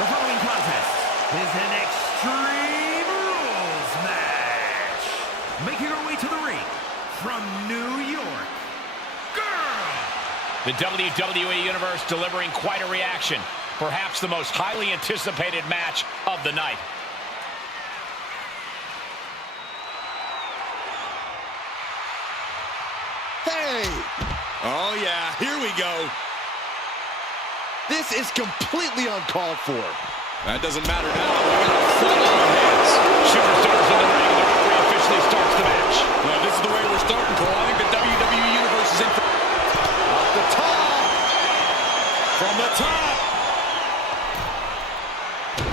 The following contest is an Extreme Rules match. Making her way to the ring from New York, girl. The WWE Universe delivering quite a reaction. Perhaps the most highly anticipated match of the night. Hey! Oh yeah, here we go. This is completely uncalled for. That doesn't matter now. We got a fight on our hands. Superstars in the ring. The referee officially starts the match. Well, this is the way we're starting, Cole. I think the WWE Universe is in for... Off the top! From the top!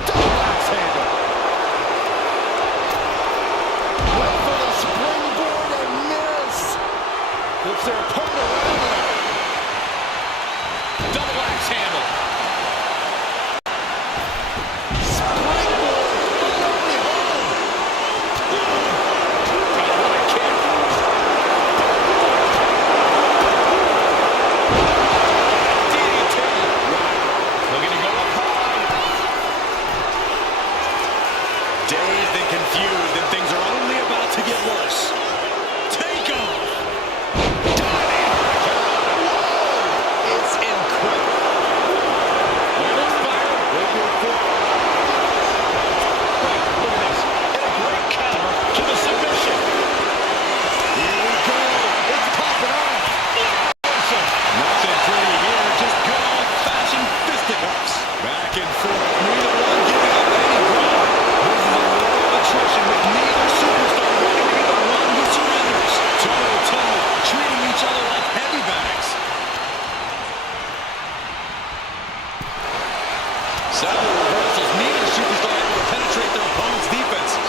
Double axe handle! Went for the springboard and miss! Flips their opponent around. Double axe handle. Several reversals. Neither superstar able to penetrate their opponent's defenses.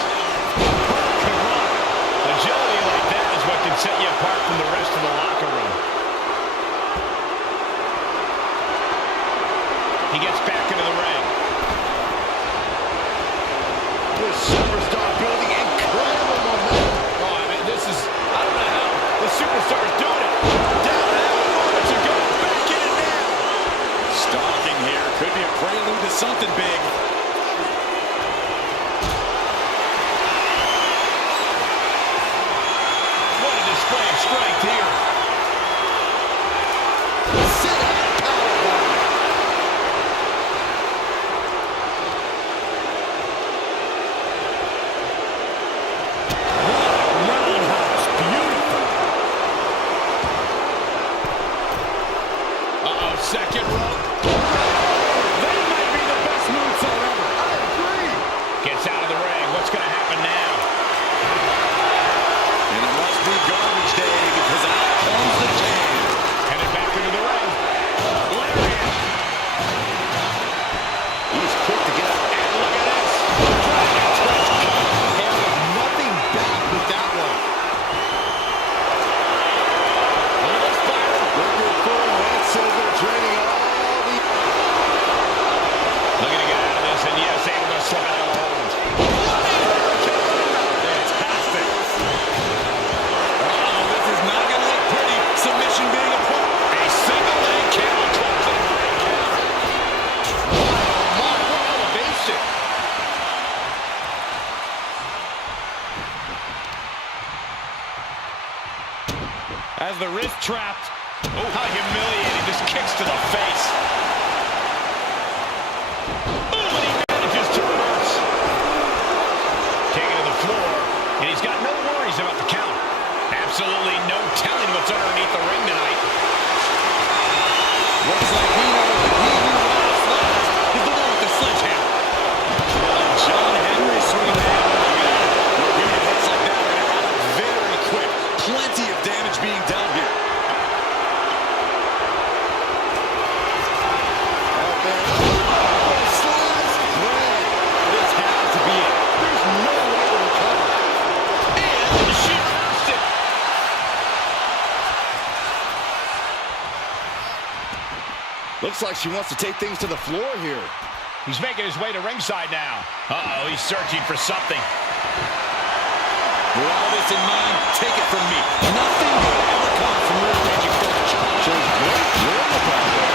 Agility like that is what can set you apart from the rest of the locker room. He gets back into the ring. This superstar building incredible momentum. Oh, I mean, this is, I don't know how the superstar's doing it. Down and out. It's a go. Back in it now. Stalking here. Could be a prelude to something big. What a display of strength here. Cena powerbomb. Roundhouse. Beautiful. Uh-oh, second rope. That might be the best moonsault ever. I agree. Gets out of the ring. What's going to happen now? And it must be garbage day because out comes the jam. Headed back into the ring. Lariat. He's quick to get up. And look at this. Dragon twist. And there's nothing back with that one. Look at this fire. Burger full red silver draining all the... Looking to get out of this, and yes, able to slip out of the hold. Fantastic. Uh-oh, this is not going to look pretty. Submission being applied. A single leg counter closing. Mark, what elevation. As the wrist trapped. Oh, how humiliating. Just kicks to the face. Oh, and he manages to reverse. Taken to the floor, and he's got no worries about the count. Absolutely no telling what's underneath the ring tonight. Looks like he knows that he who laughs last is the one with the sledgehammer. John Henry swinging the hammer like that. Repeated hits like that are going to add up very quick. Plenty of damage being dealt here. Out there. Sliced bread. This has to be it. There's no way to recover. And she reversed it. Looks like she wants to take things to the floor here. He's making his way to ringside now. Uh-oh, he's searching for something. With all this in mind, take it from me. Nothing good ever comes from rearranging furniture. Shows great will in the pocket.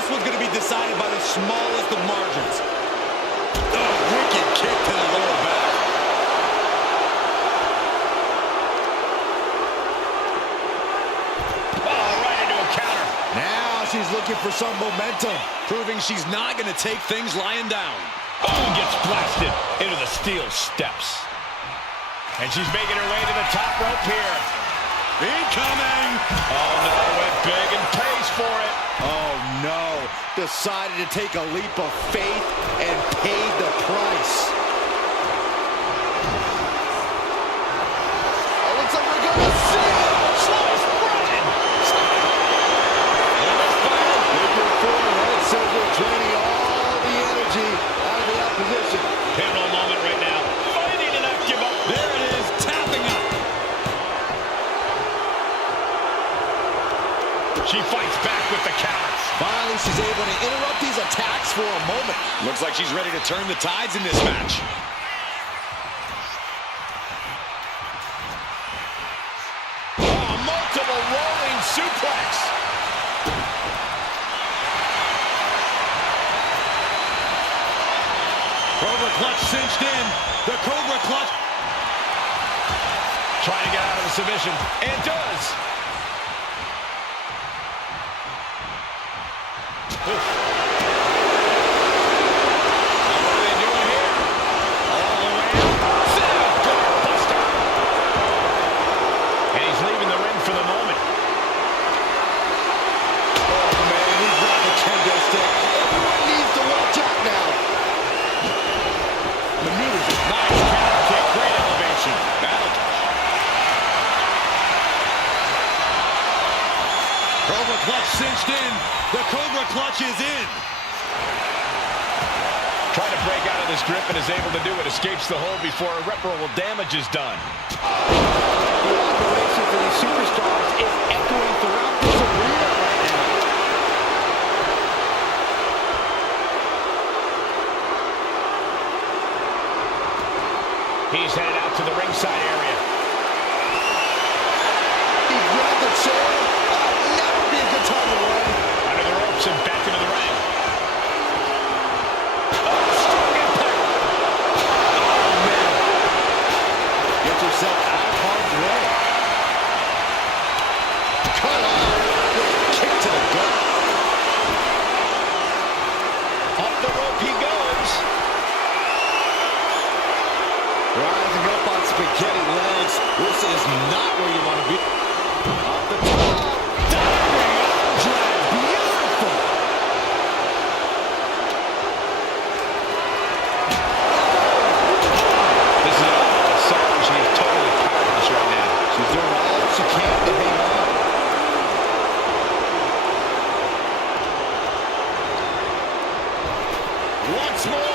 This one's going to be decided by the smallest of margins. Oh, wicked kick to the lower back. Oh, right into a counter. Now she's looking for some momentum. Proving she's not going to take things lying down. Oh, gets blasted into the steel steps. And she's making her way to the top rope here. Incoming! Oh, no, went big and pays for it. Oh, no. Decided to take a leap of faith and paid the price. Oh, looks like we're going to see it. Slice running. Figure four, Red Silver draining all the energy out of the opposition. Pivotal moment right now. Fighting to not give up. There it is, tapping up. She fights back with the counters. Finally, she's able to interrupt these attacks for a moment. Looks like she's ready to turn the tides in this match. Oh, multiple rolling suplex. Cobra clutch cinched in. The Cobra clutch. Trying to get out of the submission. And does. Oof. Now what are they doing here? All the way out. SETH, buster. And he's leaving the ring for the moment. Oh, man, he's got the kendo stick. Everyone needs to watch out now. Maneuvers. Nice counter kick. Great elevation. Battle. Cobra clutch cinched in. The Cobra clutch is in. Trying to break out of this grip and is able to do it. Escapes the hold before irreparable damage is done. The operation for these superstars is echoing throughout this arena right now. He's headed out to the ringside area. He grabbed the chair. Never be a good time to run. Under the ropes and back into the ring. Oh, strong impact. Oh, man. Gets herself out of harm's way. Cut off. Kick to the gut. Up the rope he goes. Rising up on spaghetti legs. This is not where you want to be. Off the top. Diving arm drag. Beautiful. This is a song. She is totally powerless right now. She's doing all she can to hang on. Once more.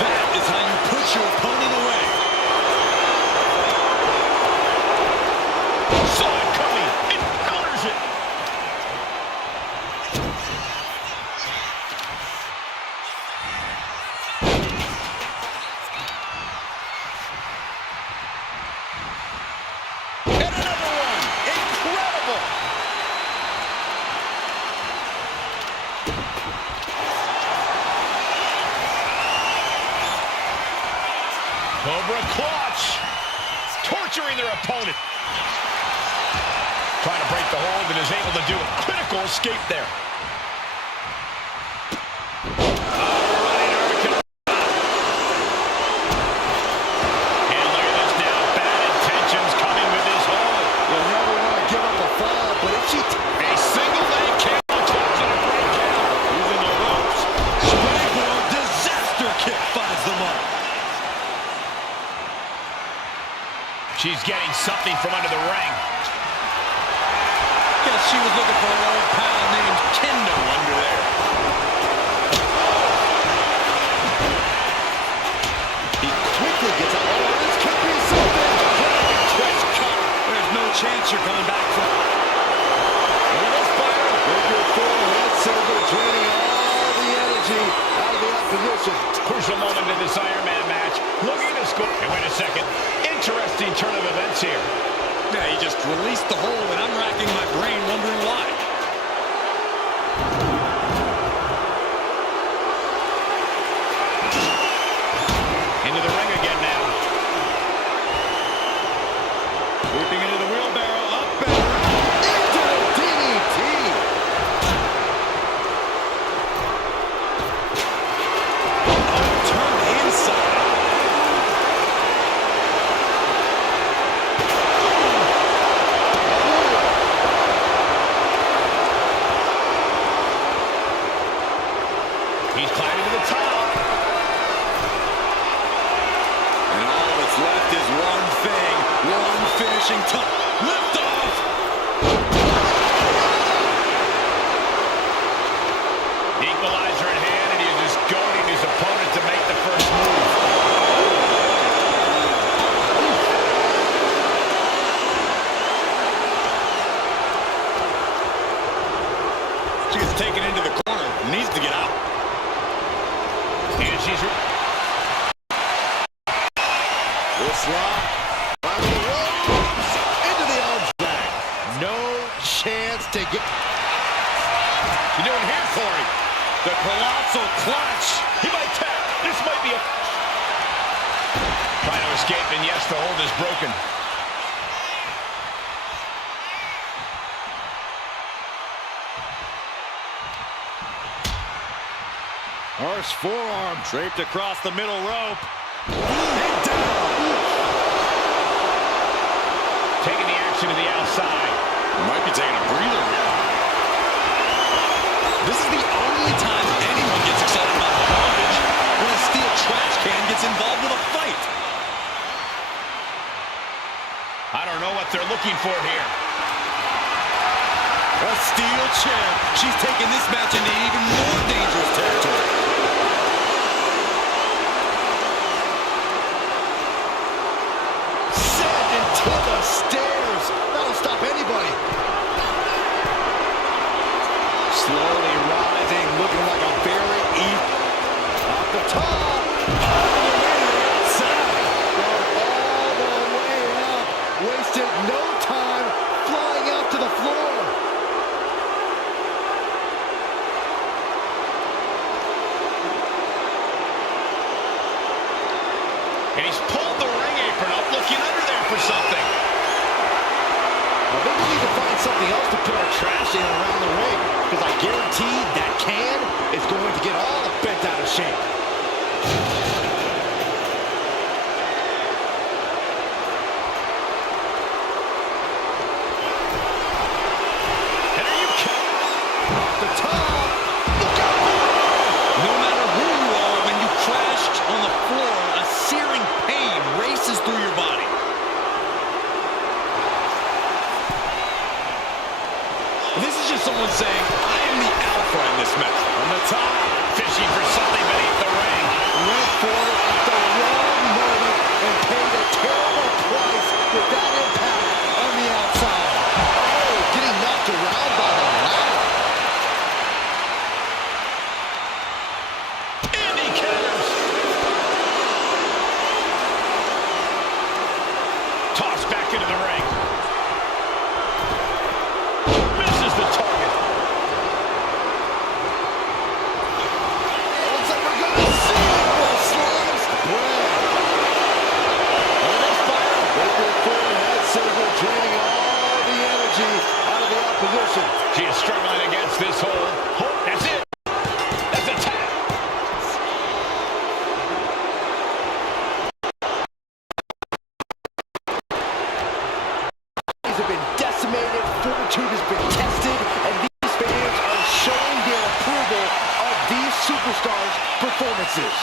That is how you put your opponent away. Saw it coming. It counters it. And another one. Incredible. Cobra clutch. Torturing their opponent. Trying to break the hold and is able to do a critical escape there. And look at this now. Bad intentions coming with his hold. You'll never want to give up a fall, but if she... A single leg kick attacks and a break count. Using the ropes. Springboard disaster kick finds the mark. She's getting something from under the ring. Guess she was looking for an old pal named Kendo under there. He quickly gets out. Oh, this could be something. Twist cover. There's no chance you're coming back from. And this fire. Figure four, Red Silver draining all the energy out of the opposition. Crucial moment in this Iron Man match. Looking to score. And wait a second. Interesting turn of events here. Yeah, he just released the hold, and I'm racking my brain wondering why. He's climbing to the top. And all that's left is one thing, one finishing touch. Lift off! Equalizer in hand, and he's just goading his opponent to make the first move. She gets taken into the corner, needs to get out. And she's... This lock, out of the ropes, into the arms drag. No chance to get... You doing here, Corey? The colossal clutch. He might tap. This might be a... Trying to escape, and yes, the hold is broken. Harsh forearm. Draped across the middle rope. Taking the action to the outside. Might be taking a breather here. This is the only time anyone gets excited about bondage when a steel trash can gets involved with a fight. I don't know what they're looking for here. A steel chair. She's taking this match into even more dangerous territory. Sent into the stairs. That'll stop anybody. Slowly rising, looking like a very off the top. All the way outside. All the way up. Wasted no time flying out to the floor. And he's pulled the ring apron up, looking under there for something. I think we need to find something else to put our trash in around the ring, because I guarantee that can is going to get all bent out of shape. And are you kidding? Off the top. Look out. No matter who you are, when you crash on the floor, a searing pain races through your body. This is just someone saying, I am the alpha in this match. On the top. Fishing for something beneath the ring. Went for it at the wrong moment and paid a terrible price with that impact on the outside. Oh, getting knocked around by the ladder. Handicaps. Tossed back into the ring. Misses the target. Looks like we're going to see it. Slams spread. And this fire. Breaker forward head scissor, draining all the energy out of the opposition. She is struggling against this hold. That's it. That's a tap. These have been decimated, fortitude has been tested, and these fans are showing their approval of these superstars' performances.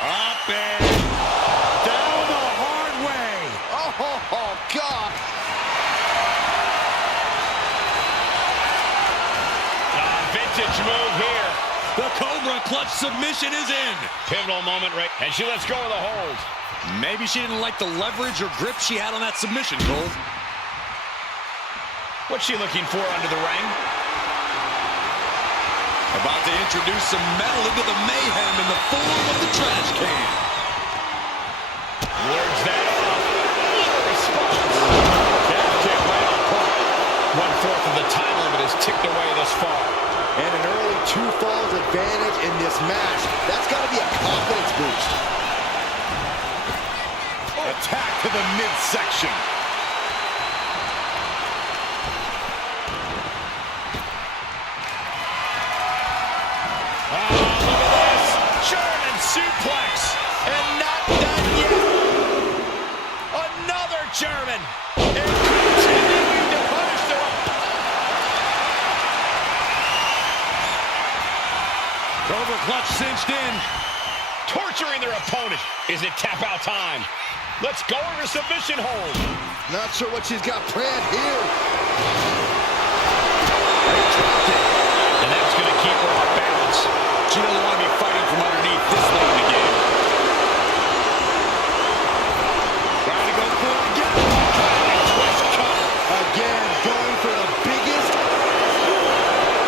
Up and Down the hard way. Oh, God. Vintage move here. the Cobra clutch submission is in. Pivotal moment, right? And she lets go of the hold. Maybe she didn't like the leverage or grip she had on that submission, Cole. What's she looking for under the ring? About to introduce some metal into the mayhem in the form of the trash can. Wards that off. What a response. Calf kick right on point. 1/4 of the time limit is ticked away thus far. And an early 2 falls advantage in this match. That's got to be a confidence boost. Attack to the midsection. German suplex, and not done yet. Another German. And continuing to punish them. Cobra clutch cinched in. Torturing their opponent. Is it tap out time? Let's go over submission hold. Not sure what she's got planned here. And that's going to keep her off balance. She doesn't want to be fighting from underneath this late in the game. Trying to go for it again. Twist cover. Again, going for the biggest.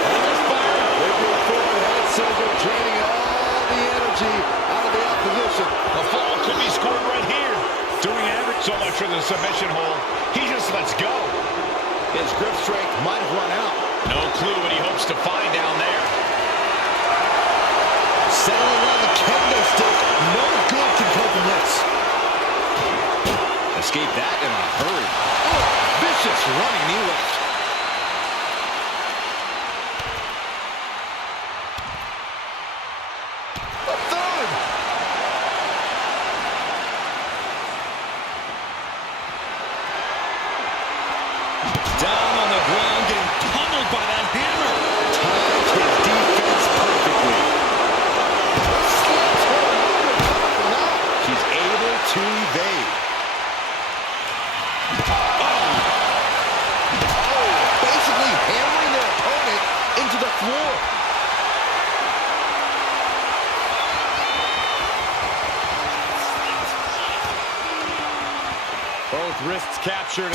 Almost fired. Big forward head scissor, draining all the energy out of the opposition. The fall could be scored right here. Doing average. So much for the submission hold. He just lets go. His grip strength might have run out. No clue what he hopes to find down there. Settling on the kendo stick. No good can come from this. Escape that in a hurry. Oh, vicious running knee lift. A third. Down on the ground, getting pummeled by that hammer. Timed his defense perfectly. Slips her over top from that. She's able to evade. Basically hammering their opponent into the floor. Both wrists captured.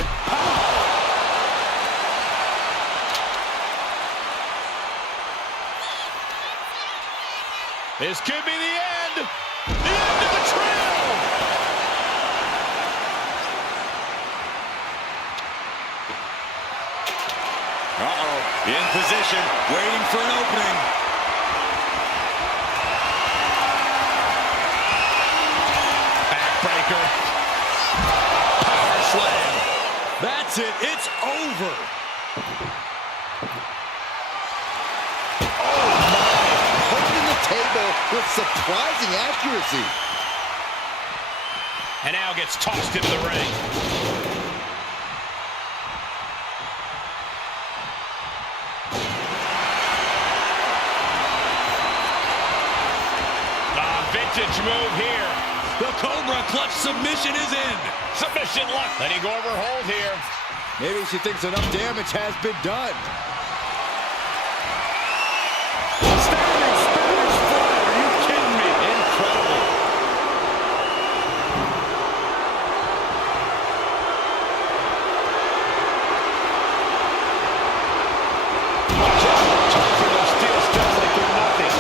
This could be the end. The end of the trail. Uh-oh, in position, waiting for an opening. Backbreaker. Power slam. That's it, it's over. Holding the table with surprising accuracy. And now gets tossed into the ring. Vintage move here. The Cobra clutch submission is in. Submission lock. Letting go over hold here. Maybe she thinks enough damage has been done. Standing Spanish fly, are you kidding me? Incredible. Tossing those steel steps like they're nothing.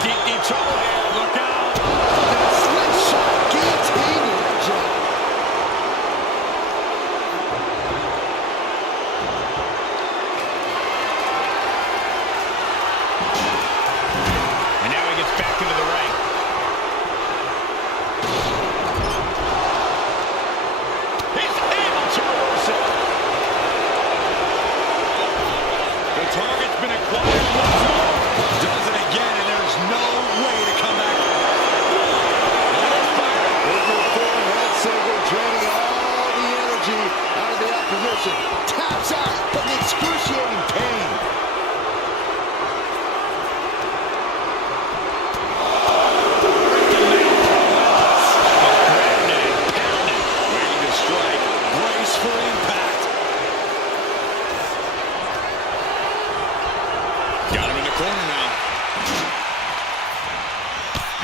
Deep trouble here. Look out. Slingshot guillotine leg drop. And now he gets back into the ring. He's able to reverse it. The target's been acquired once more. Does it again, and there's no way to come back. Over forward head scissor, draining all the energy out of the opposition. Taps out from the excruciating pain. Waiting to strike. Brace for impact. Got him in the corner now.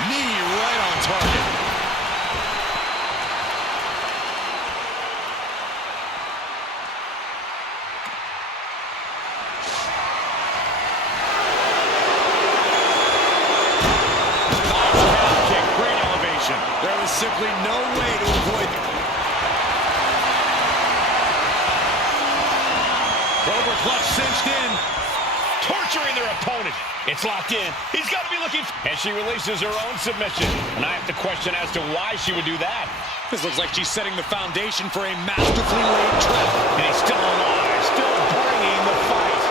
Knee right on target. Nice kick, great elevation. There was simply no way to avoid it. Cobra clutch cinched in. Torturing their opponent. It's locked in. He's got to be looking. And she releases her own submission. And I have to question as to why she would do that. This looks like she's setting the foundation for a masterfully laid trap. And he's still alive, still bringing the fight.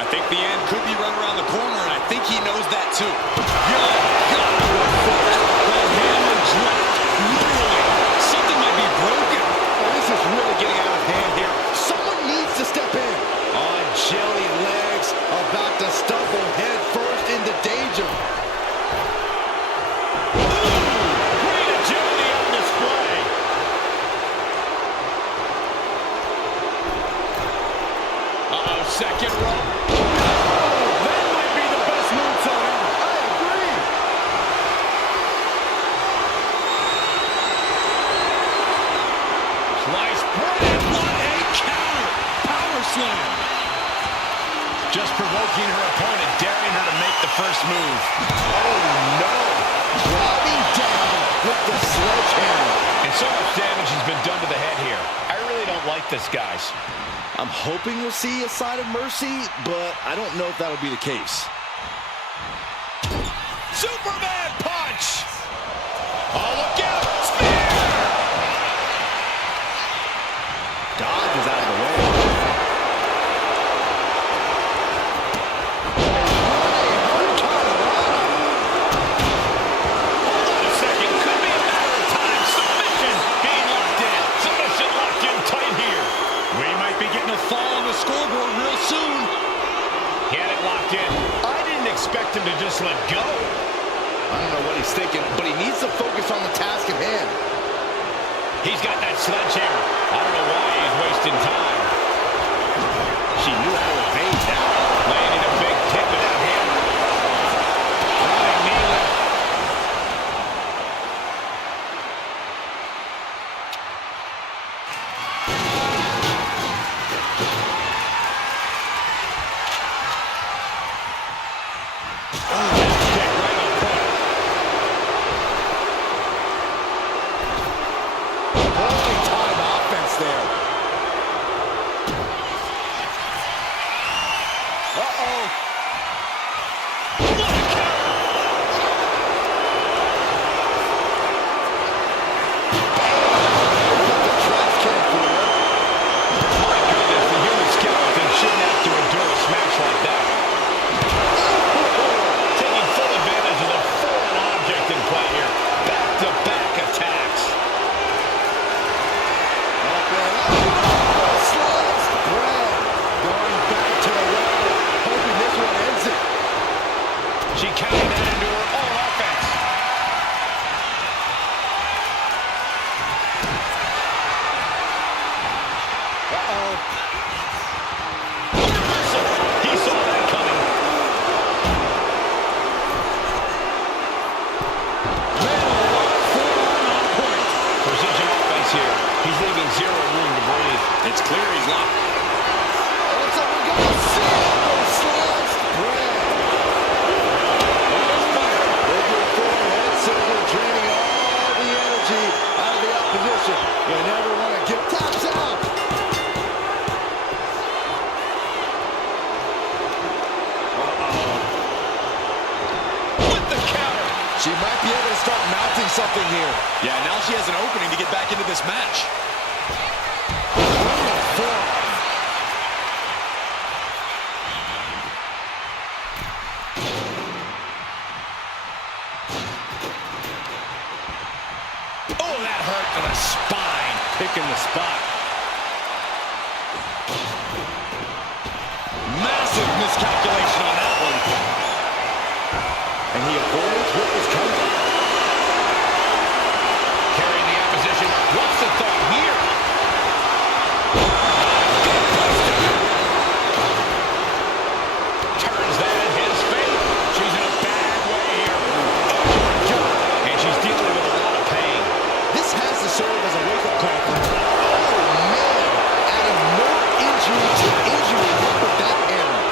I think the end could be right around the corner, and I think he knows that too. Good God, what force. The hammer dropped. Literally, something might be broken. Oh, this is really getting out of hand here. Someone needs to step in. On jelly legs, about to stumble head first into danger. Great agility on display. Uh-oh, second rope. That might be the best moonsault ever. I agree. Slice bread. What a counter. Power slam. Just provoking her opponent, daring her to make the first move. Oh, no. Driving down with the sledgehammer. And so much damage has been done to the head here. I really don't like this, guys. I'm hoping we'll see a sign of mercy, but I don't know if that'll be the case. Superman punch! Oh, look out! Spear! Dodge is out of the way. Hold on a second. Could be a matter of time. Submission being locked in. Submission locked in tight here. We might be getting a fall on the scoreboard real soon. He had it locked in. I didn't expect him to just let go. I don't know what he's thinking, but he needs to focus on the task at hand. He's got that sledgehammer. I don't know why he's wasting time. She knew how to evade that. Landing a big kick with that hammer. Running knee lift. Kick right on point. Holy time offense there. Uh-oh. What a counter! Got the trash can for her. My goodness, the human skeleton shouldn't have to endure a smash like that. Taking full advantage of the foreign object in play here. Back-to-back attacks. Sliced bread. Going back to the well. Hoping this one ends it. She counting that into her own offense. Uh-oh. Reversal. He saw that coming. Forearm on point. Precision offense here. He's leaving zero room to breathe. It's clear he's locked. What's up? We're going to see sliced bread. There's fire. Over forehead circle, draining all the energy out of the opposition. You never want to get taps out. With the counter. She might be able to start mounting something here. Yeah, now she has an opening to get back into this match. Oh, that hurt to the spine. Picking the spot. Massive miscalculation on that one. And he avoids what was coming. Carrying the opposition. What's the thought here? Turns that in his favor. She's in a bad way here. Oh, my God. And she's dealing with a lot of pain. This has to serve as a wake-up call for her. Oh, man. Adding more injury to injury with that hammer.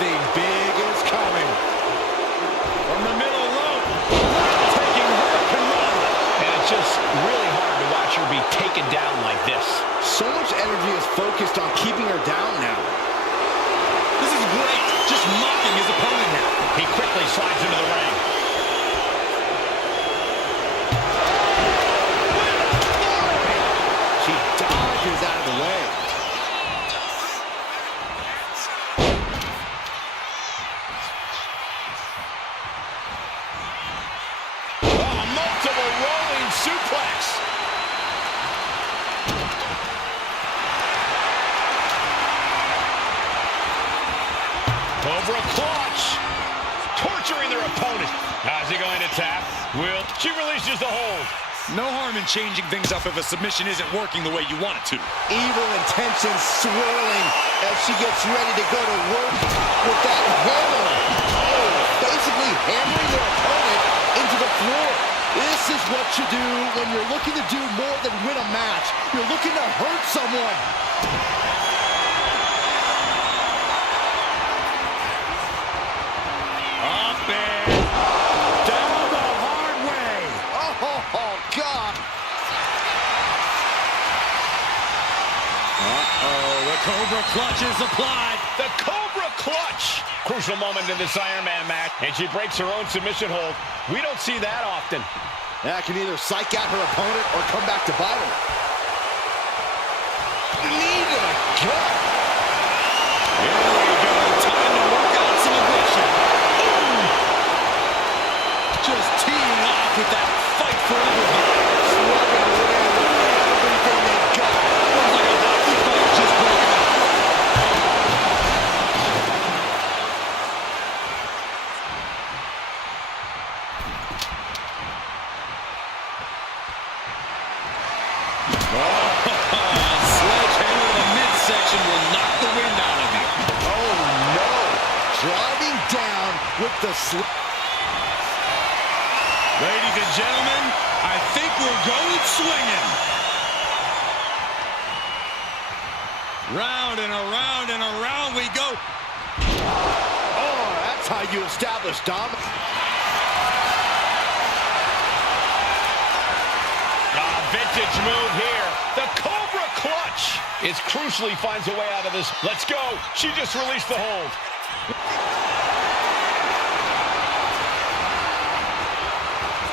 Something big is coming. From the middle rope, taking Hurricane Run. And it's just really hard to watch her be taken down like this. So much energy is focused on keeping her down now. This is great. Just mocking his opponent now. He quickly slides into the ring. She dodges out of the way. Oh, multiple rolling suplex. Cobra clutch. Torturing their opponent. How's he going to tap? She releases the hold. No harm in changing things up if a submission isn't working the way you want it to. Evil intentions swirling as she gets ready to go to work with that hammer. Oh, basically hammering their opponent into the floor. This is what you do when you're looking to do more than win a match. You're looking to hurt someone. Up and down the hard way. Oh, God. Uh-oh, the Cobra clutch is applied. The Cobra clutch. Crucial moment in this Iron Man match, and she breaks her own submission hold. We don't see that often. That can either psych out her opponent or come back to bite her. Knee to the gut. Here we go. Time to work out some aggression. Ooh. Just teeing off with that fight forever. Slugging away with everything they've got. Looks like a hockey fight just broke out. Sledgehammer to the midsection will knock the wind out of you. Oh, no. Driving down with the Ladies and gentlemen, I think we're going swinging. Round and around and around we go. Oh, that's how you establish dominance. Vintage move here. The Cobra clutch is crucially finds a way out of this. Let's go. She just released the hold.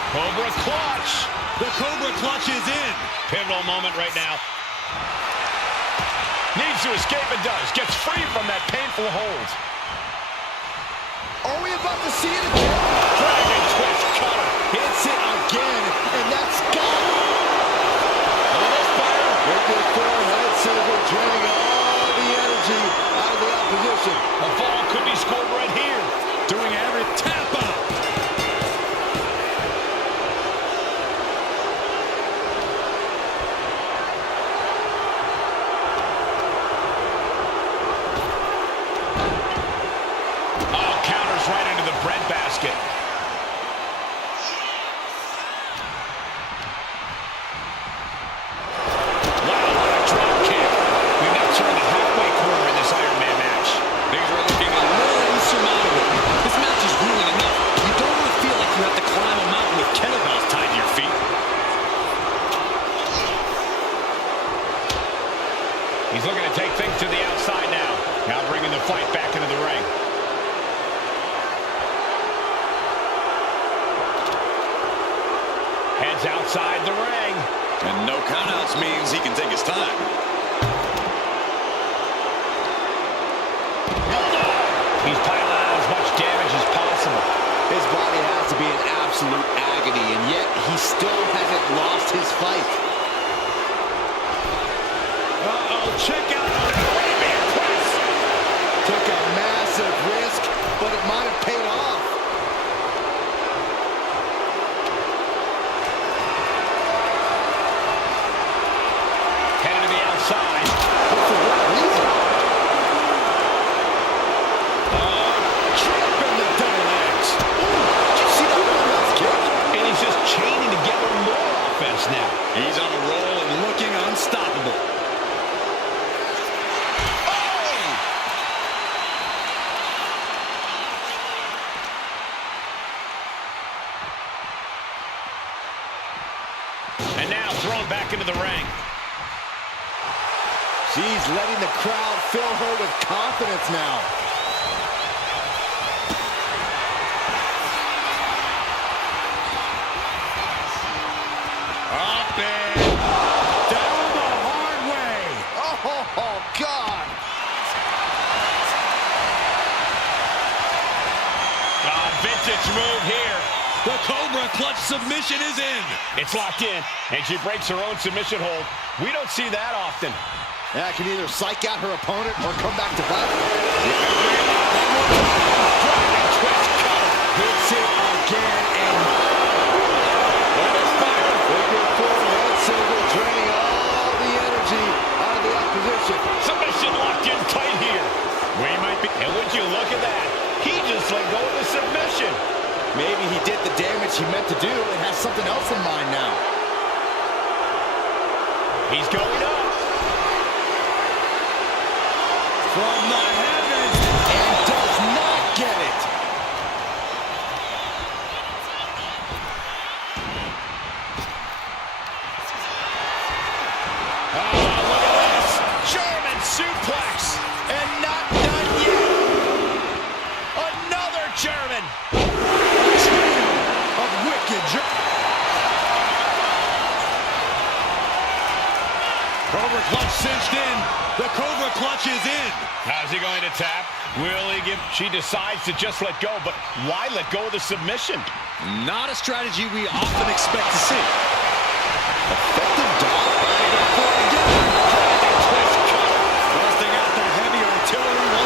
Cobra clutch. The Cobra clutch is in. Pivotal moment right now. Needs to escape and does. Gets free from that painful hold. Are we about to see it again? Dragon twist cutter. Hits it again, and that's got it. With the forehead saber draining all the energy out of the opposition. A fall could be scored right here. Doing every tap out. Oh, counters right into the breadbasket. He's looking to take things to the outside now. Now bringing the fight back into the ring. Heads outside the ring. And no countouts means he can take his time. He's piling on as much damage as possible. His body has to be in absolute agony, and yet he still hasn't lost his fight. Check out the Arabian press. Took a massive risk, but it might have paid off. Headed to the outside. But for what reason? Trapping the double legs. Did you see that roundhouse kick? And he's just chaining together more offense now. He's on a roll and looking unstoppable. back into the ring. She's letting the crowd fill her with confidence now. Up and down the hard way. Oh, God. Vintage move here. The Cobra Clutch submission is in. It's locked in, and she breaks her own submission hold. We don't see that often. Yeah, can either psych out her opponent or come back to bite. Driving twist cover. Hits it again and figure four head scissor, draining all the energy out of the opposition. Submission locked in tight here. We might be. And would you look at that? He just let go of the submission. Maybe he did the damage he meant to do and has something else in mind now. He's going up. From the heavens, and does not get it. Oh, look at this. German suplex. And not done yet. Another German. Of wicked Cobra Clutch cinched in. The Cobra Clutch is in. How's he going to tap? Will he give? She decides to just let go, but why let go of the submission? Not a strategy we often expect to see. effective dog. Driving twist cover. Busting out the heavy artillery.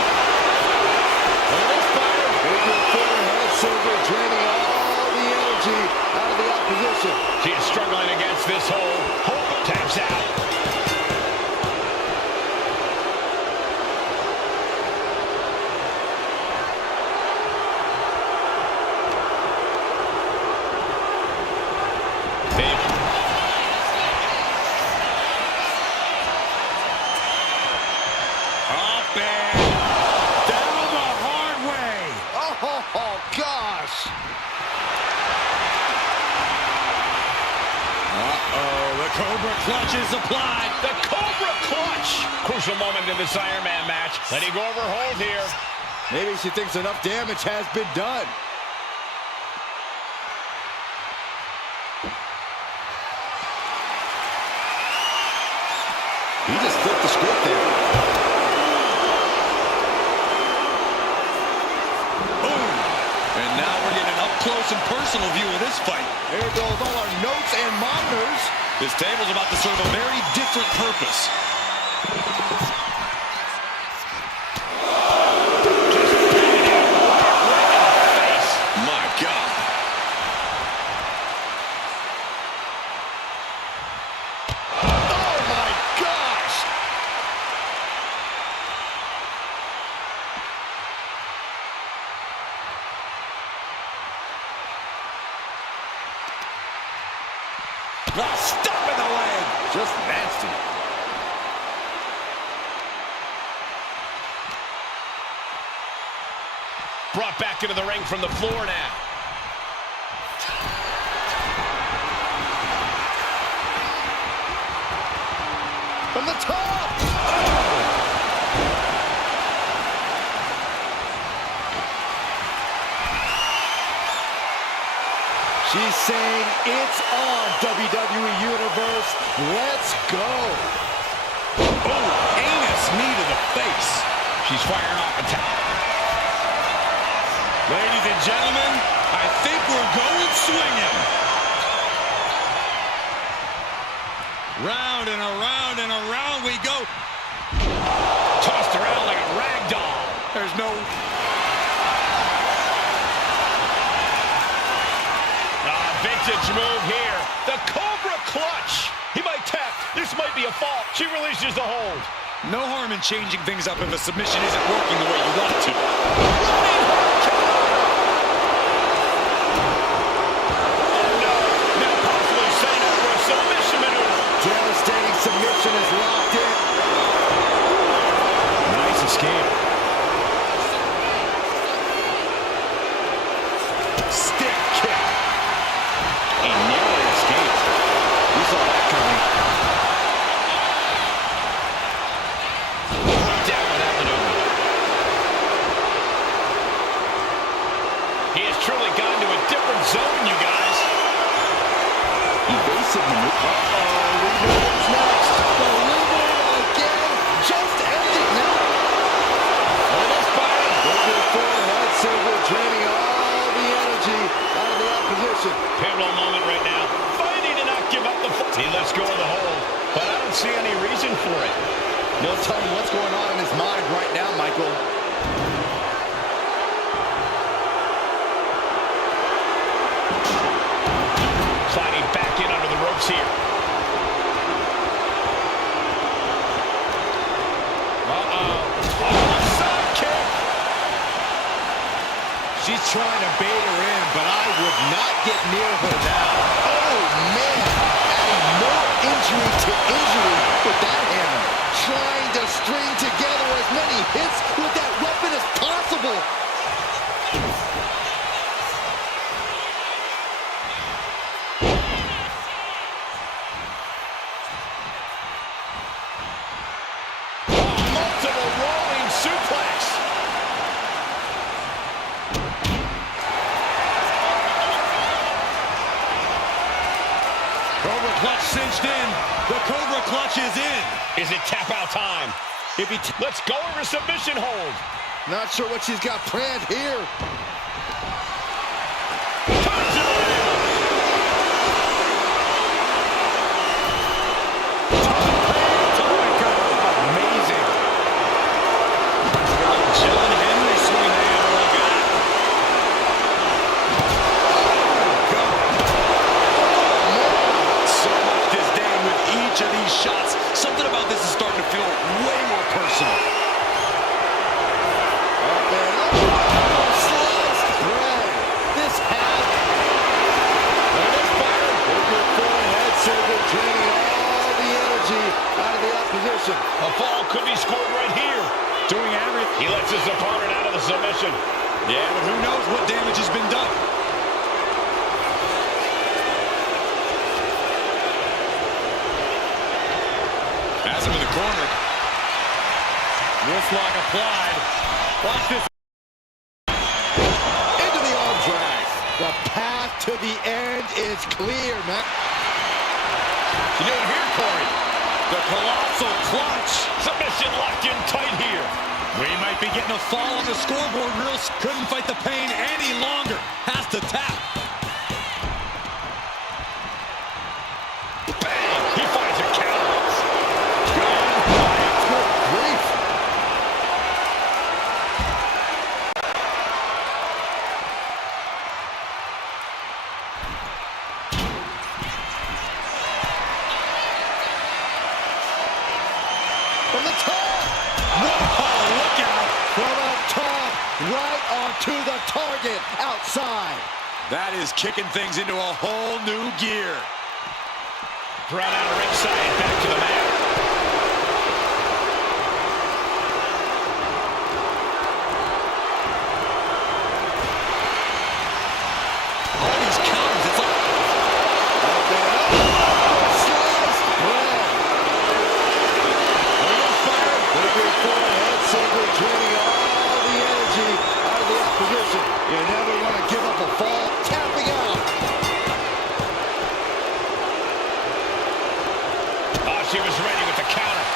Figure four head scissor, draining all the energy out of the opposition. She is struggling against this hold. Hope taps out. Cobra Clutch is applied. The Cobra Clutch. Crucial moment in this Iron Man match. Letting go of her hold here. Maybe she thinks enough damage has been done. He just flipped the script there. Boom. And now we're getting an up-close and personal view of this fight. There goes all our notes and monitors. This table's about to serve a very different purpose. My God. Oh, my gosh. The stop in the leg. Just nasty. Brought back into the ring from the floor now. From the top. She's saying it's on, WWE Universe. Let's go. Oh, anus knee to the face. She's firing off attack. Ladies and gentlemen, I think we're going swinging. Round and around we go. Tossed around like a rag doll. There's no... Vintage move here. The Cobra Clutch. He might tap. This might be a fall. She releases the hold. No harm in changing things up if a submission isn't working the way you want it to. Now possibly setting up for a submission maneuver. Devastating submission is locked in. Nice escape. Stick kick. A narrow escape. We saw that coming. go of the hold, but I don't see any reason for it. No telling what's going on in his mind right now, Michael. Sliding back in under the ropes here. She's trying to bait her in, but I would not get near her now. Oh, man. Adding more injury to injury with that hammer. Trying to string together as many hits with that weapon as possible. Multiple rolling suplex. Cobra clutch cinched in. The Cobra clutch is in. Is it tap out time? Let's go over submission hold. Not sure what she's got planned here. Amazing. John Henry swing the hammer like that. So much disdain with each of these shots. Something about this is starting to feel way more personal. Sliced bread. This has... And it's fired. With your forehead surgery, draining all the energy out of the opposition. A fall could be scored right here. Doing everything. He lets his opponent out of the submission. Yeah, but who knows what damage has been done. Has him in the corner. Wrist lock applied. Watch this. Into the arm drag. The path to the end is clear, man. You know here, Corey. The colossal clutch. Submission locked in tight here. We might be getting a fall on the scoreboard. Reels couldn't fight the pain any longer. Has to tap. Bang! He finds a counter. Good grief. From the top. Oh, look out. From the top. Right onto the target. Outside. That is kicking things into a whole new gear. Brought out of ringside, back to the mat. All these counters, it's like... Sliced bread. Fired. With your forehead surgery, draining all the energy out of the opposition. You never want to give up a fall. Tapping out. Oh, she was ready with the counter.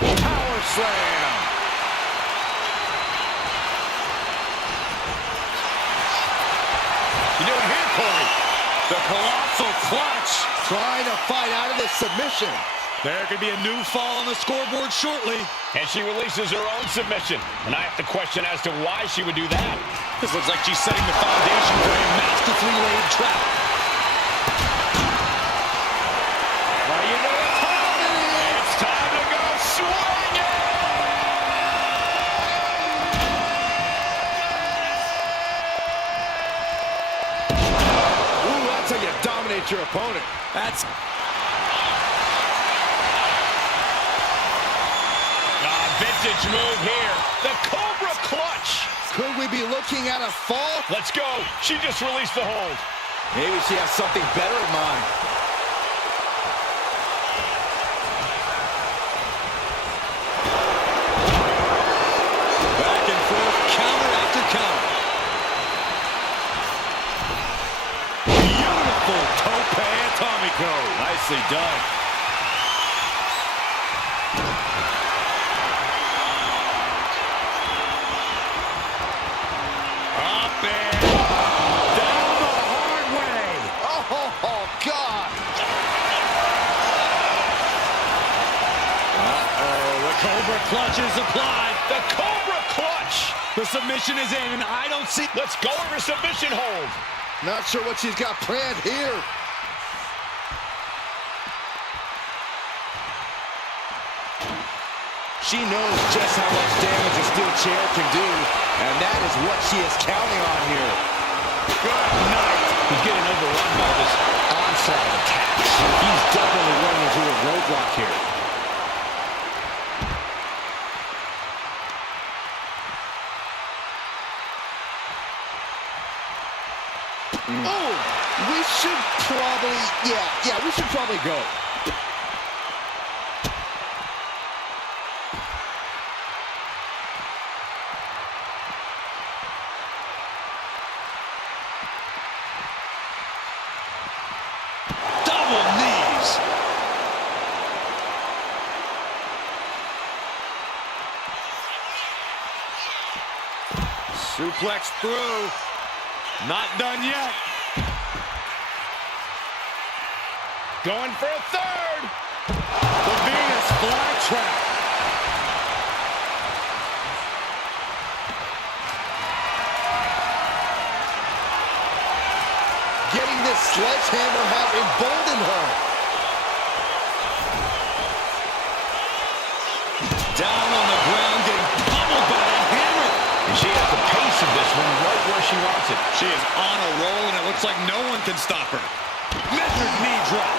Power slam. You doing here, Corey? The colossal clutch. Trying to fight out of this submission. There could be a new fall on the scoreboard shortly. And she releases her own submission. And I have to question as to why she would do that. This looks like she's setting the foundation for a masterfully laid trap. Well, you know what time it is. It's time to go swinging! Ooh, that's how you dominate your opponent. That's... Vintage move here. The Cobra clutch. Could we be looking at a fall? Let's go. She just released the hold. Maybe she has something better in mind. back and forth, counter after counter. Beautiful tope atomico. Nicely done. clutch is applied. The Cobra Clutch. The submission is in, and I don't see... Let's go over submission hold. Not sure what she's got planned here. She knows just how much damage a steel chair can do, and that is what she is counting on here. Good night. He's getting overrun by this onslaught of attacks. He's definitely running into a roadblock here. Oh, we should probably, we should probably go. double knees. Suplex through. Not done yet. Going for a third. The Venus flytrap. Getting this sledgehammer has emboldened her. Down on the ground, getting pummeled by that hammer. And she has the pace of this one right where she wants it. She is on a roll, and it looks like no one can stop her. Measured knee drop.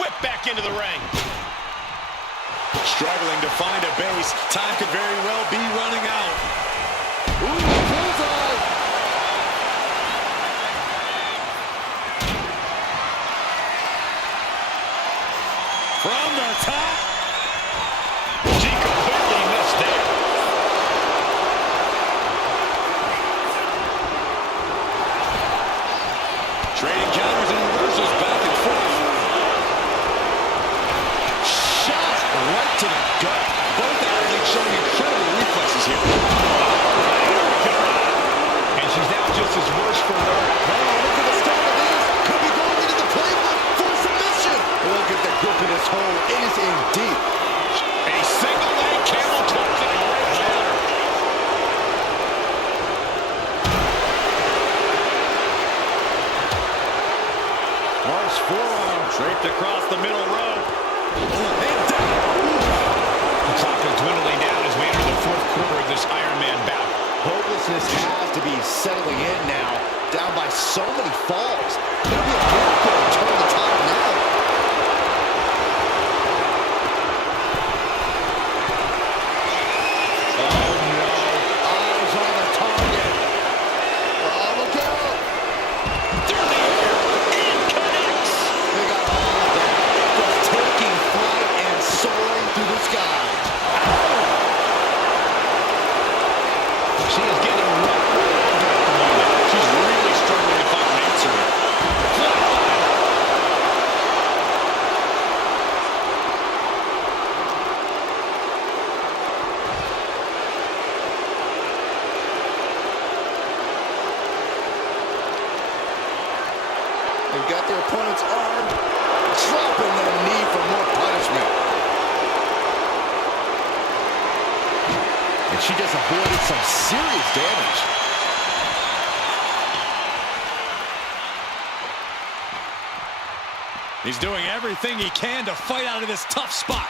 Whip back into the ring. Struggling to find a base. Time could very well be running out. Ooh, bullseye. From the top. She completely missed there. Trading counters and reversals back and forth. Shot right to the gut. Both athletes showing incredible reflexes here. And she's now just as worse for wear. Oh, look at the start of this. Could be going into the playbook for submission. Look at the grip in this hole. It is in deep. A single leg camel clutch and a great ladder. Harsh forearm draped across the middle row. And down. The clock is dwindling down as we enter the fourth quarter of this Iron Man bout. Hopelessness has to be settling in now. Down by so many falls. It'll be a miracle to turn the tide now. Oh, no. Eyes on the target. Oh, look out. Through the air. And connects. They got all of that. Just taking flight and soaring through the sky. She is getting rough at the moment. She's really struggling to find an answer. They've got their opponent's arm, dropping their knee for more punishment. And she just avoided some serious damage. He's doing everything he can to fight out of this tough spot.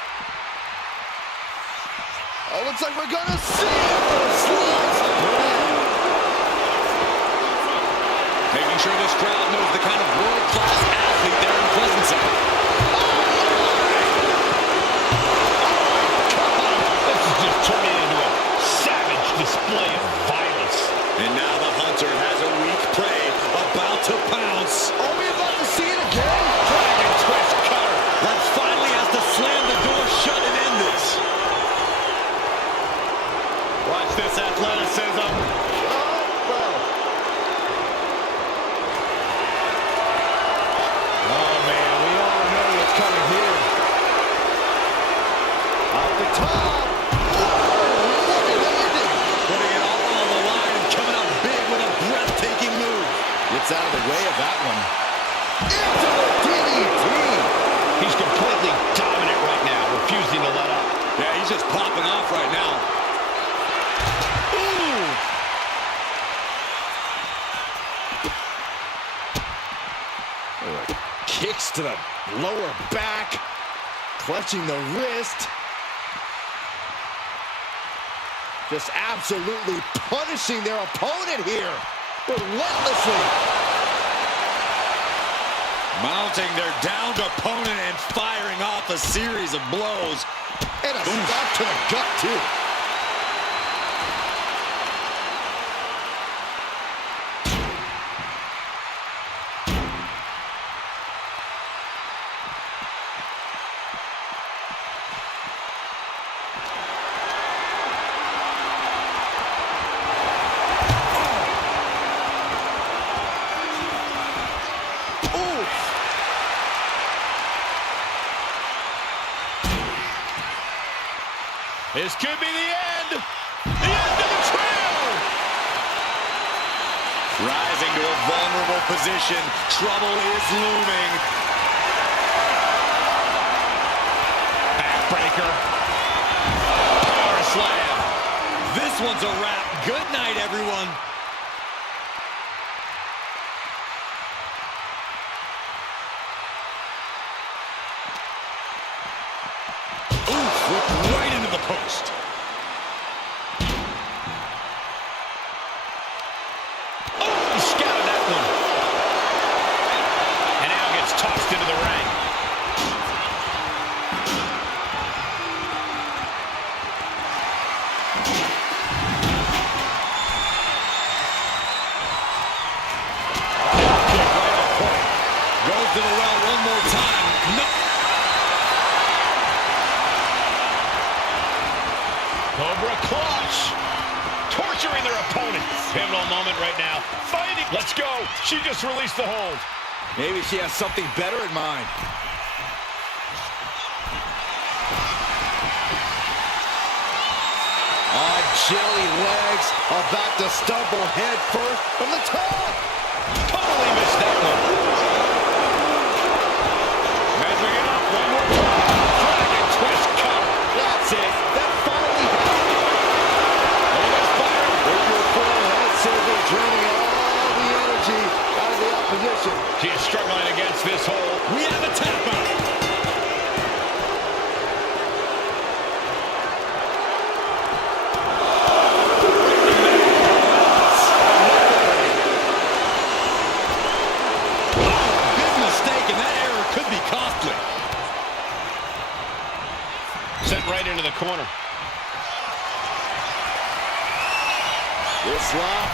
Oh, looks like we're gonna see it. Slides through. Making sure this crowd knows the kind of world-class athlete they're in presence of. This is just turning into a savage display of violence. And now the hunter has a weak prey about to pounce. Are we about to see it again? Dragon twist cutter. That finally has to slam the door shut and end this. Watch this athleticism. Oh, well. Oh, kicks to the lower back, clutching the wrist. Just absolutely punishing their opponent here, relentlessly. Mounting their downed opponent and firing off a series of blows. And a stop to the gut, too. This could be the end. The end of the trail. Rising to a vulnerable position. Trouble is looming. Backbreaker. Power slam. This one's a wrap. Good night, everyone. Right into the post. Oh, he scouted that one. And now gets tossed into the ring. Kick right up point. Goes to the well one more time. No. Cobra clutch. Torturing their opponent. Pivotal moment right now. Fighting. Let's go. She just released the hold. Maybe she has something better in mind. On jelly legs, about to stumble head first from the top. Totally missed that one. Measuring it up one more time. Dragon twist cover. That's it. That finally happened. With your full head surgery, draining all the energy out of the opposition. She is struggling against this hold. We have a tap out. Big mistake, and that error could be costly. Sent right into the corner. This lock,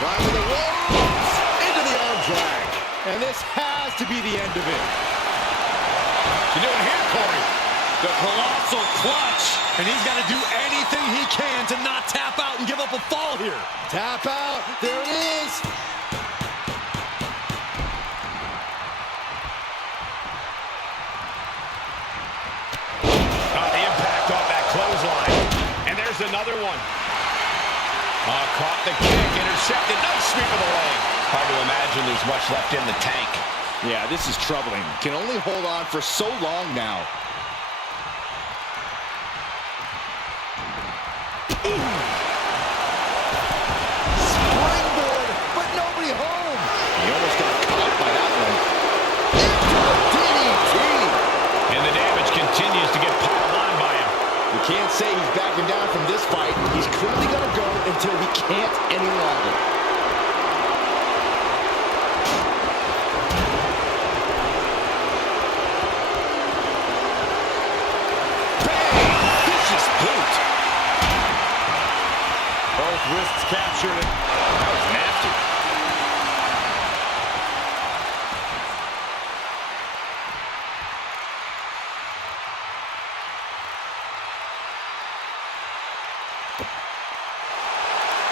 climbing the ropes, into the arm drag. And this has to be the end of it. You doing here, Cody? The colossal clutch, and he's got to do anything he can to not tap out and give up a fall here. Tap out, there it is. The impact off that clothesline. And there's another one. Caught the kick, intercepted. Nice sweep of the leg. Hard to imagine there's much left in the tank. Yeah, this is troubling. Can only hold on for so long now. Springboard, but nobody home. He almost got caught by that one. DDT. And the damage continues to get piled on by him. You can't say he's backing down from this fight. He's clearly going to go until he can't any longer. Wrists captured it. That was nasty.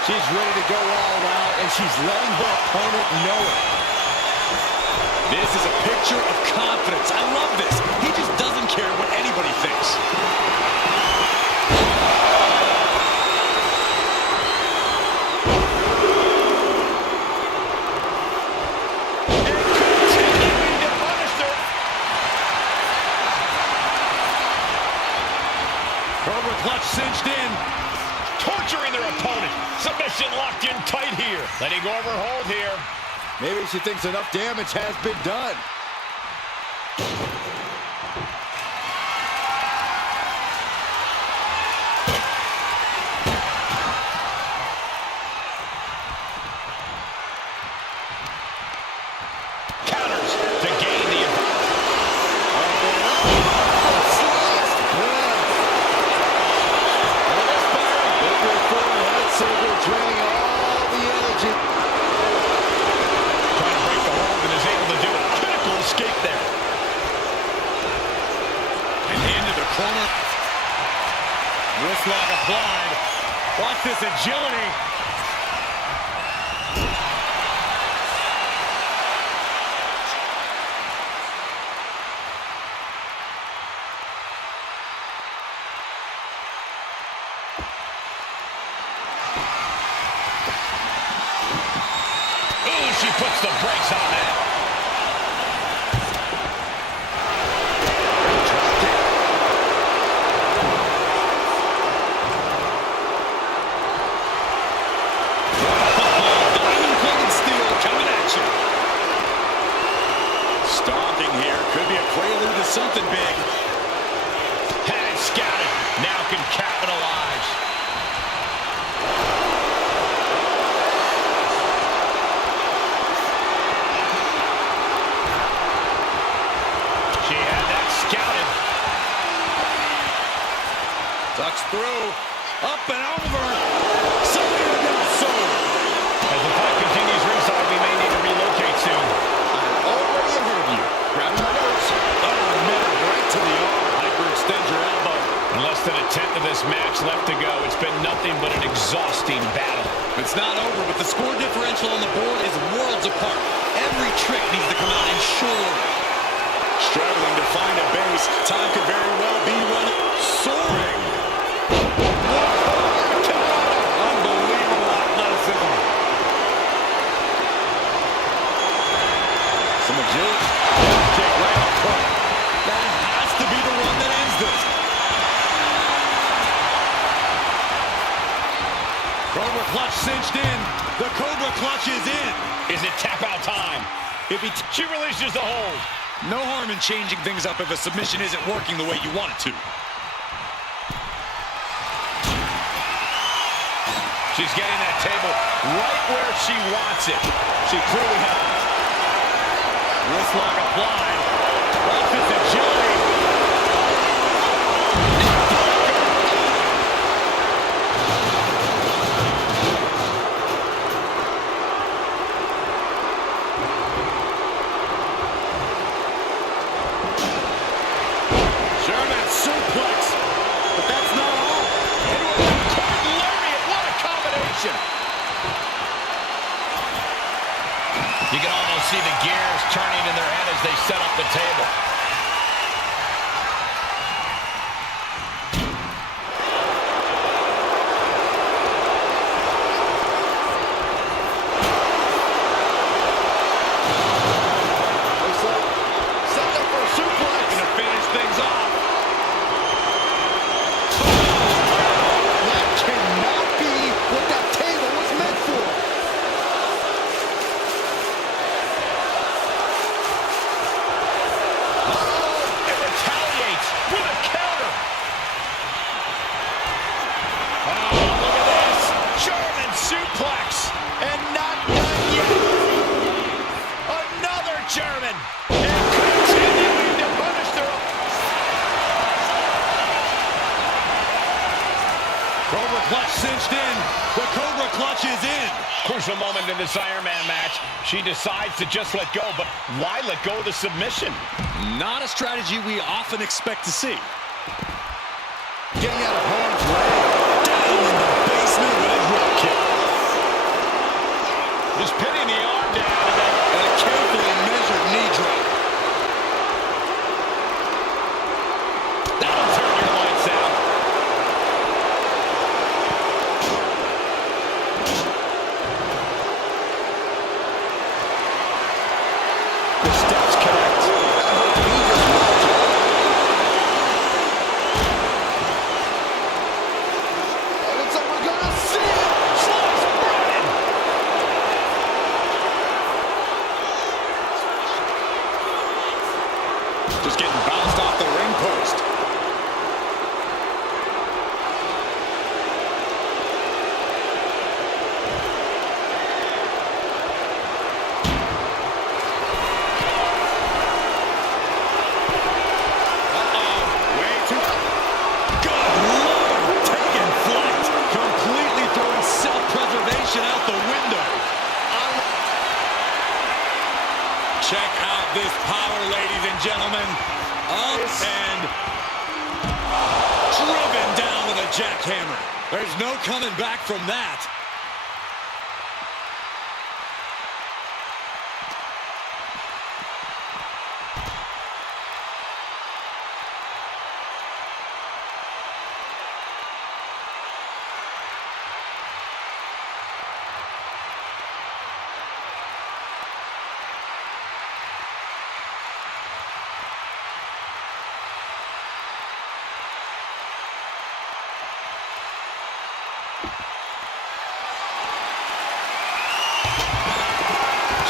She's ready to go all out, and she's letting her opponent know it. This is a picture of confidence. I love this. He just doesn't care what anybody thinks. Cobra clutch cinched in. Torturing their opponent. Submission locked in tight here. Letting go of her hold here. Maybe she thinks enough damage has been done. Counters to gain the advantage. Draining all the energy. Trying to break the hold and is able to do a critical escape there. And into the corner. Wrist lock applied. Watch this agility. She puts the brakes on that. Diamond-plated steel coming at you. Stomping here. Could be a prelude to something big. Had it scouted. Now can capitalize. She had that scouted. Ducks through. Up and over. Somebody got sold. As the fight continues ringside, we may need to relocate soon. I'm already ahead of you. Grabbing my notes. Oh, man, right to the arm. Hyperextend your elbow. In less than a tenth of this match left to go. It's been nothing but an exhausting battle. It's not over, but the score differential on the board is worlds apart. Every trick needs to come out in short. Struggling to find a base. Time could very well be one soaring. Unbelievable athleticism. Some agility. Kick right up front. That has to be the one that ends this. Cobra clutch cinched in. The Cobra clutch is in. Is it tap out time? She releases the hold. No harm in changing things up if a submission isn't working the way you want it to. She's getting that table right where she wants it. She clearly has. Wrist lock applied. Watch this agility. Suplex, but that's not all. Into a cord lariat. What a combination. You can almost see the gears turning in their head as they set up the table. Looks like set up for a suplex. Going to finish things off. That cannot be what that table was meant for. It retaliates with a counter. Oh, look at this. German suplex. And not done yet. Another German. And continuing to punish their own. Cobra clutch cinched in. The Cobra clutch is in. Crucial moment in this Iron Man match. She decides to just let go, but why let go of the submission? Not a strategy we often expect to see. Getting out of harm's way. Down in the basement with a drop kick. Just pinning the arm down And a carefully measured knee drop. that'll turn your lights out. The steps connect. Just getting bounced off the ring post. Out the window. Check out this power, ladies and gentlemen. Up and driven down with a jackhammer. There's no coming back from that.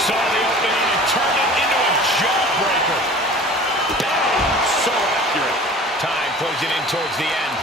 Saw the opening and turned it into a jawbreaker. Bang! So accurate. Time closing in towards the end.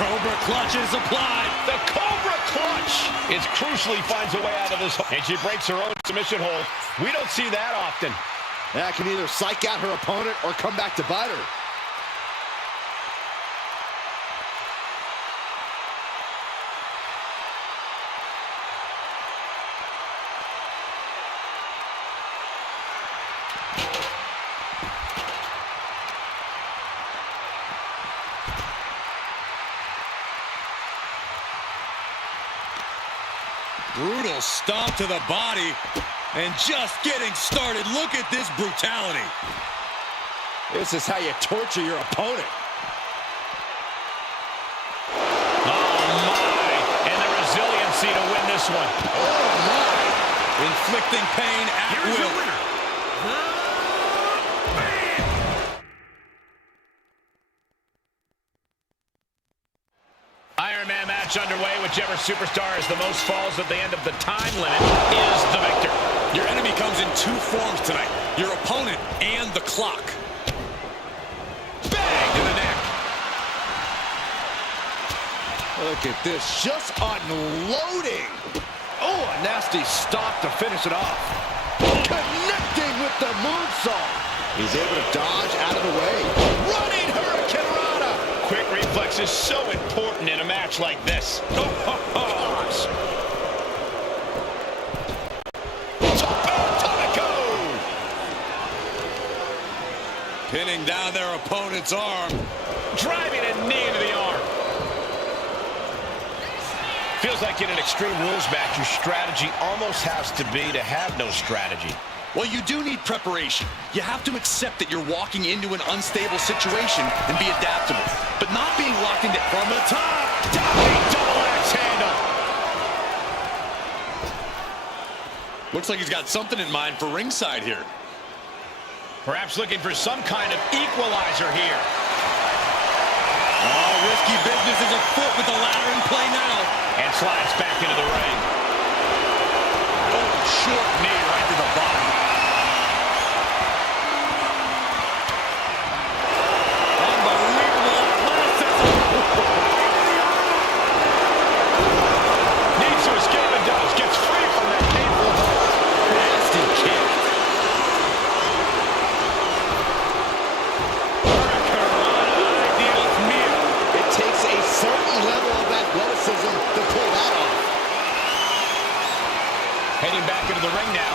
Cobra clutch is applied. The Cobra clutch is crucially finds a way out of this. And she breaks her own submission hold. We don't see that often. That can either psych out her opponent or come back to bite her. Brutal stomp to the body, and just getting started. Look at this brutality. This is how you torture your opponent. Oh, my. And the resiliency to win this one. Oh, my. Inflicting pain at Here's your will. winner, the Man. Iron Man match underway. Whichever superstar has the most falls at the end of the time limit is the victor. Your enemy comes in two forms tonight. Your opponent and the clock. Bang to the neck. Look at this, just unloading. Oh, a nasty stop to finish it off. Connecting with the moonsault. He's able to dodge out of the way. Running Hurricane Rana. Quick reflex is so important in a match like this. Oh, gosh. Pinning down their opponent's arm. Driving a knee into the arm. Feels like in an Extreme Rules match, your strategy almost has to be to have no strategy. Well, you do need preparation. You have to accept that you're walking into an unstable situation and be adaptable. But not being locked into from the top. Diving double axe handle. Looks like he's got something in mind for ringside here. Perhaps looking for some kind of equalizer here. Oh, risky business is afoot with the ladder in play now. And slides back into the ring. Oh, short knee right to the body. Unbelievable athleticism. Needs to escape and does. Gets free from that painful hold. Nasty kick. It takes a certain level of athleticism to pull that off. Heading back into the ring now.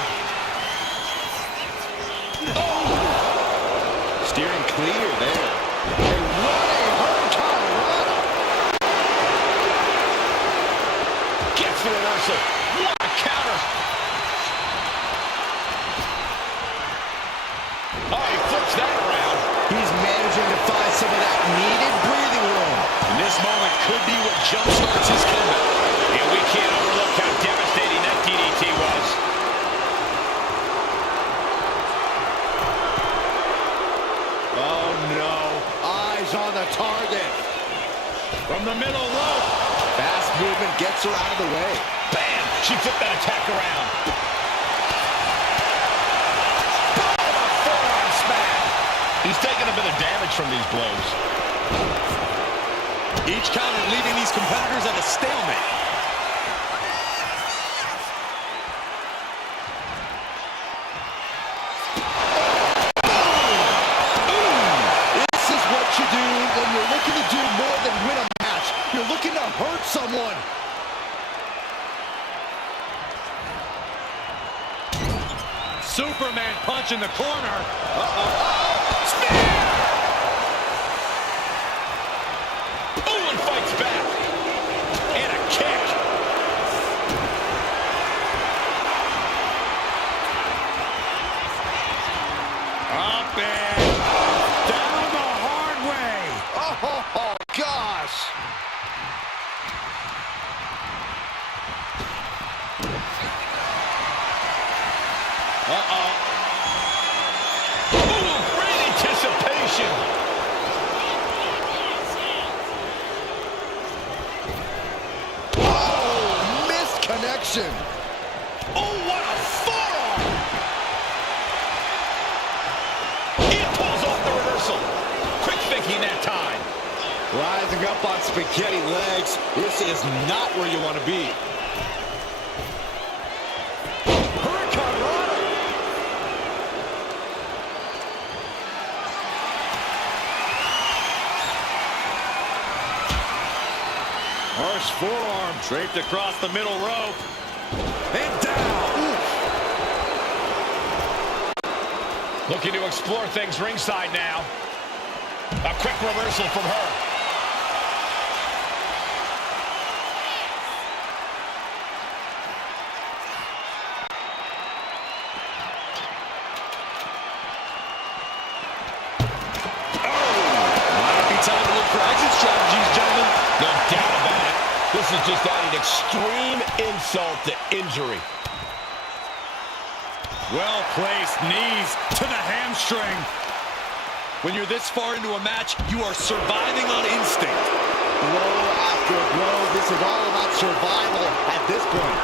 Oh! Steering clear there. And running Hurricane Rana. Gets the reversal. What a counter. Oh, he flips that around. He's managing to find some of that needed breathing room. And this moment could be what jumpstarts his comeback. And we can't overlook how devastating that DDT was. From the middle rope. Fast movement gets her out of the way. Bam! She flipped that attack around. Forearm smash. He's taking a bit of damage from these blows. Each counter leaving these competitors at a stalemate. This is what you do when you're looking to do more than win a match. You're looking to hurt someone. Superman punch in the corner. Spear! Owen fights back. And a kick. Up and down the hard way. Oh, gosh. Ooh, great anticipation. Oh, missed connection. Oh, what a forearm! He pulls off the reversal. Quick thinking that time. Rising up on spaghetti legs. This is not where you want to be. Harsh forearm draped across the middle rope. And down. Looking to explore things ringside now. A quick reversal from her. Might be time to look for exit strategies, gentlemen. No doubt about it. This is just adding extreme insult to injury. Well-placed knees to the hamstring. When you're this far into a match, you are surviving on instinct. Blow after blow. This is all about survival at this point.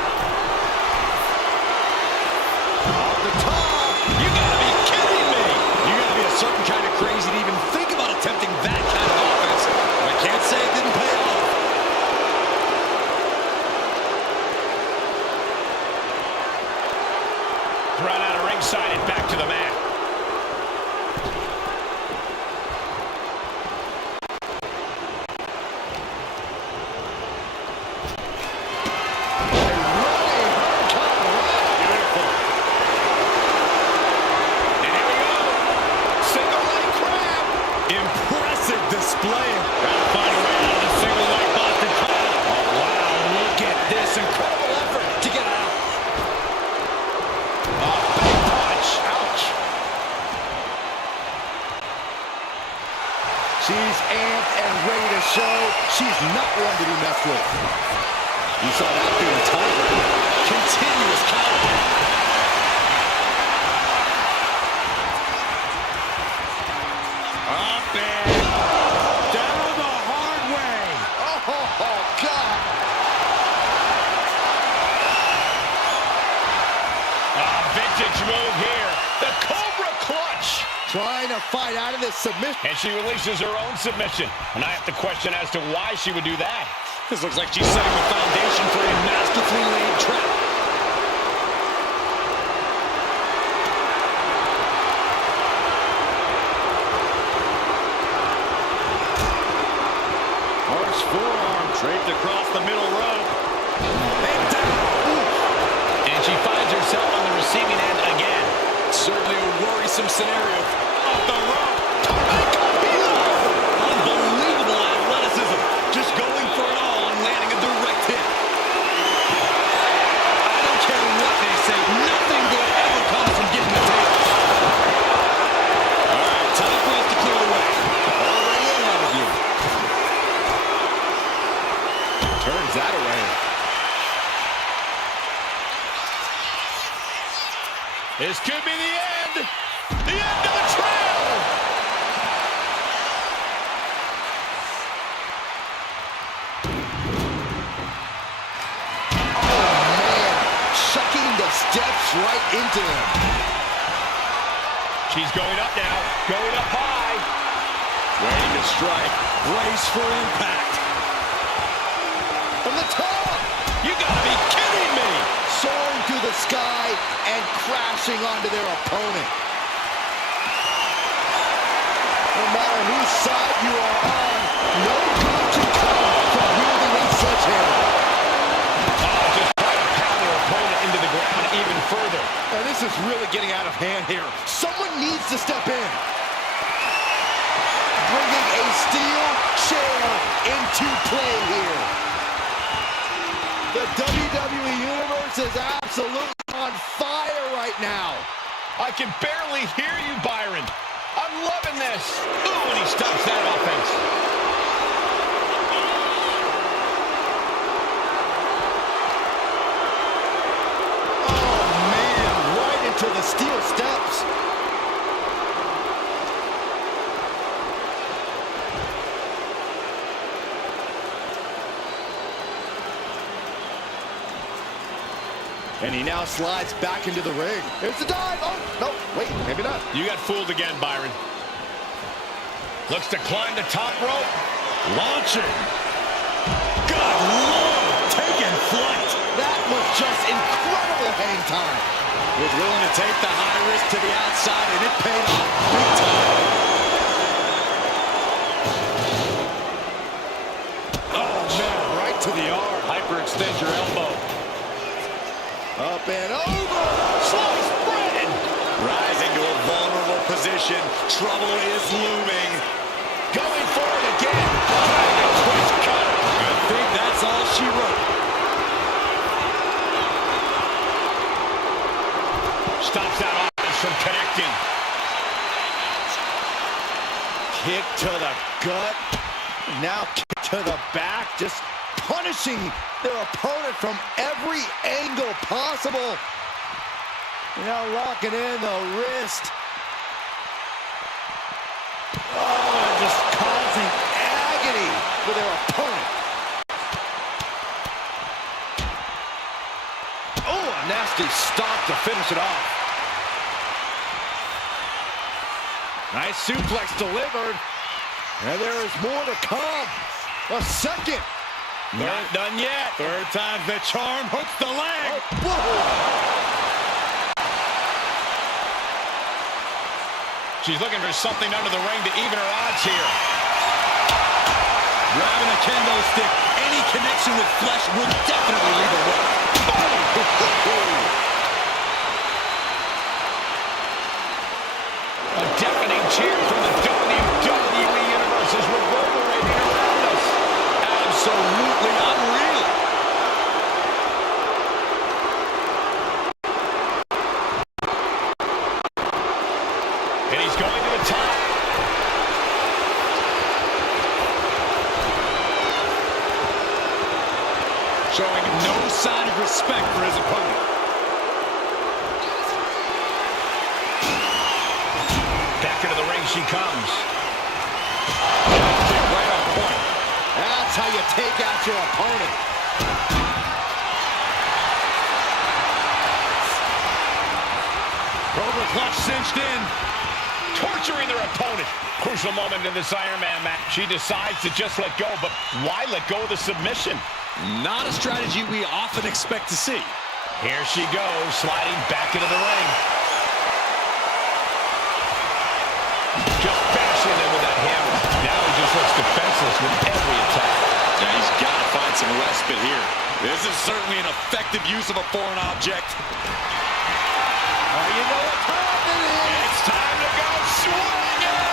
Off the top. You gotta be kidding me! You gotta be a certain kind of crazy to even think about attempting that kind of offense. I can't say it didn't pay off. Run out of ringside and back to the mat. Beautiful. And here we go. Single leg crab. Impressive display. Gotta find a way out of the single leg Boston Crab. Oh, wow, look at this incredible effort to get out. Big punch. Ouch. She's amped and ready to show she's not one to be messed with. You saw that being tight. Continuous counter. Up and down the hard way. Oh, God. Vintage move here. The Cobra Clutch. Trying to fight out of this submission. And she releases her own submission. And I have to question as to why she would do that. This looks like she's setting the foundation for a masterfully laid trap. Harsh forearm draped across the middle rope. And down. And she finds herself on the receiving end again. Certainly a worrisome scenario. Off the rope. Unbelievable athleticism. Just going for it all and landing a direct hit. I don't care what they say. Nothing good ever comes from getting the tables. All right, time for us to clear the way. Already ahead of you. Turns that away. This could be the end. The end of the trail. right into them. She's going up now, going up high. Waiting to strike. Brace for impact. From the top. You gotta be kidding me. Soaring through the sky and crashing onto their opponent. No matter whose side you are on, no good can come from wielding a sledgehammer. Just try to pound their opponent into the ground even further. And this is really getting out of hand here. Someone needs to step in. Bringing a steel chair into play here. The WWE Universe is absolutely on fire right now. I can barely hear you, Byron. I'm loving this. Ooh, and he stops that offense. Oh, man, right into the steel steps. And he now slides back into the ring. Here's the dive. Oh, no, wait, maybe not. You got fooled again, Byron. Looks to climb the top rope. Launching. Good Lord, taking flight. That was just incredible hang time. Was willing to take the high risk to the outside, and it paid off big time. Oh, man, right to the arm. Hyperextend your elbow. Up and over. Slice bread. Rising to a vulnerable position. Trouble is looming. Going for it again. Trying to twist cutter. I think that's all she wrote. Stops that offense from connecting. Kick to the gut. Now kick to the back. Just punishing their opponent from every angle possible. Now locking in the wrist. Oh, and just causing agony for their opponent. Oh, a nasty stop to finish it off. Nice suplex delivered. And there is more to come. A second. Not done yet. Third time's the charm. Hooks the leg. She's looking for something under the ring to even her odds here. Grabbing a kendo stick. Any connection with flesh will definitely leave a mark. A deafening cheer from the WWE Universe is reverberating around us. Absolutely unreal. And he's going to the top. Showing no sign of respect for his opponent. Back into the ring she comes. Kick right on point. That's how you take out your opponent. Cobra clutch cinched in. Torturing their opponent. Crucial moment in this Iron Man match. She decides to just let go, but why let go of the submission? Not a strategy we often expect to see. Here she goes, sliding back into the ring. Just bashing him with that hammer. Now he just looks defenseless with every attack. Yeah, he's got to find some respite here. This is certainly an effective use of a foreign object. Oh, you know what time it is. It's time to go swinging!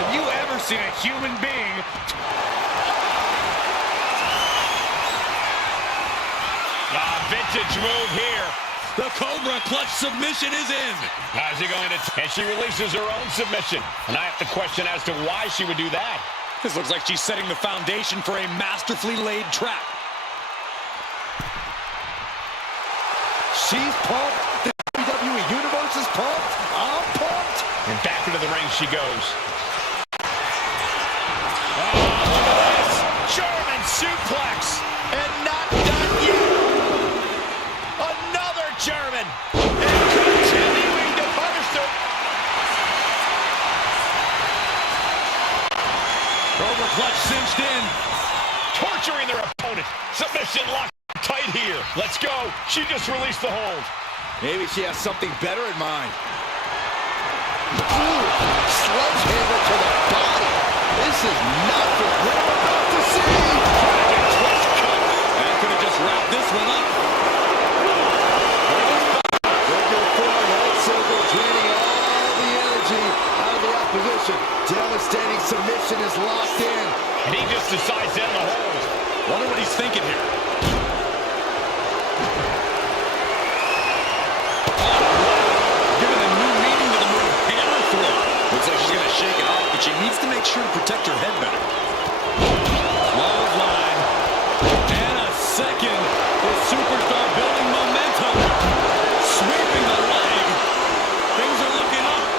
Have you ever seen a human being? Vintage move here. The Cobra clutch submission is in. How's he going to... And she releases her own submission. And I have to question as to why she would do that. This looks like she's setting the foundation for a masterfully laid trap. She's pumped. The WWE Universe is pumped. I'm pumped. And back into the ring she goes. Oh, look at that. clutch cinched in. Torturing their opponent. Submission locked tight here. Let's go. She just released the hold. Maybe she has something better in mind. Ooh, sledgehammer to the body. This is not the what I'm about to see. Dragon twist cut. And could have just wrapped this one up. Looking for an hold circle, draining all the energy out of the opposition. Devastating submission is locked in. And he just decides to end the hold. Wonder what he's thinking here. Giving a new meaning to the move, hammer throw. Looks like she's going to shake it off, but she needs to make sure to protect her head better. Clothesline. And a second. The superstar building momentum. Sweeping the leg. Things are looking up.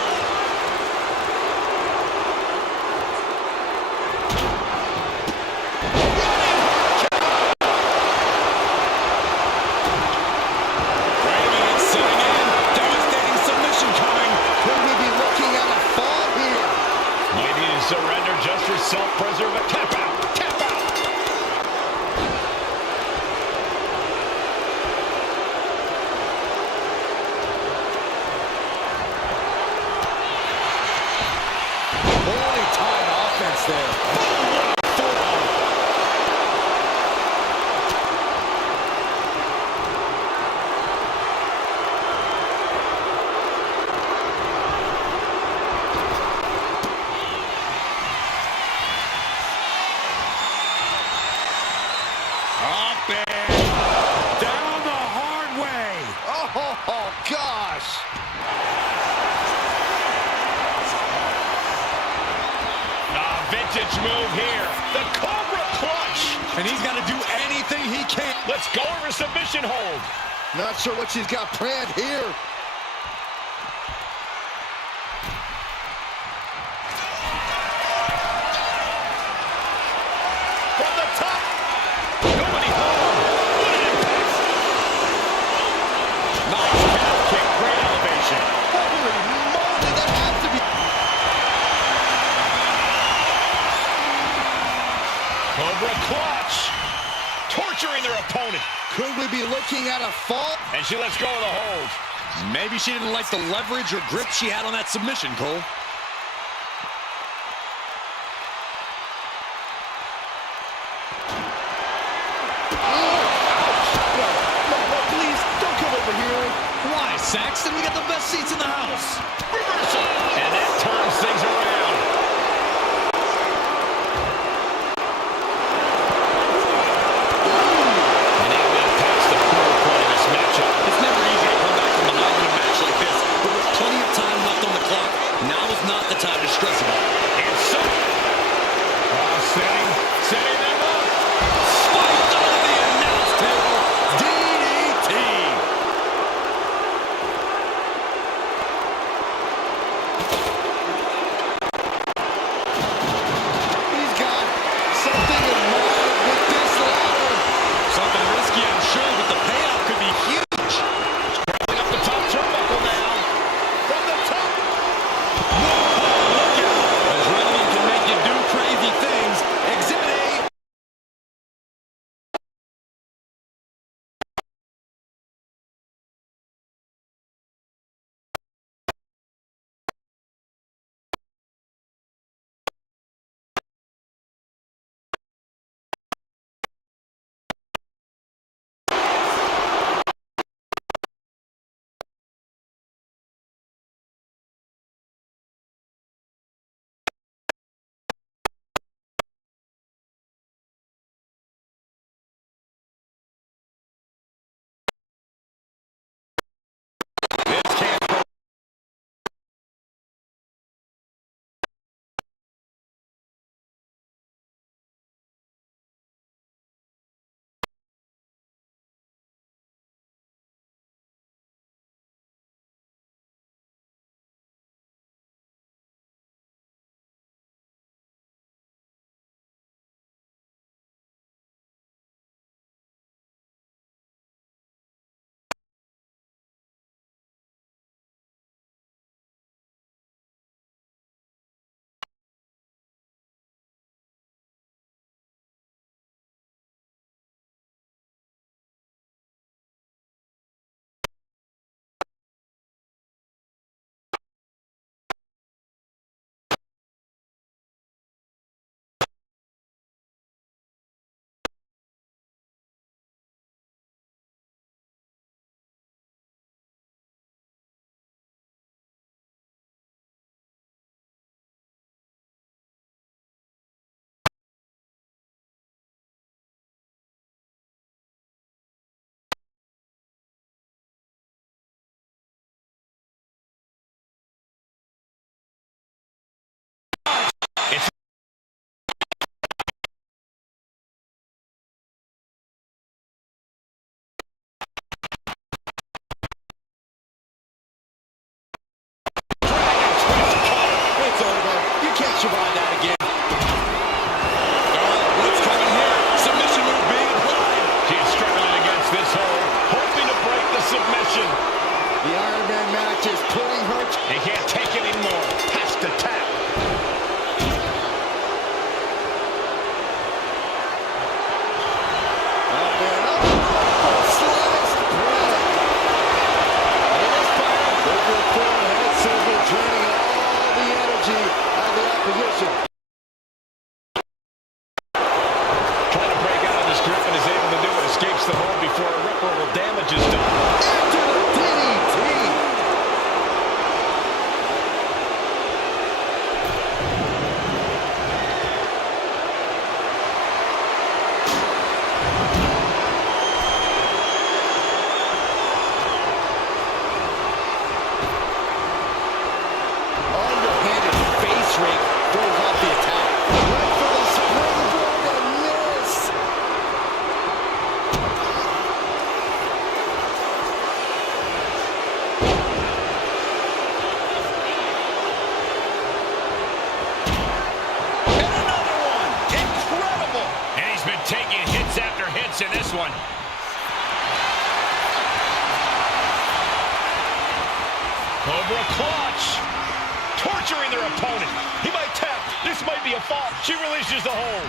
Surrender just for self-preservation. Tap out! Tap out! Poorly timed offense there. Down the hard way. Oh, gosh. Vintage move here. The Cobra Clutch. And he's got to do anything he can. Let's go over submission hold. Not sure what she's got planned here. From the top. Nobody home. What an impact. Nice calf kick. Great elevation. Holy moly, that has to be. Cobra Clutch. Torturing their opponent. Could we be looking at a fall? And she lets go of the hold. Maybe she didn't like the leverage or grip she had on that submission, Cole. Please, don't come over here. Why, Saxton? We got the best seats in the house. Reversal. And that turns things around. And they will pass the quarter point in this matchup. It's never easy to come back from behind in a match like this, but with plenty of time left on the clock, now is not the time to stress about it. And so, setting them up. Spiked onto the announce table. DDT. escapes the hold before irreparable damage is done. Into the DDT. Underhanded face rake throws off the attack. Right for the springboard and miss. And another one. Incredible. And he's been taking hits after hits in this one. Cobra clutch. Torturing their opponent. He might tap. This might be a fall. She releases the hold.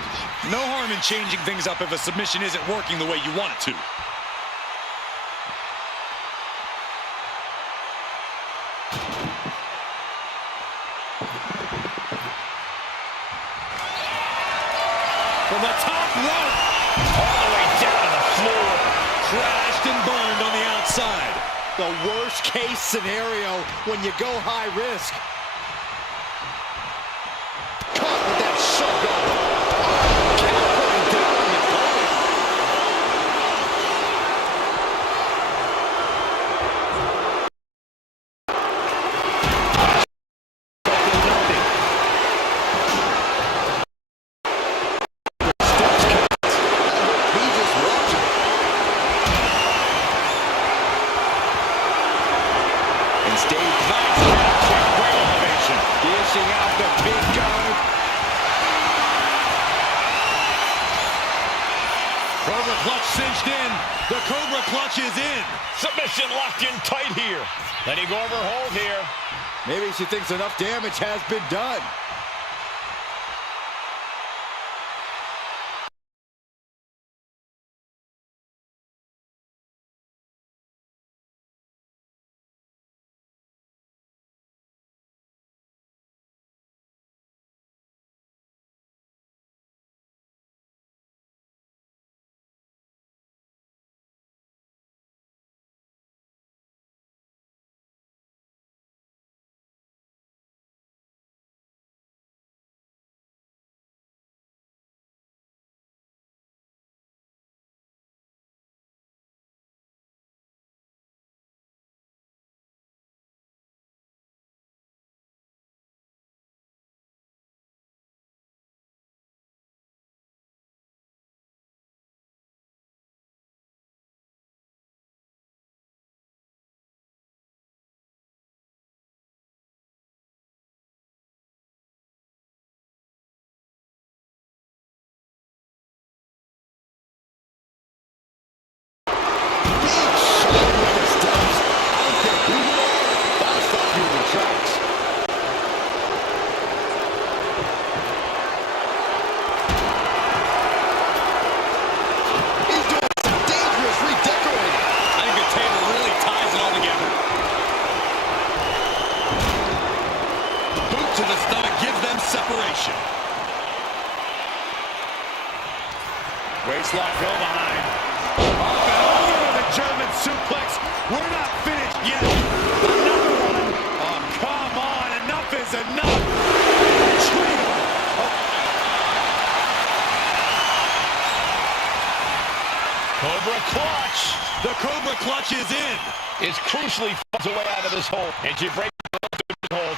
No harm in changing things up if a submission isn't working the way you want it to. From the top rope. All the way down to the floor. Crashed and burned on the outside. The worst case scenario when you go high risk. Caught with that shotgun. Putting down the opponent. He just watching. And stayed nice catch. Great elevation. Dishing out the big gun. Cobra clutch cinched in. The Cobra clutch is in. Submission locked in tight here. Letting go of her hold here. Maybe she thinks enough damage has been done. separation. Waistlock go behind. Up and over the German suplex. We're not finished yet. Another one. Oh, come on. Enough is enough. Cobra clutch. The Cobra clutch is in. It's crucially finds a way out of this hole. And she breaks the hold.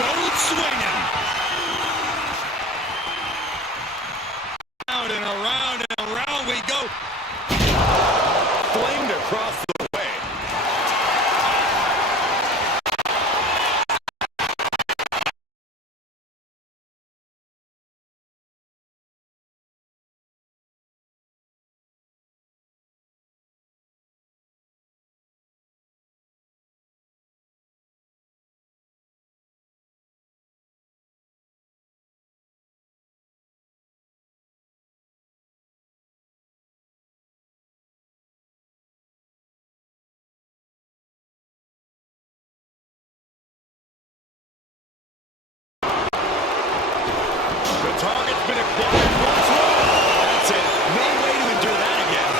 Rhodes swinging. Round and around and around we go. Flamed across the way. Target's been acquired once more. That's it. No way to endure that again.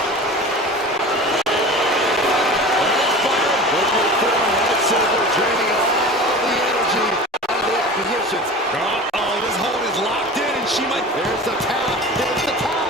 Fire. Looking for a head silver, draining all the energy out of the opposition. Uh-oh, this hold is locked in, and she might... There's the tap. There's the tap.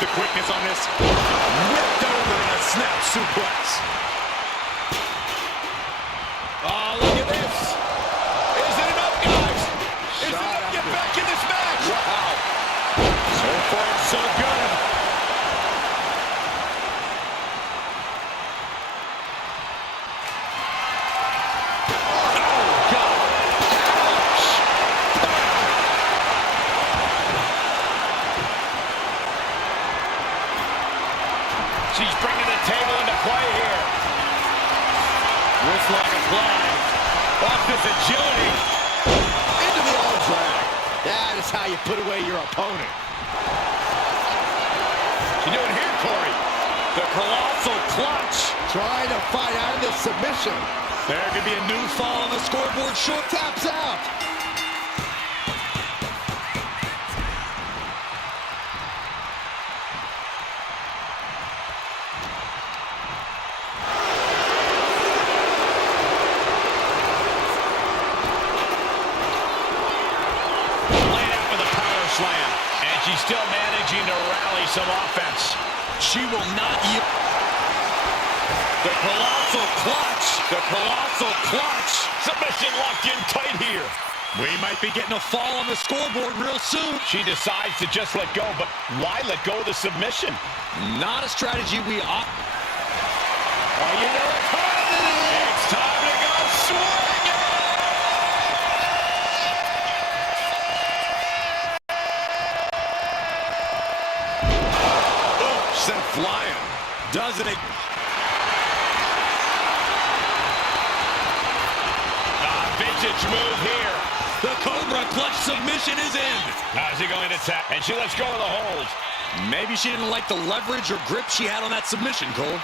The quickness on this. Whipped over in a snap suplex. Oh, look at this. Is it enough, guys? Is it enough to get back in this match? Wow. So far, so good. Oh, God. Ouch. She's bringing the table into play here. Wrist lock applied. Off this agility. Into the arm drag. That is how you put away your opponent. What's you doing here, Corey? The colossal clutch. Trying to fight out of this submission. There could be a new fall on the scoreboard. Short taps out. Slam. And she's still managing to rally some offense. She will not yield. The colossal clutch. The colossal clutch. Submission locked in tight here. We might be getting a fall on the scoreboard real soon. She decides to just let go, but why let go of the submission? Not a strategy we ought. Oh, you know what time it is. It's time to go swinging. Sent flying. Doesn't it? Vintage move here. The Cobra clutch submission is in. How's he going to tap? And she lets go of the hold. Maybe she didn't like the leverage or grip she had on that submission, Cole.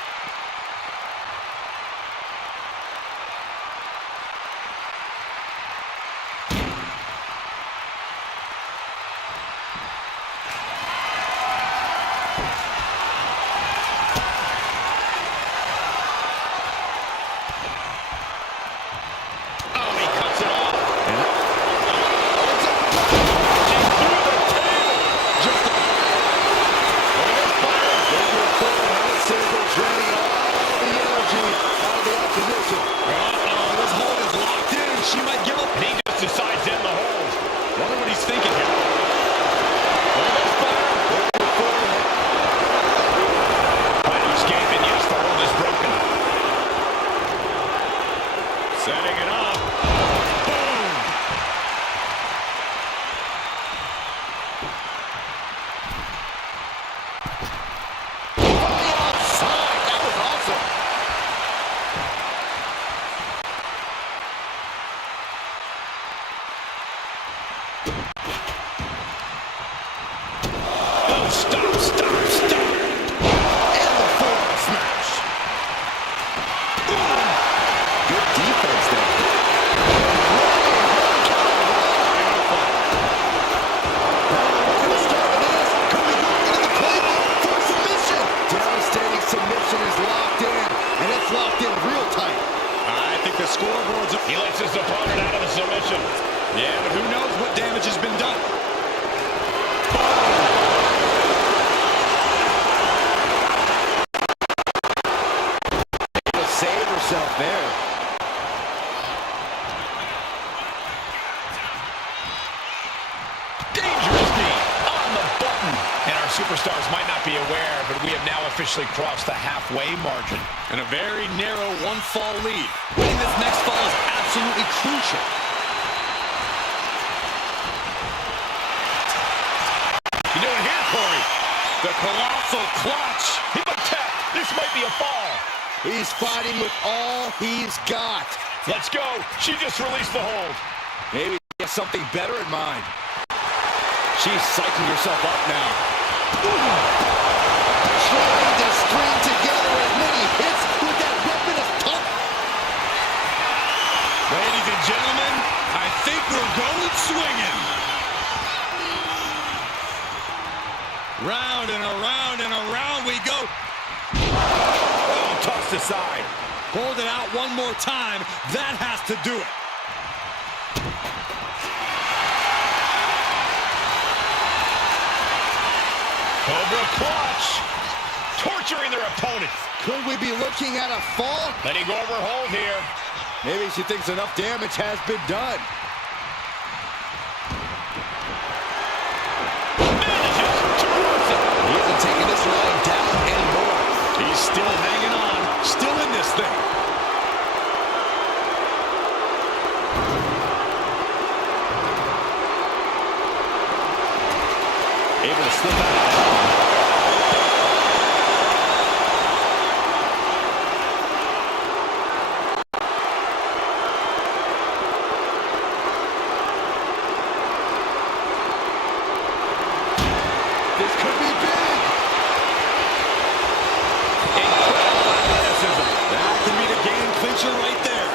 Superstars might not be aware, but we have now officially crossed the halfway margin. And a very narrow one-fall lead. Winning this next fall is absolutely crucial. You doing here, Corey? The colossal clutch. He might tap. This might be a fall. He's fighting with all he's got. Let's go. She just released the hold. Maybe he has something better in mind. She's psyching herself up now. Trying to string together as many hits with that weapon as pump. Ladies and gentlemen, I think we're going swinging. Round and around and around we go. Oh, tossed aside. Hold it out one more time. That has to do it. Cobra clutch. Torturing their opponent. Could we be looking at a fall? Letting go of her hold here. Maybe she thinks enough damage has been done. Manages to reverse it. He isn't taking this line down anymore. He's still hanging on. Still in this thing. Able to slip out. This could be big. Incredible athleticism. That can be the game clincher right there.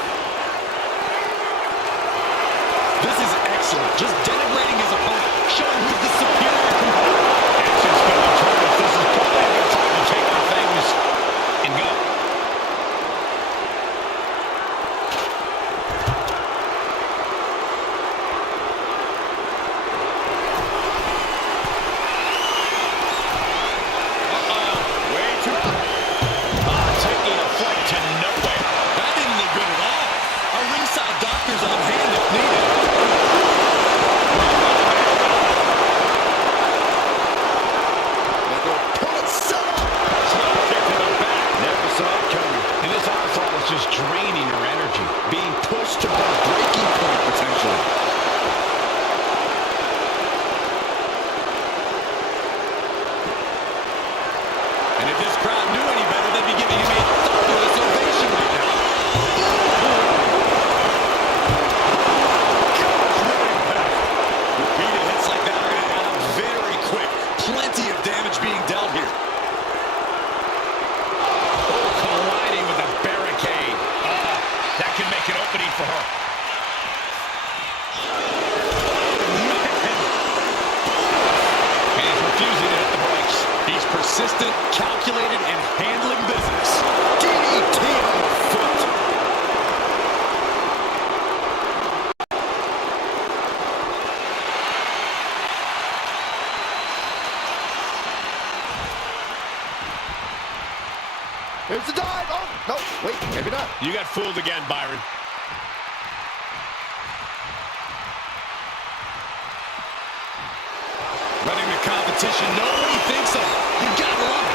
This is excellent. Just denigrating his opponent, showing who's the superior component. Action's been determined. This is probably a good time to take our things and go. Way too. Taking a flight to nowhere. That didn't look good at all. Our ringside doctor's on hand if needed. And their opponent set up. Slow kick to the back. Never saw it coming. And this onslaught is just draining her energy. Being pushed to her breaking point, potentially. And if this crowd knew any better, they'd be giving him a thunderous ovation right now. Repeated hits like that are going to add up very quick. Plenty of damage being dealt here. Oh, colliding with a barricade. That can make an opening for her. And he's refusing to hit the brakes. He's persistent, calculated, and handling business. DDT on the foot. Here's the dive. Oh, no, wait, maybe not. You got fooled again, Byron. Running the competition, nobody thinks of it. You gotta love it.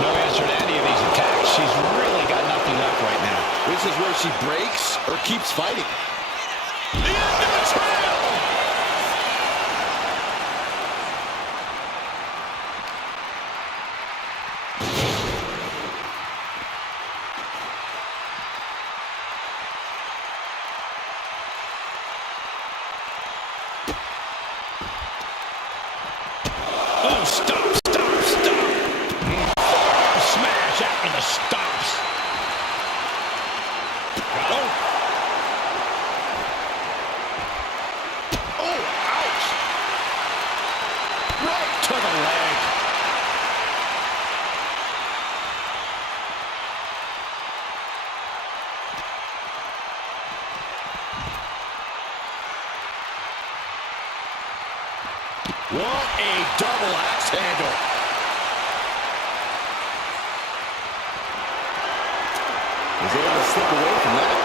No answer to any of these attacks. She's really got nothing left right now. This is where she breaks or keeps fighting. The end of the trail! Oh, stop, stop, stop! Forearm smash after the stops. Oh! is able to slip away from that.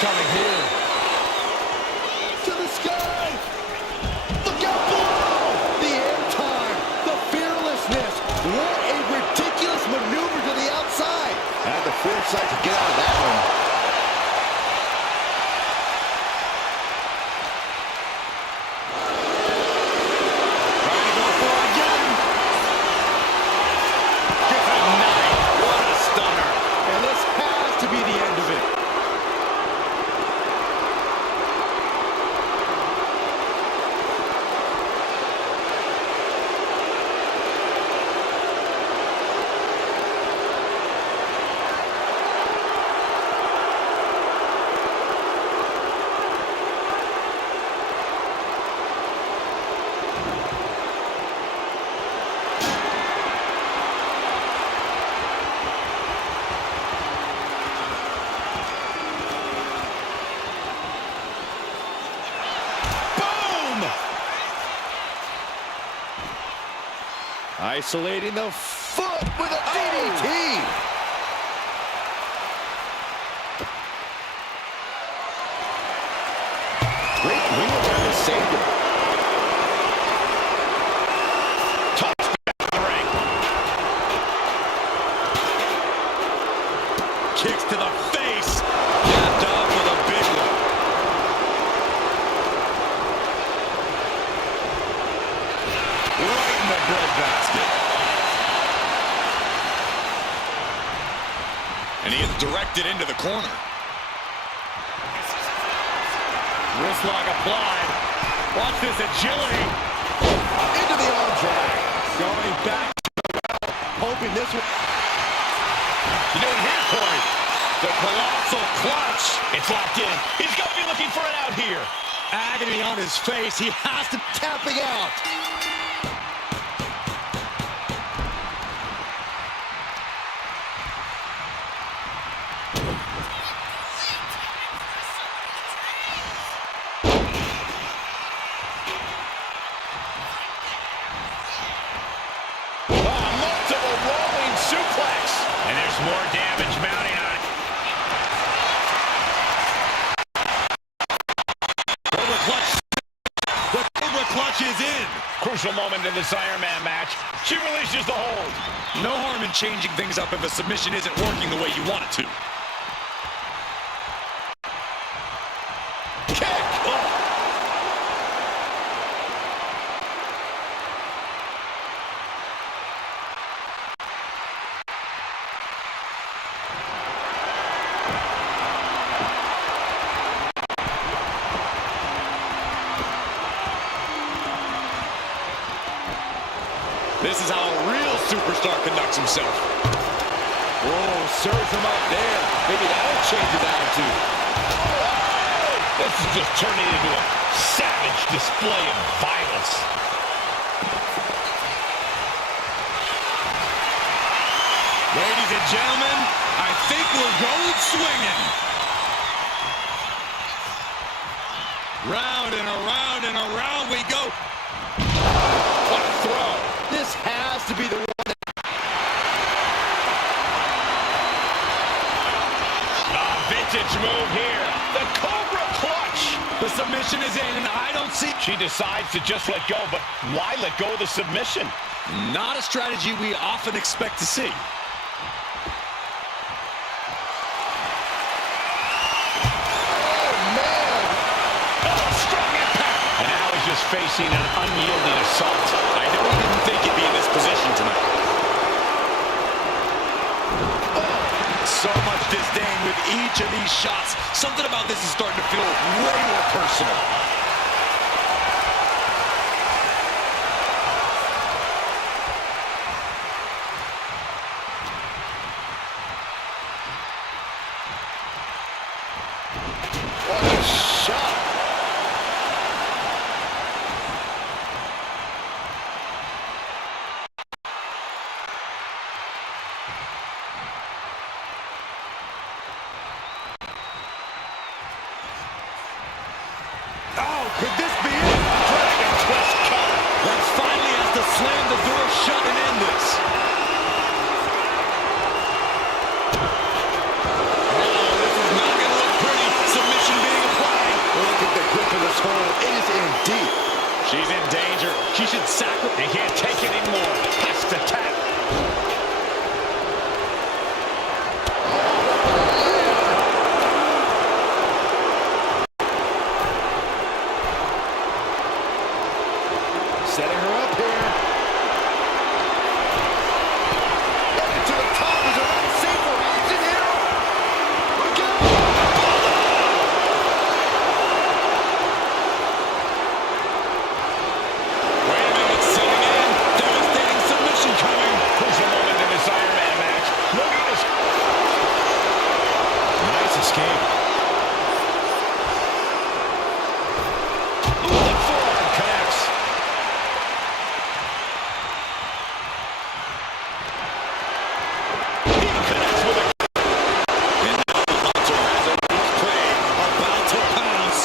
Coming here. To the sky. Look out below. The airtime. The fearlessness. What a ridiculous maneuver to the outside. Had the foresight to get out of that one. Trying to go for it again. Good night. What a stunner. And this has to be the end of it. Isolating the foot with a DDT. Great wheel there to save him. Tossed back to the ring. Kicks to the face. Capped off with a big one. Right in the breadbasket. And he is directed into the corner. Wrist lock applied. Watch this agility. Into the arm drag. Going back to the well. Hoping this one. You know here, Corey. The colossal clutch. It's locked in. He's got to be looking for an out here. Agony on his face. He has to. Tapping out. Multiple rolling suplex. And there's more damage mounting on it. Cobra clutch. The Cobra clutch is in. Crucial moment in this Iron Man match. She releases the hold. No harm in changing things up if a submission isn't working the way you want it to. Kick! Oh. This is how a real superstar conducts himself. Whoa, serves him up there. Maybe that'll change his attitude. This is just turning into a savage display of violence. Ladies and gentlemen, I think we're going swinging. Round and around and around we go. What a throw. This has to be the one. A vintage move here. The Cobra clutch. The submission is in, and I don't see... She decides to just let go, but why let go of the submission? Not a strategy we often expect to see. Just facing an unyielding assault. I know he didn't think he'd be in this position tonight. Oh, so much disdain with each of these shots. Something about this is starting to feel way more personal. What a shot. Could this be it? Dragon twist cover. Rhodes finally has to slam the door shut and end this. This is not going to look pretty. Submission being applied. Look at the grip of this hold. It is in deep. She's in danger. She should sacrifice. He can't take it anymore. Has to tap. Setting her up here. To the top. Is there any safer option here? Look out! Wait a minute, setting in. Devastating submission coming. Who's the moment in this Iron Man match? Look at this. Nice escape. Ooh, the forearm connects. He connects with a... And now the Hunter has a weak prey about to pounce.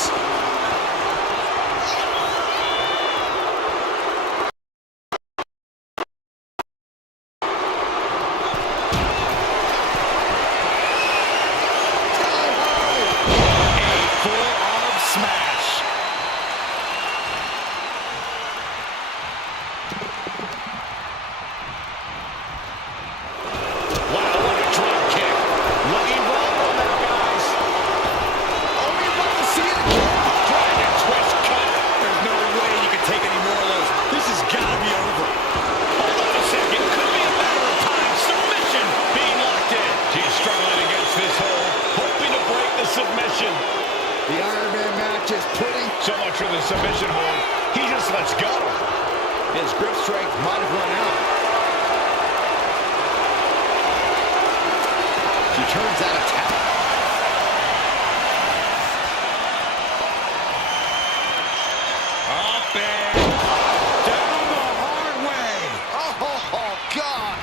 A forearm smash. Wow, what a drop kick. Looking vulnerable now, guys. Oh, we about to see it again. Dragon twist cover. There's no way you can take any more of those. This has got to be over. Hold on a second. Could be a matter of time. Submission being locked in. She's struggling against this hold, hoping to break the submission. The Iron Man match is pretty. So much for the submission hold. He just lets go. His grip strength might have run out. She turns that attack. Up and down the hard way. Oh, God.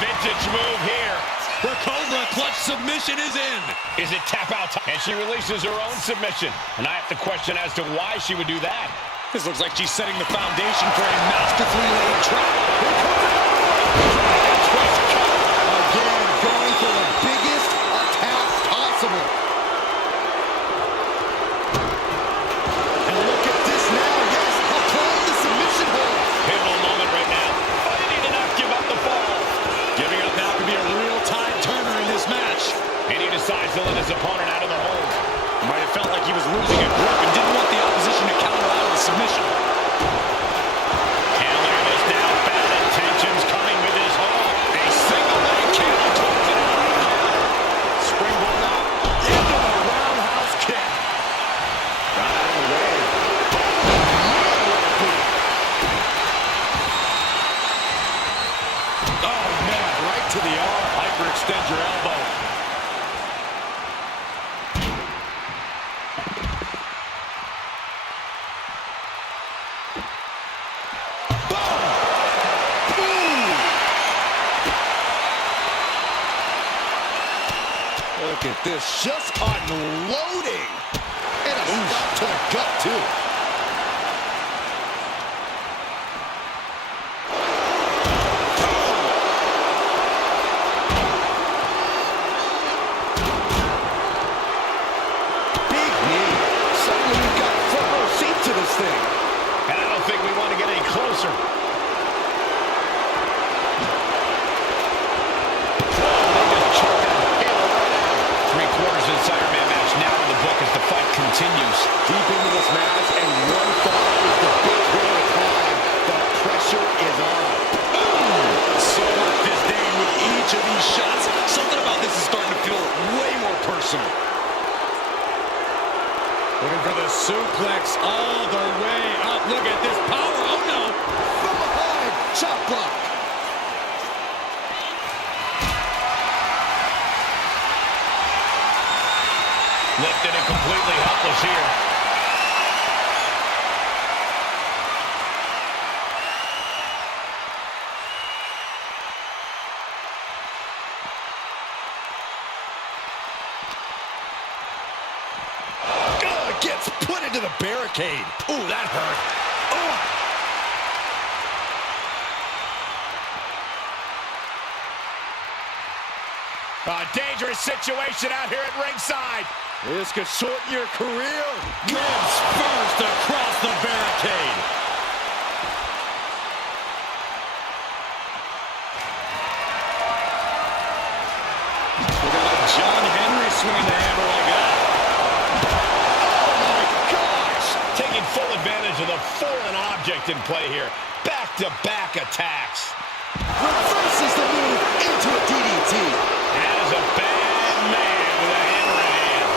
Vintage move here. The Cobra clutch submission is in. Is it tap out time? And she releases her own submission. And I have to question as to why she would do that. This looks like she's setting the foundation for a masterfully laid trap. Dragon twist cover. Again, going for the biggest attack possible. And look at this now. Yes, applying the submission hold. Pivotal moment right now. Fighting to not give up the fall. Giving up now could be a real-time turner in this match. And he decides to let his opponent out of the hold. Might have felt like he was losing a grip and didn't want the opposition to counter out of the submission. And look at this now. Bad intentions coming with this hold. A single leg kick towards it. Springboard up into the roundhouse kick. Got out of the way. Oh, man, right to the arm. Hyperextend your elbow. Look at this, just unloading. And a stop to the gut, too. thing. And I don't think we want to get any closer. Three-quarters of this Iron Man match now in the book as the fight continues. Deep into this match, and one fall is the big hill to climb. The pressure is on. So much disdain with each of these shots. Something about this is starting to feel way more personal. Looking for the suplex all the way up. Look at this power. Oh, no. From behind, chop block. Lifted and completely helpless here. Gets put into the barricade. Ooh, that hurt. A dangerous situation out here at ringside. This could shorten your career. Ribs first across the barricade. We're going to let John Henry swing the hammer like that. Taking full advantage of the foreign object in play here. Back-to-back attacks. Reverses the move into a DDT. That is a bad man with a hammer in hand.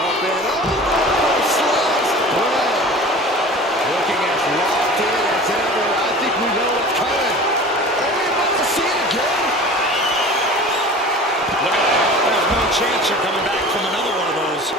Up and over, sliced bread. Looking as locked in as ever. I think we know what's coming. Are we about to see it again? Look at that. There's no chance you're coming back from another one of those.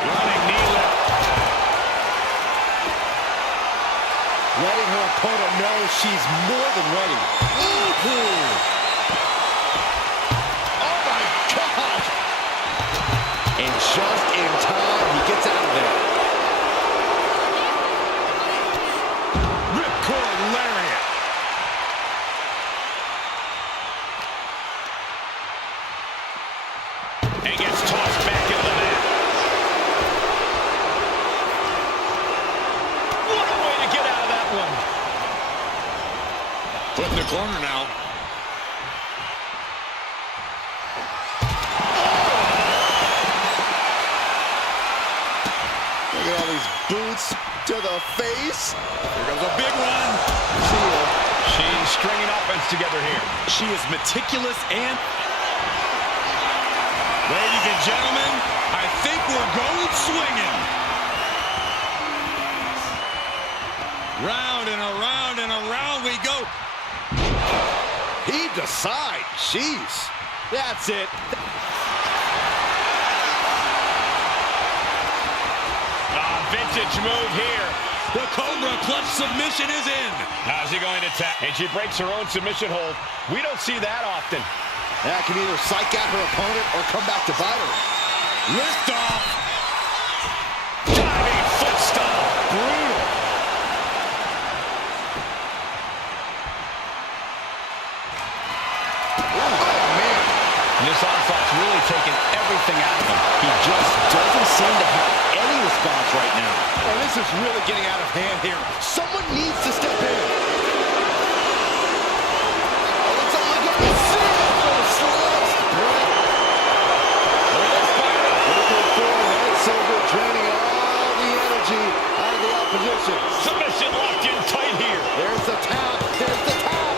Running knee lift. Letting her opponent know she's more than ready. Oh my God! And just in time, he gets out of there. Ripcord lariat. And gets tossed back into the mat. What a way to get out of that one. Put in the corner now. Look at all these boots to the face. Here comes a big one. She's stringing offense together here. She is meticulous and... Ladies and gentlemen, I think we're going swinging. Round and around we go. Heave the side. Jeez. That's it. Vintage move here. The Cobra clutch submission is in. How's he going to tap? And she breaks her own submission hold. We don't see that often. That can either psych out her opponent or come back to bite her. Lift off. Diving foot stomp. Brutal. Oh, man. And this onslaught's really taken everything out of him. He just doesn't seem to have any response right now. Oh, this is really getting out of hand here. Someone needs to step in. Oh, it's only going to sit for a slice. Looking for head silver, draining all the energy out of the opposition. Submission locked in tight here. There's the tap. There's the tap.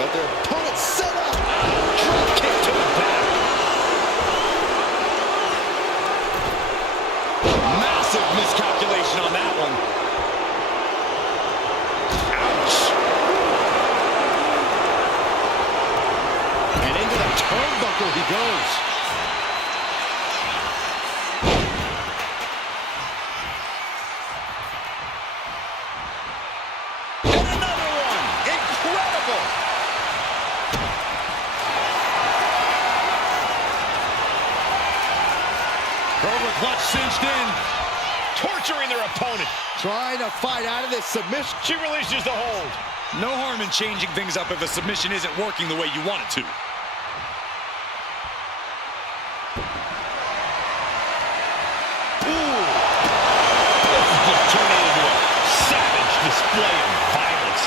But their opponent set up. Drop kick to the back. Massive miscalculation on that one. Ouch. And into the turnbuckle he goes. clutch cinched in. Torturing their opponent. Trying to fight out of this submission. She releases the hold. No harm in changing things up if a submission isn't working the way you want it to. Ooh. This is just turning into a savage display of violence.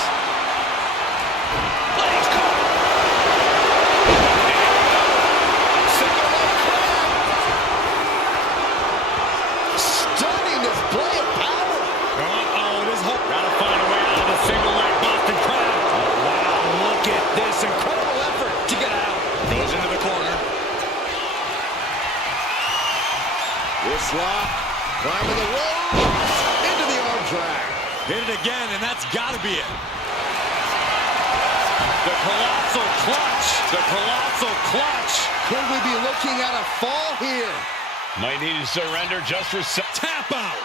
Legs caught. Single leg grab. Stunning display of power. This hope. Gotta find a way out of the single leg Boston Crab. Oh, wow, look at this incredible effort to get out. Goes into the corner. This lock, climbing the Rhodes, into the arm drag. Hit it again, and that's gotta be it. The colossal clutch. The colossal clutch. Could we be looking at a fall here? Might need to surrender just for Tap out.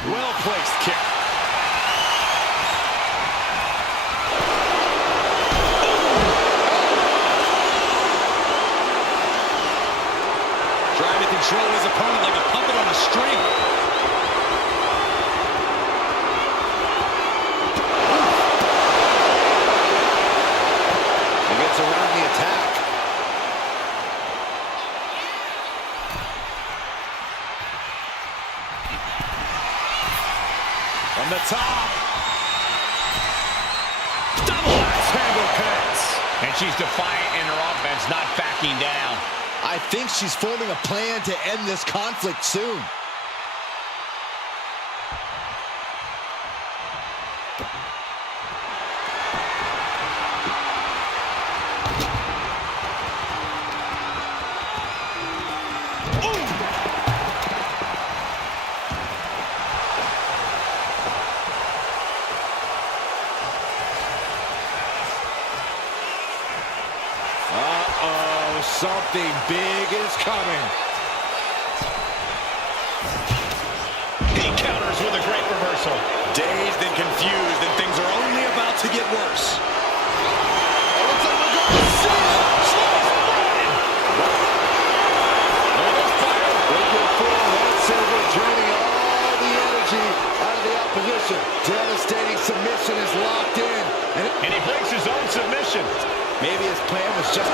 Well-placed kick. Trying to control his opponent like a puppet on a string. He gets around the attack. From the top. Double axe handle pass. And she's defiant in her offense, not backing down. I think she's forming a plan to end this conflict soon. Something big is coming. He counters with a great reversal. Dazed and confused, and things are only about to get worse. It's over to Cena. Draining all the energy out of the opposition. Devastating submission is locked in. And he breaks his own submission. Maybe his plan was just...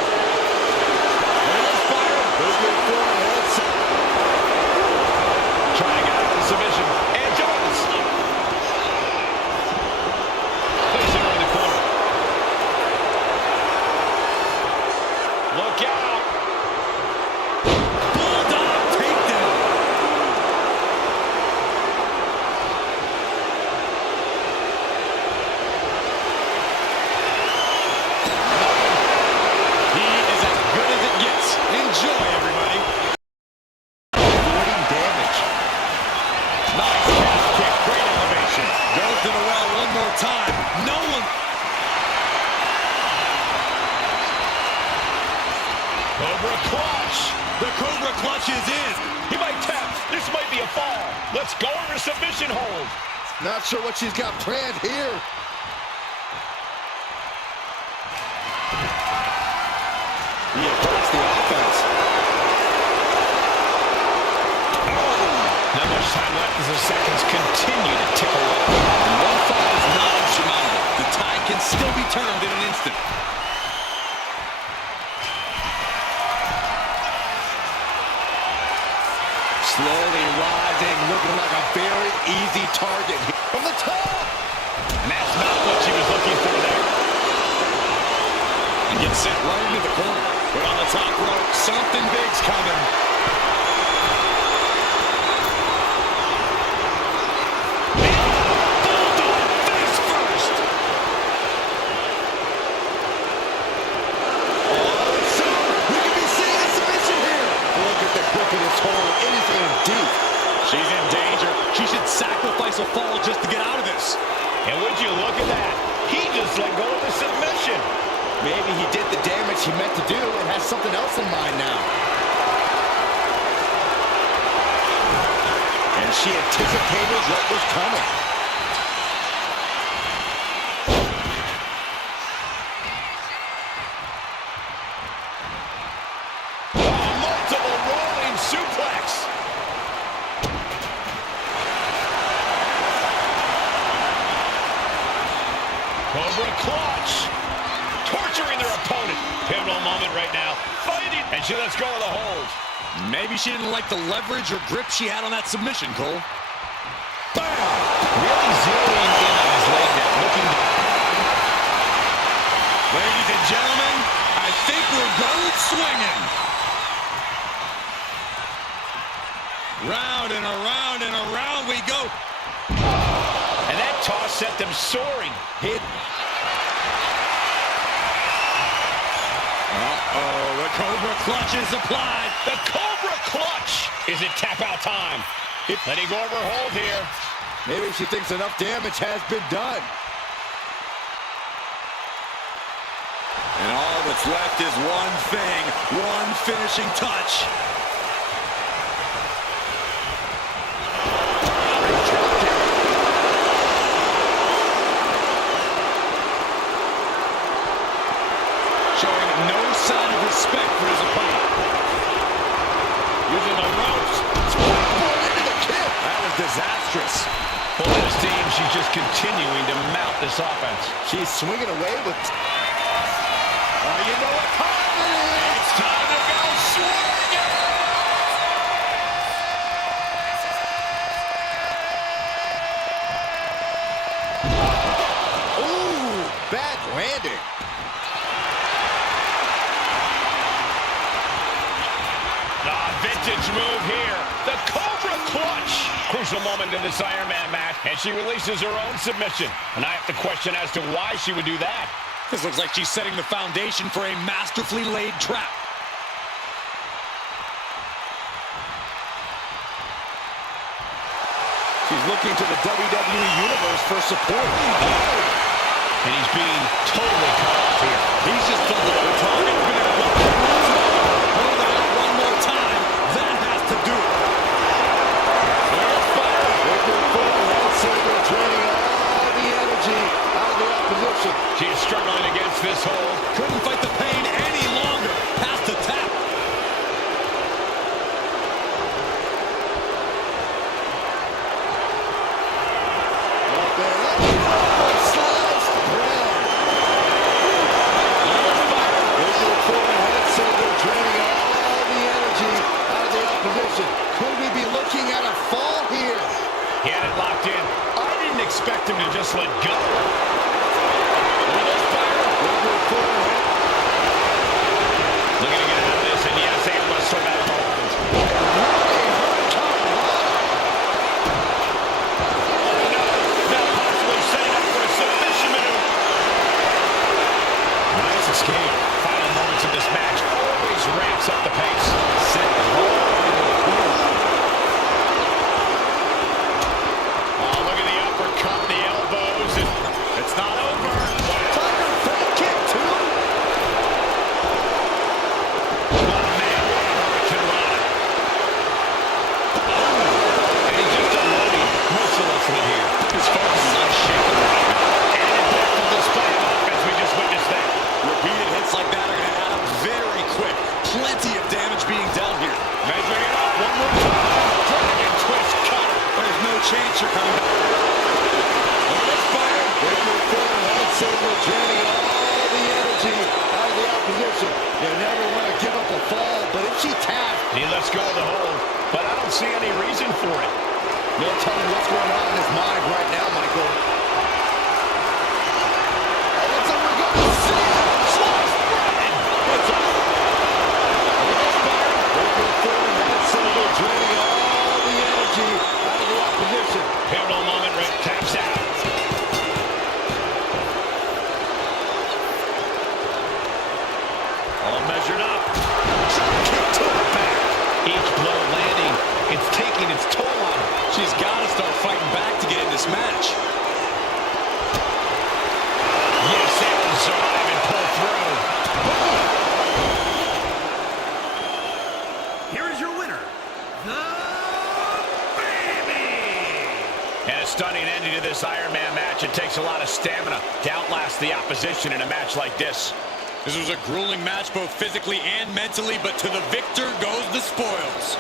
Trying to get out of the submission. And Jones. Placing her in the corner. Look out. Bulldog takedown. He is as good as it gets. Enjoy, everybody. Avoiding damage. Nice calf kick, great elevation. Goes to the well one more time. No one. Cobra clutch. The Cobra clutch is in. He might tap. This might be a fall. Let's go over submission hold. Not sure what she's got planned here. He attacks the offense. Not much time left as the seconds continue to tick away. And one fall is not insurmountable. The tide can still be turned in an instant. Slowly rising, looking like a very easy target. From the top! And that's not what she was looking for there. And gets sent right into the corner. But on the top rope, something big's coming. Bulldog face first. We could be seeing a submission here. Look at the grip of this hold. It is in deep. She's in danger. She should sacrifice a fall just to get out of this. And would you look at that? He just let go of the submission. Maybe he did the damage he meant to do and has something else in mind now. And she anticipated what was coming. Cobra clutch. Torturing their opponent. Pivotal moment right now. Fighting. And she lets go of the hold. Maybe she didn't like the leverage or grip she had on that submission, Cole. Bam! Really zeroing in on his leg there. Looking down. Ladies and gentlemen, I think we're going swinging. Round and around and around we go. And that toss set them soaring. Hit. Uh-oh, the Cobra clutch is applied. The Cobra clutch. Is it tap out time? Letting go of her hold here. Maybe she thinks enough damage has been done. And all that's left is one thing, one finishing touch. Showing no sign of respect for his opponent. Using the ropes. Into the kick. That was disastrous. For this team, she's just continuing to mount this offense. She's swinging away with... Oh, you know what time it is. It's time to go swinging! Ooh, bad landing. Vintage move here. The Cobra clutch. Crucial moment in this Iron Man match, and she releases her own submission. And I have to question as to why she would do that. This looks like she's setting the foundation for a masterfully laid trap. She's looking to the WWE Universe for support. And he's being totally cut off here. He's just doubled up the target. Hold it out one more time. That has to do it. Draining all the energy out of the opposition. She is struggling against this hold. Couldn't fight the pain any longer. Has to tap. Could we be looking at a fall here? He had it locked in. I didn't expect him to just let go. Looking to get out of this, and yes, they must sort out of ROLLINS. Oh no, now possibly setting up for a submission maneuver. Nice escape. Final moments of this match always ramps up the pace. Set the hold. Chance you're coming back. Draining all the energy out of the opposition. You never want to give up a fall, but if she taps... He lets go of the hold, but I don't see any reason for it. No telling what's going on in his mind right now, Michael. And it's a regardless. Draining all the energy out of the opposition. Pivotal moment, Rick taps out. All measured up. Kick to the back. Each blow landing. It's taking its toll on her. She's got to start fighting back to get in this match. Yes, they can survive and pull through. Here is your winner, the Baby! And a stunning ending to this Iron Man match. It takes a lot of stamina to outlast the opposition in a match like this. This was a grueling match both physically and mentally, but to the victor goes the spoils.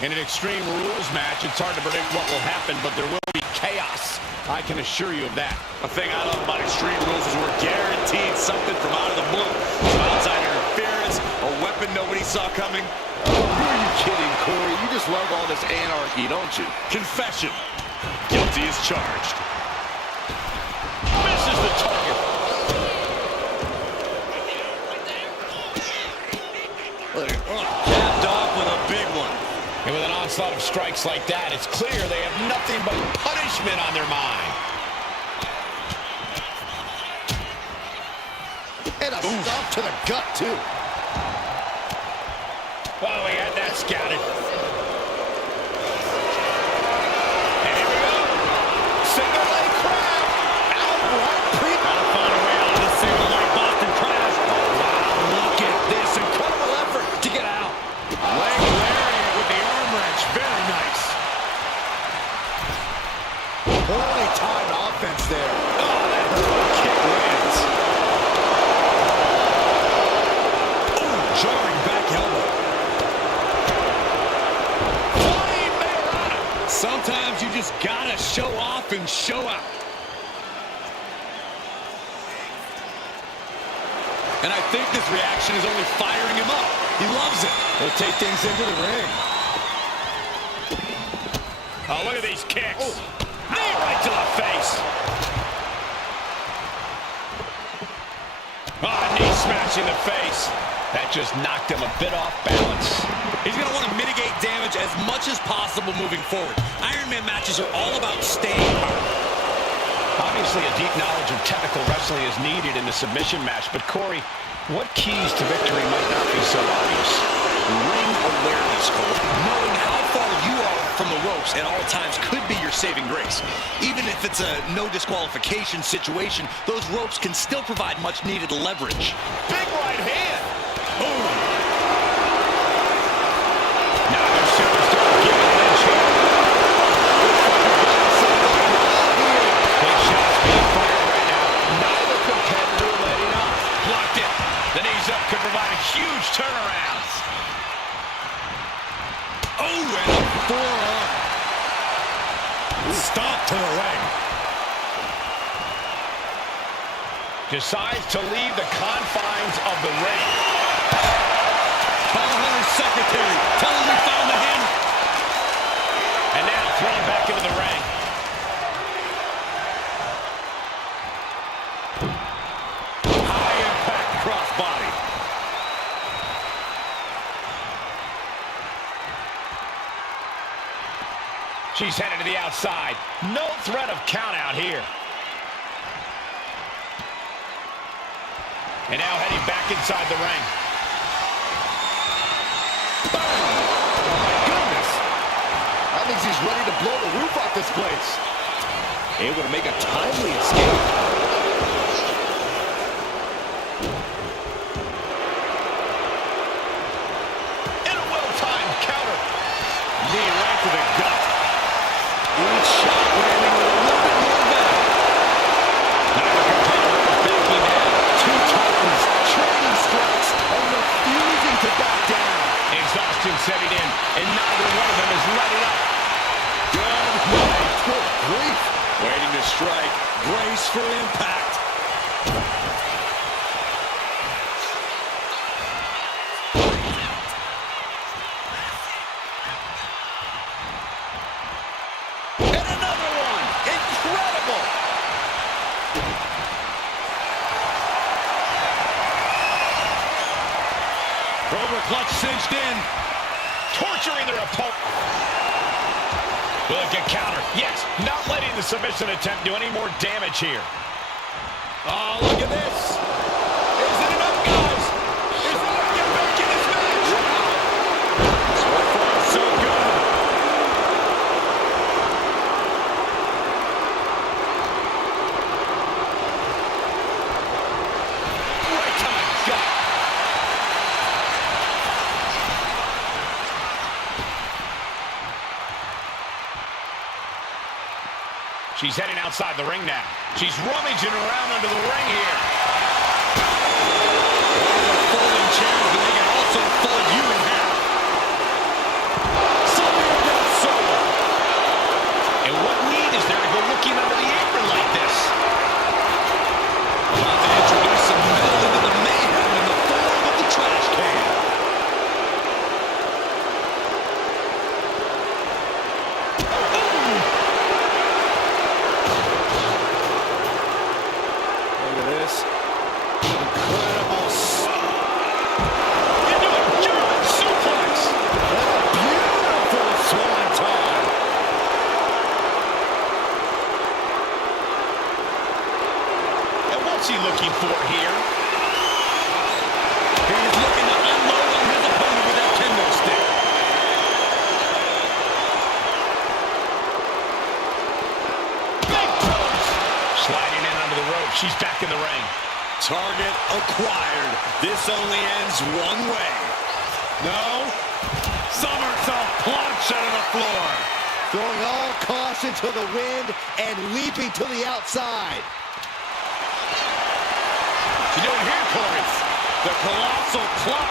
In an Extreme Rules match, it's hard to predict what will happen, but there will be chaos. I can assure you of that. The thing I love about Extreme Rules is we're guaranteed something from out of the blue. Some outside interference, a weapon nobody saw coming. Who are you kidding, Corey? You just love all this anarchy, don't you? Confession. Guilty as charged. Misses the target. Capped off with a big one. And with an onslaught of strikes like that, it's clear they have nothing but punishment on their mind. And a stomp to the gut, too. Oh, we had that scouted. And here we go. Single leg crab. Outright pre. Gotta find a way out of the single leg Boston crash. Oh, wow, look at this. Incredible effort to get out. Leg lariat with the arm wrench. Very nice. Poorly timed offense there. Oh, that kick lands. Ooh, jarring back elbow. Flying Mayorana. Sometimes you just gotta show off and show out. And I think this reaction is only firing him up. He loves it. He'll take things into the ring. Oh, look at these kicks. Oh. Knee right to the face. Oh, knee smash in the face. That just knocked him a bit off balance. He's going to want to mitigate damage as much as possible moving forward. Iron Man matches are all about staying power. Obviously, a deep knowledge of technical wrestling is needed in the submission match, but Corey, what keys to victory might not be so obvious? Ring awareness, Cole. Knowing how far you are from the ropes at all times could be your saving grace. Even if it's a no disqualification situation, those ropes can still provide much needed leverage. Big right hand. Boom. Now the superstar giving an inch here. Big shots being fired right now. Neither competitor letting up. Blocked it. The knees up could provide a huge turnaround. Oh, and a forearm. Stop to the leg. Decides to leave the confines of the ring. Title Hunter's secretary telling me found the hammer. And now thrown back into the ring. High impact crossbody. She's headed to the outside. No threat of count out here. And now heading back inside the ring. Oh, my goodness. That means he's ready to blow the roof off this place. Able to make a timely escape. And a well-timed counter. Knee right to the gut. Each shot landing with a little bit more venom. Neither competitor is backing down. Two titans trading strikes and refusing to back down. Exhaustion setting in, and neither one of them is letting up. Good night. Good grief. Waiting to strike. Brace for impact. And another one. Incredible. Rover clutch cinched in. Torturing their opponent. Look at counter. Yes, not letting the submission attempt do any more damage here. Oh, look at this. Is it enough, guys? Is it enough to get back in this match? So far, so good. Right to the gut. She's heading outside the ring now. She's rummaging around under the ring here. Folding chairs, but they can also fold you in half. is there to go looking under the apron like this? About to introduce some metal into the mayhem in the form of the trash can. Look at this. Incredible. Into a German suplex. Beautiful swanton. And what's he looking for here? He's looking to unload on his opponent with that kendo stick. Big punch. Sliding in under the rope. She's back in the ring. Target acquired. This only ends one way. No. Somersault plunge out the floor. Throwing all caution to the wind and leaping to the outside. You doing here, Cody? The colossal club.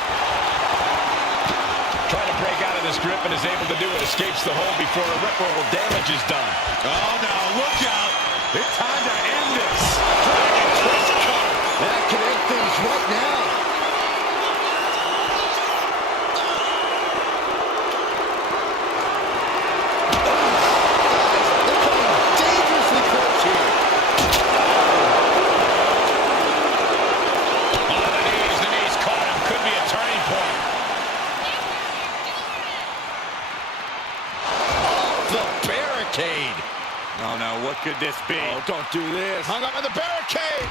Trying to break out of this grip and is able to do it. Escapes the hold before irreparable damage is done. Oh, now look out. It's time to end this. Dragon twist cutter. That can end things right now. They're coming dangerously close here. On the knees caught him. Could be a turning point. The barricade. Oh, no, what could this be? Oh, don't do this. Hung up in the barricade.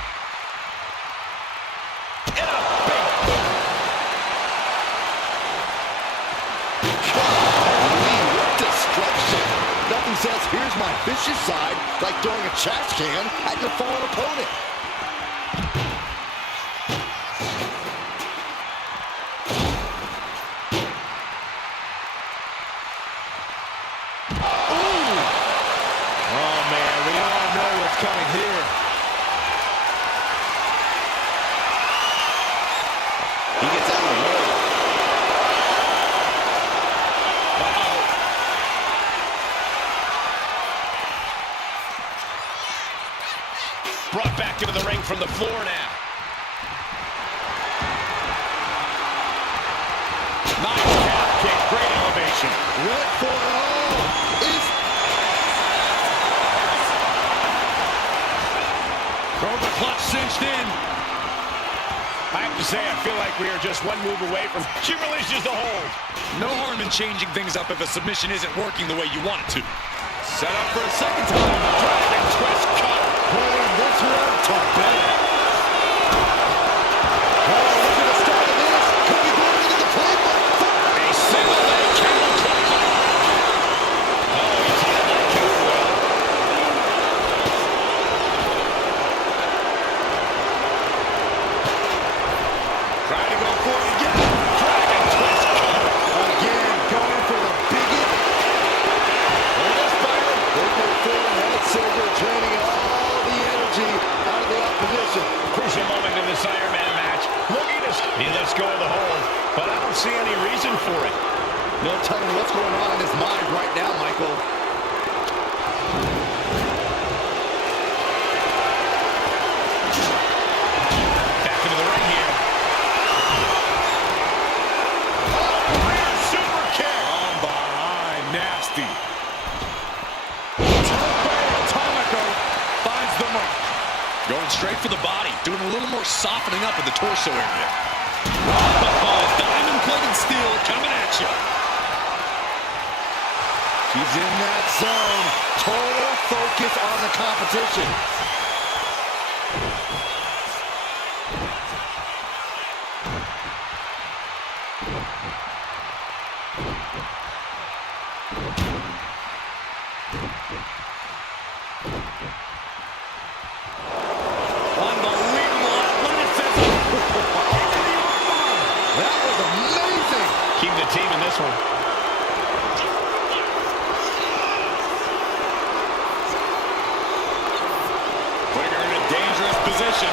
And a big boot. Golly, what destruction. Nothing says, here's my vicious side, like throwing a trash can at your fallen opponent. Oh, man, we all know what's coming here. He gets out of the way. Brought back into the ring from the floor now. Nice calf kick, great elevation. Went for it all. Cobra clutch cinched in. I have to say, I feel like we are just one move away from... She releases the hold. No harm in changing things up if a submission isn't working the way you want it to. Set up for a second time. Dragon twist cut. Pulling this one to bed. Oh, look at the start of this. Could be going into the playbook. A single leg camel clutch. Oh, he tied that counter well. Trying to go for it again. Dragon twist cut. Again, going for the bigot. And this fighter, they move forward, head silver, draining all the energy out of the opposition. Crucial moment in this Iron Man match. Looking to... He lets go of the hold, but I don't see any reason for it. No telling what's going on in his mind right now, Michael. Back into the ring here. Rear super kick. On behind, nasty. Atomico finds the mark. Going straight for the body, doing a little more softening up in the torso area. Oh, diamond-plated steel coming at you. He's in that zone. Total focus on the competition. Unbelievable athleticism. That was amazing. Keep the team in this one. Putting her in a dangerous position.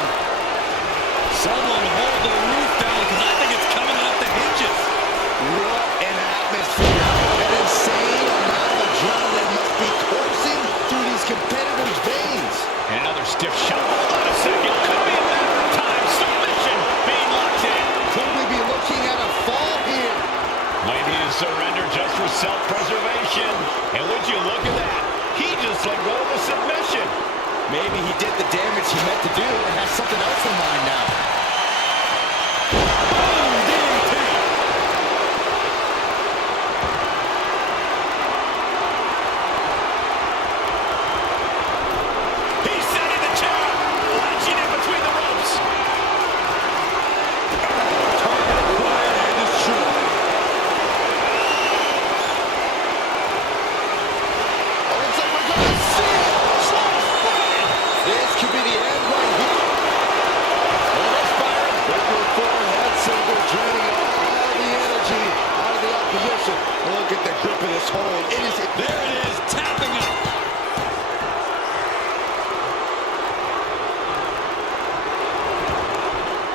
Someone hold the roof down because I think it's coming off the hinges. What an atmosphere. An insane amount of adrenaline must be coursing through these competitors. stiff shot. Hold on a second. Could be a matter of time. Submission being locked in. Could we be looking at a fall here? Maybe a surrender just for self-preservation. And would you look at that? He just let go of a submission. Maybe he did the damage he meant to do and has something else in mind now. Boom, DDT. He's setting the chair, launching it between the ropes. Target acquired and destroyed. Oh, looks like we're going to see it. This could be the end right here. Oh, that's fired. Breaking forward, head single, draining all the energy out of the opposition. Look at the grip of this hold. There it is, tapping up.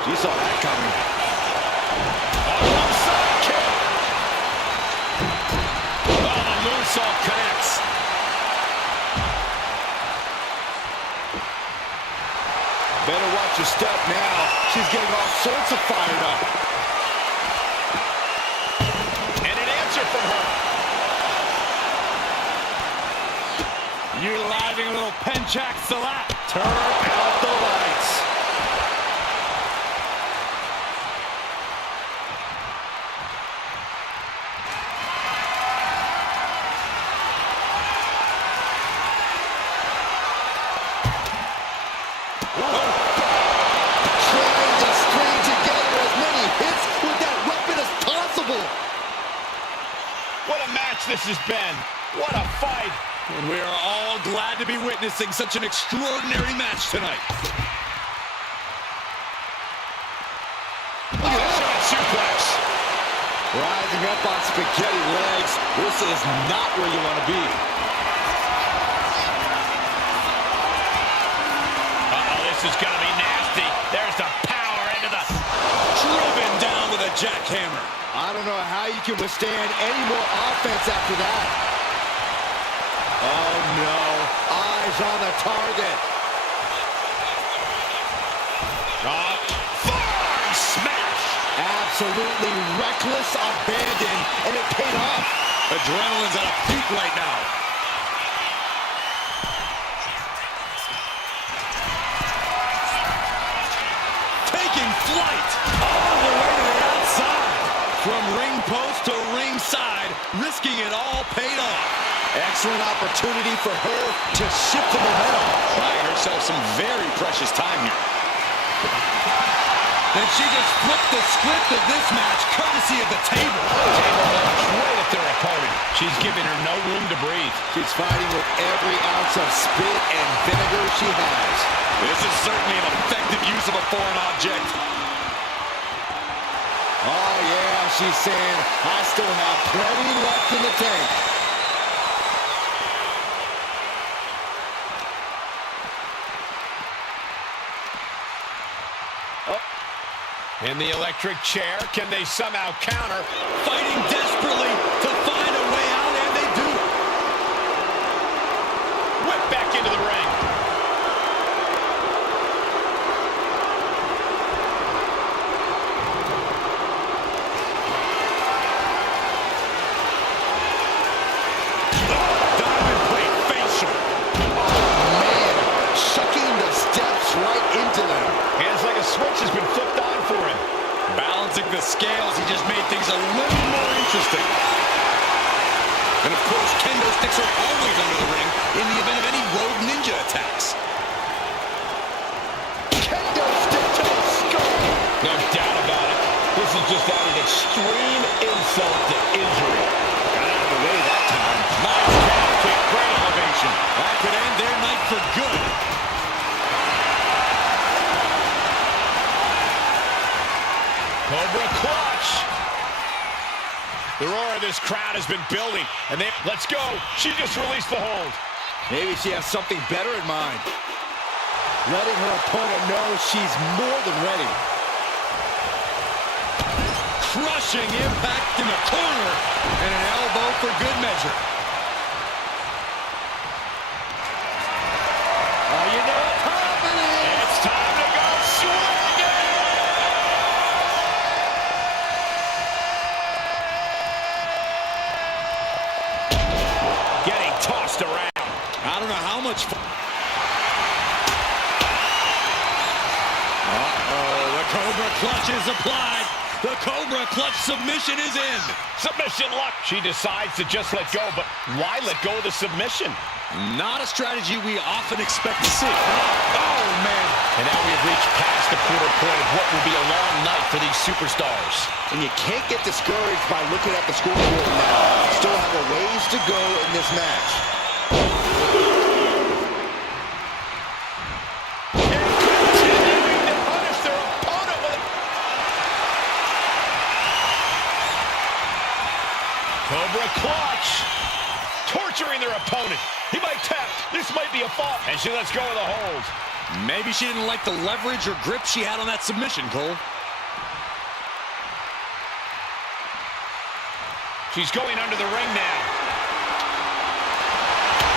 She saw that coming. Alongside kick. Oh, the moonsault connects. Better watch your step now. She's getting all sorts of fired up. And an answer from her. Utilizing a little penchak salap. Turn out the lights. Trying to string together as many hits with that weapon as possible. What a match this has been. What a fight. And we are all glad to be witnessing such an extraordinary match tonight. Look at that shot suplex. Rising up on spaghetti legs. This is not where you want to be. Uh-oh, this is going to be nasty. There's the power into the... Driven down with a jackhammer. I don't know how you can withstand any more offense after that. Oh no, eyes on the target. Farm smash. Absolutely reckless abandon, and it paid off. Adrenaline's at a peak right now. Taking flight all the way to the outside. From ring post to ringside, risking it all paid off. Excellent opportunity for her to shift the momentum. Buying herself some very precious time here. And she just flipped the script of this match, courtesy of the table. Table launch right at their opponent. She's giving her no room to breathe. She's fighting with every ounce of spit and vinegar she has. This is certainly an effective use of a foreign object. Oh yeah, she's saying, I still have plenty left in the tank. In the electric chair, can they somehow counter? Fighting desperately to find a way out, and they do. Whip back into the ring. Diamond plate facial. Man, shucking the steps right into them. And it's like a switch has been flipped on for him. Balancing the scales, he just made things a little more interesting. And of course, kendo sticks are always under the ring in the event of any rogue ninja attacks. Kendo stick to the skull. No doubt about it. This is just adding extreme insult to injury. Got out of the way that time. Nice calf kick, great elevation. That could end their night for good. Cobra clutch. The roar of this crowd has been building, and let's go. She just released the hold. Maybe she has something better in mind. Letting her opponent know she's more than ready. Crushing impact in the corner, and an elbow for good measure. Oh, you know it, huh? Cobra clutch is applied. The Cobra clutch submission is in. Submission lock. She decides to just let go, but why let go of the submission? Not a strategy we often expect to see. Oh, man. And now we have reached past the quarter point of what will be a long night for these superstars. And you can't get discouraged by looking at the scoreboard now. Still have a ways to go in this match. Cobra clutch. Torturing their opponent. He might tap. This might be a fall. And she lets go of the hold. Maybe she didn't like the leverage or grip she had on that submission, Cole. She's going under the ring now.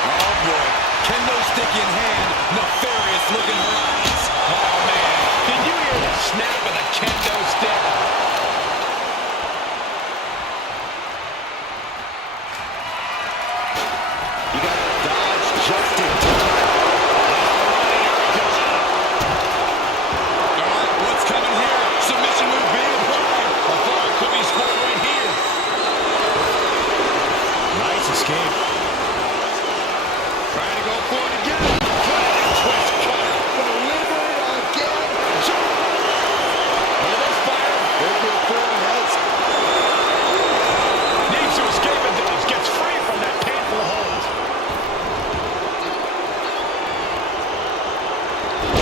Oh, boy. Kendo stick in hand. Nefarious look in her eyes. Oh, man. Can you hear the snap of the kendo stick? You got to dodge just in time. All right, what's coming here? Submission move being applied. A fall could be scored right here. Nice escape. Trying to go for it again. Twist cutter. Delivered again. Almost fired. There's your foreheads. Needs to escape and does. Gets free from that painful hold.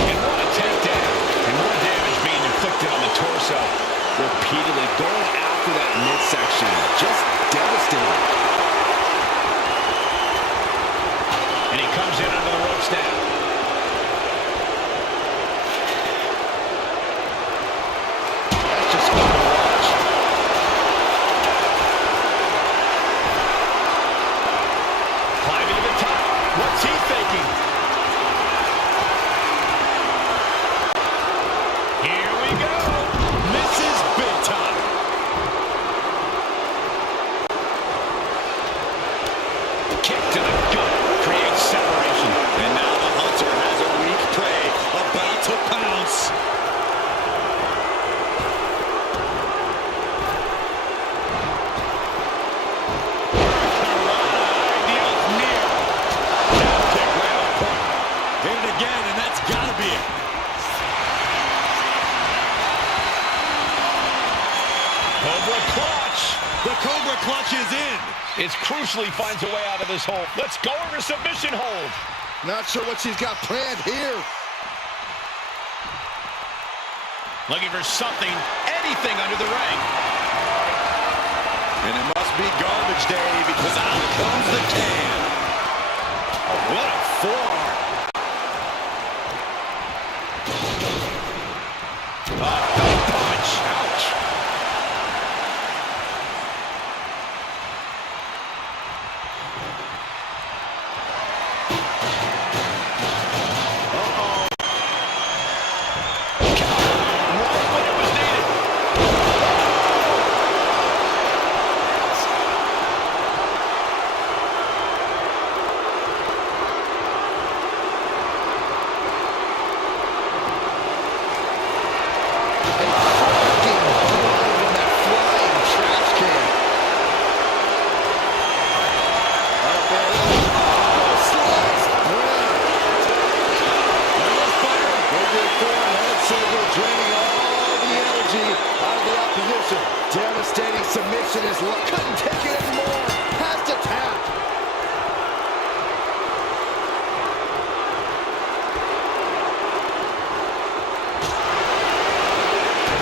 And what a takedown. And more damage being inflicted on the torso. Repeatedly going after that midsection. Just devastating. And he comes in under the ropes now. That's just fun to watch. Climbing to the top. What's he thinking? Here we go. Misses big time. Kick to the gut. Creates separation. And now the hunter has a weak prey about to pounce. Ideal's near. Down kick right on point. Hit it again, and that's got to be it. Cobra clutch. The Cobra clutch is in. It's crucially finds a way out of this hold. Let's go over submission hold. Not sure what she's got planned here. Looking for something, anything under the ring. And it must be garbage day because out comes the can. What a forearm. Punch. Ouch. Right when it was needed. Fucking blow in that flying trash can. Up there. Oh, sliced bread. And this fighter, with your forehead surgery, draining all the energy out of the opposition. Devastating submission is couldn't take it anymore. Has to tap.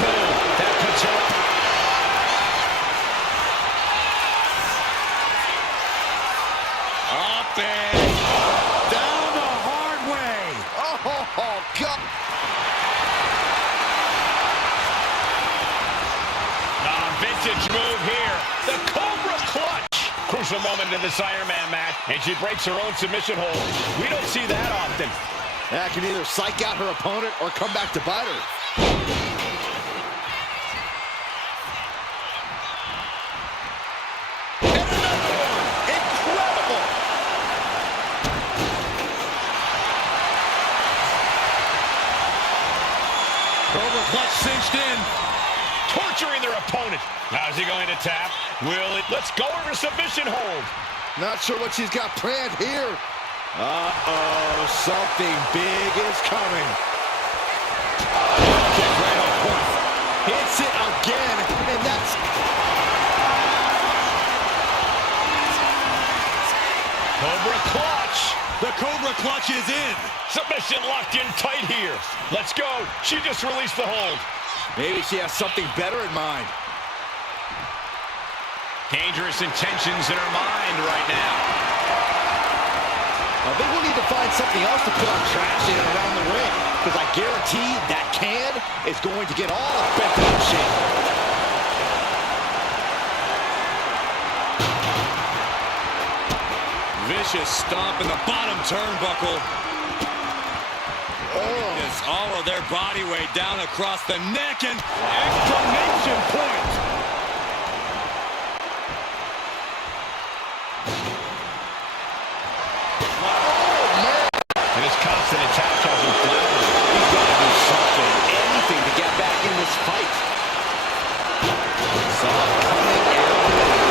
Boom. That puts her up. Up and down the hard way. Oh, God. Vintage move here. The Cobra clutch. Crucial moment in this Iron Man match, and she breaks her own submission hold. We don't see that often. That can either psych out her opponent or come back to bite her. And another one. Incredible. Cobra clutch cinched in. Torturing their opponent. How's he going to tap? Will it? Let's go over submission hold. Not sure what she's got planned here. Uh-oh, something big is coming. Kick right on point. Hits it again, and that's... Cobra clutch. The Cobra clutch is in. Submission locked in tight here. Let's go. She just released the hold. Maybe she has something better in mind. Dangerous intentions in her mind right now. I think we need to find something else to put on trash in and around the ring, because I guarantee that can is going to get all bent out of shape. Vicious stomp in the bottom turnbuckle. Just all of their body weight down across the neck and exclamation point. And his constant attack has him floundering. He's got to do something, anything to get back in this fight. Saw it coming every way.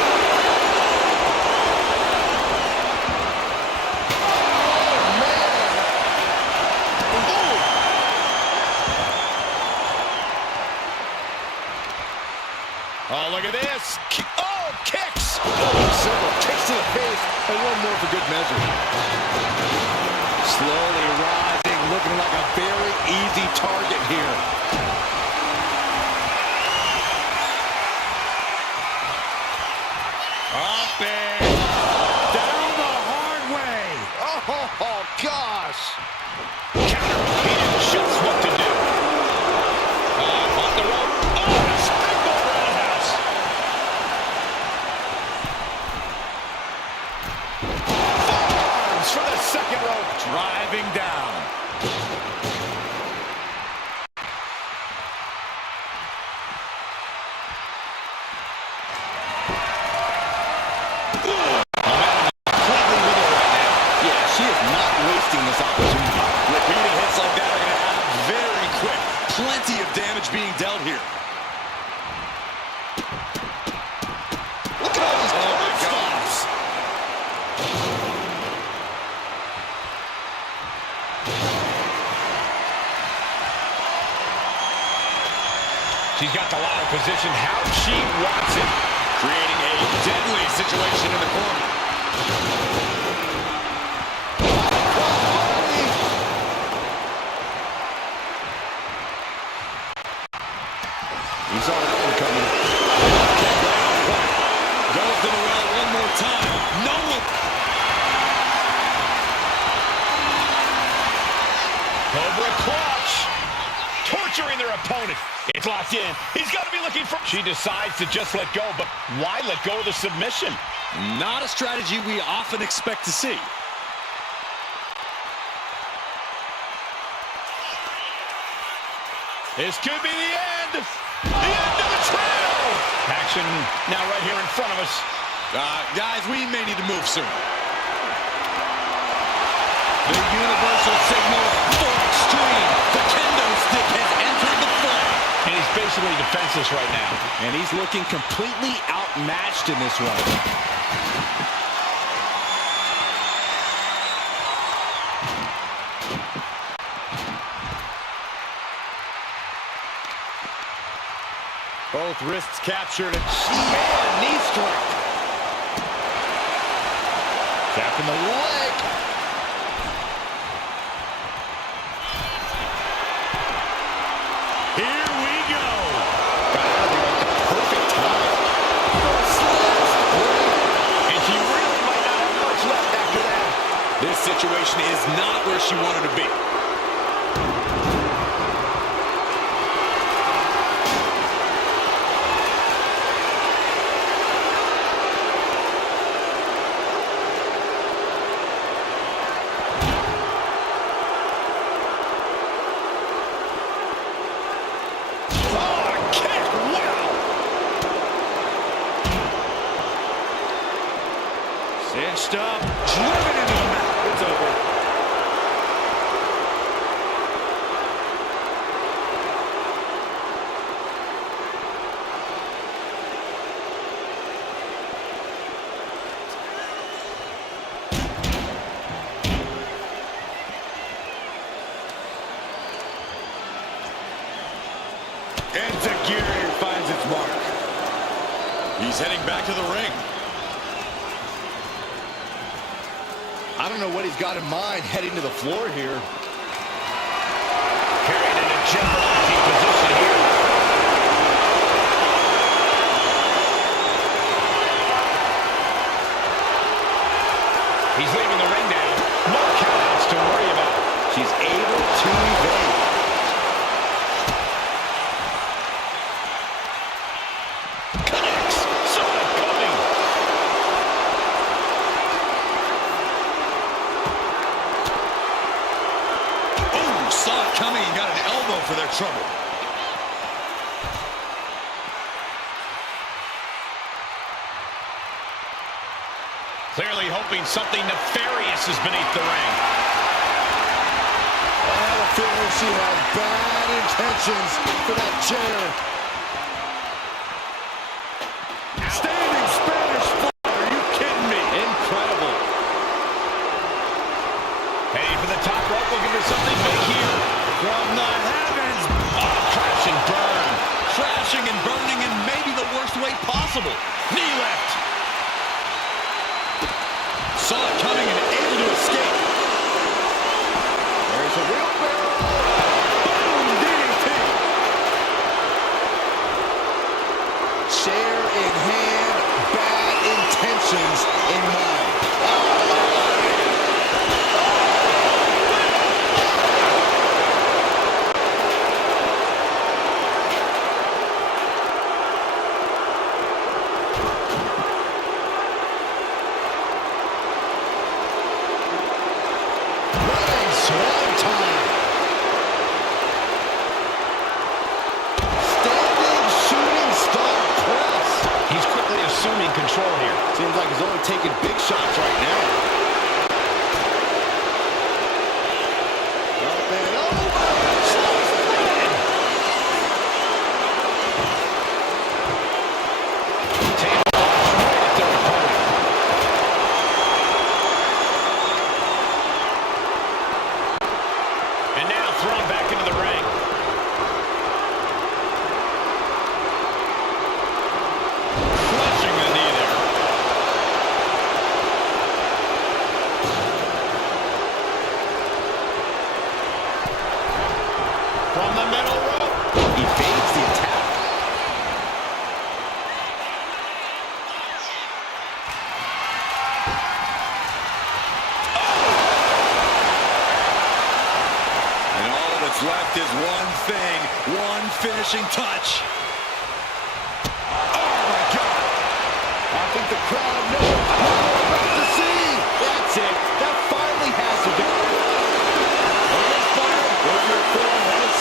Oh, look at this. Oh, kicks. Several kicks to the face, and one more for good measure. Slowly rising, looking like a very easy target here. Up and down the hard way. Oh, gosh. Counter. He knew just what to do. On the rope. Oh, springboard roundhouse. Forearms for the second rope. Driving down. Yeah, she is not wasting this opportunity. Repeating hits like that are going to happen very quick. Plenty of damage being dealt here. Look at all these my stops. She's got the ladder positioned how she wants it. Creating a deadly situation in the corner. He saw that one coming. Goes to the well one more time. No one. Cobra clutch. Torturing their opponent. It's locked in. He's got to be looking for... She decides to just let go, but why let go of the submission? Not a strategy we often expect to see. This could be the end. The end of the trail. Action now right here in front of us. Guys, we may need to move soon. The universal signal for extreme. The kendo stick has entered the fray. And he's basically defenseless right now. And he's looking completely outmatched in this one. Both wrists captured. Man, knee strike. Tapping the leg. Here we go. Perfect time. And she really might not have much left after that. This situation is not where she wanted to be. Cinched up, driven into the mat. It's over. Enziguri finds its mark. He's heading back to the ring. I don't know what he's got in mind heading to the floor here. Carried in a jeopardizing position here. He's leaving the ring now. No countouts to worry about. She's able to evade. Connects. Saw it coming. Oh, saw it coming and got an elbow for their trouble. Clearly hoping something nefarious is beneath the ring. I have a feeling she has bad intentions for that chair. Standing Spanish fly. Are you kidding me? Incredible. Heading for the top rope, looking for something big here. From the heavens. Oh, crash and burn. Crashing and burning in maybe the worst way possible. Knee left. Saw it coming and able to escape. There's a wheelbarrow. Boom, DDT. Chair in hand, bad intentions in mind. Assuming control here. Seems like he's only taking big shots right now. Up and over. Table right at their opponent. And now thrown back into the ring. From the middle rope. He fades the attack. And all that's left is one thing, one finishing touch. Oh, my God. I think the crowd knows what we're about to see. That's it. That finally has to be.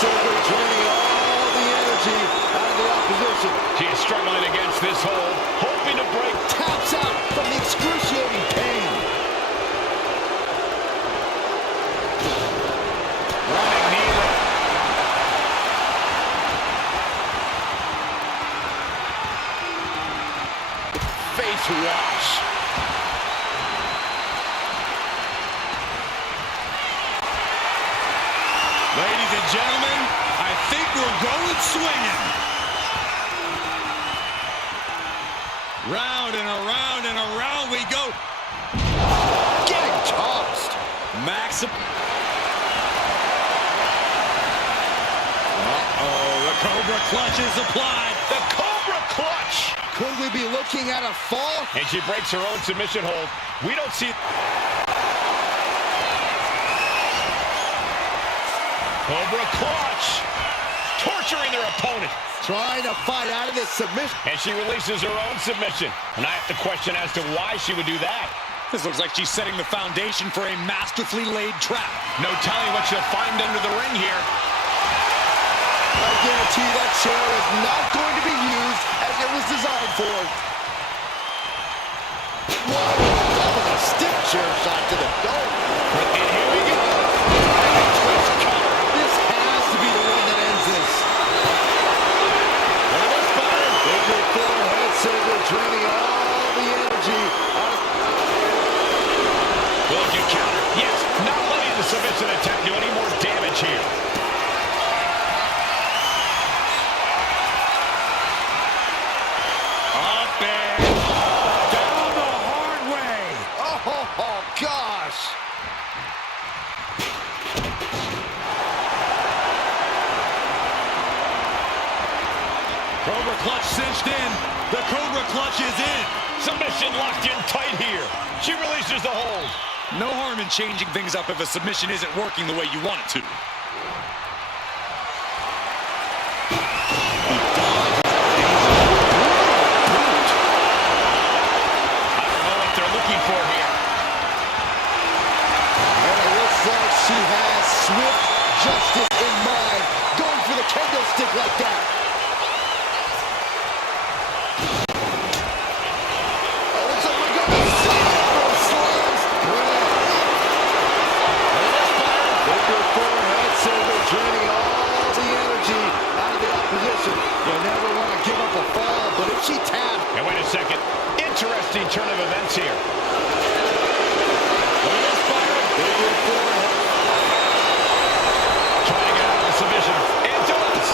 Draining all the energy out of the opposition. She is struggling against this hold, hoping to break. Taps out from the excruciating pain. Running knee left. Face wash. Ladies and gentlemen, I think we're going swinging. Round and around and around we go. Getting tossed. Uh-oh, the Cobra clutch is applied. The Cobra clutch. Could we be looking at a fall? And she breaks her own submission hold. We don't see. Cobra clutch. Torturing their opponent. Trying to fight out of this submission. And she releases her own submission. And I have to question as to why she would do that. This looks like she's setting the foundation for a masterfully laid trap. No telling what she'll find under the ring here. I guarantee that chair is not going to be used as it was designed for. What? That was a stiff chair shot to the dome. And here we go. This has to be the one that ends this. There's a spine. Big forehead saver draining all the energy out of... Will you counter? Yes, not letting the submission attempt do any more damage here. clutch cinched in. The Cobra clutch is in. Submission locked in tight here. She releases the hold. No harm in changing things up if a submission isn't working the way you want it to. I don't know what they're looking for here. And it looks like she has swift justice in mind, going for the kendo stick like that. Oh, it's over to go. Slams. Figure four head saver, draining all the energy out of the opposition. You never want to give up a fall, but if she tapped. And wait a second. Interesting turn of events here. Figure four head. Trying to get out of the submission. And does.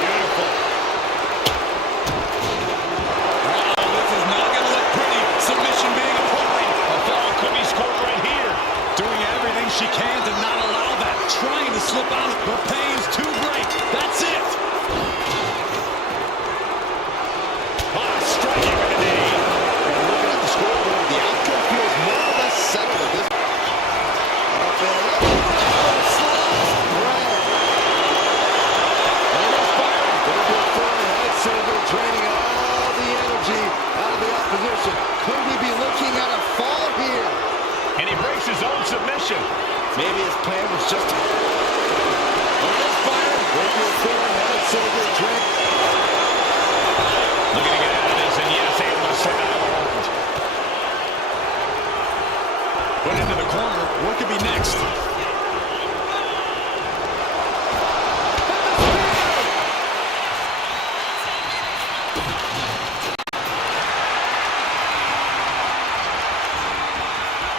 Beautiful. This is not going to look pretty. Submission being applied. A fall could be scored right here. Doing everything she can to not allow that. Trying to slip out. The pain's too great. That's it. Striking with a knee. And looking at the scoreboard, the outcome feels more or less settled at this point. Draining all the energy out of the opposition. Could we be looking at a fall here? And he breaks his own submission. Maybe his plan was just to... Looking to get out of this, and yes, able to slip out of the hold. Put into the corner. What could be next?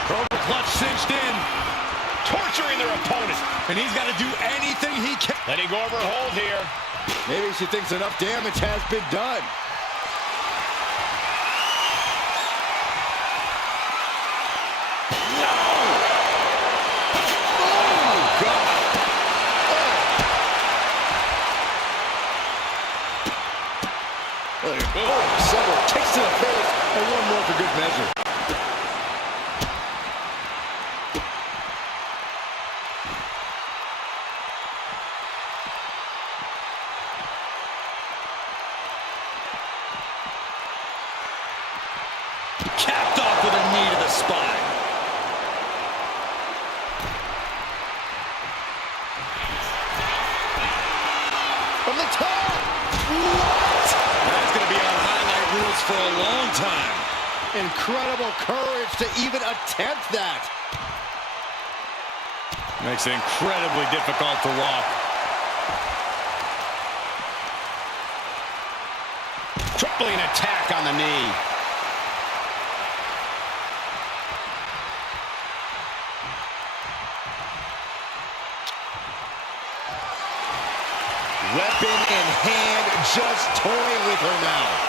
Cobra clutch cinched in. Torturing their opponent. And he's got to do anything he can. Letting go over hold here. Maybe she thinks enough damage has been done. Several kicks to the face, and one more for good measure. Capped off with a knee to the spine. From the top! What? That's going to be on highlight reels for a long time. Incredible courage to even attempt that. Makes it incredibly difficult to walk. Tripling attack on the knee. Weapon in hand, just toying with her now.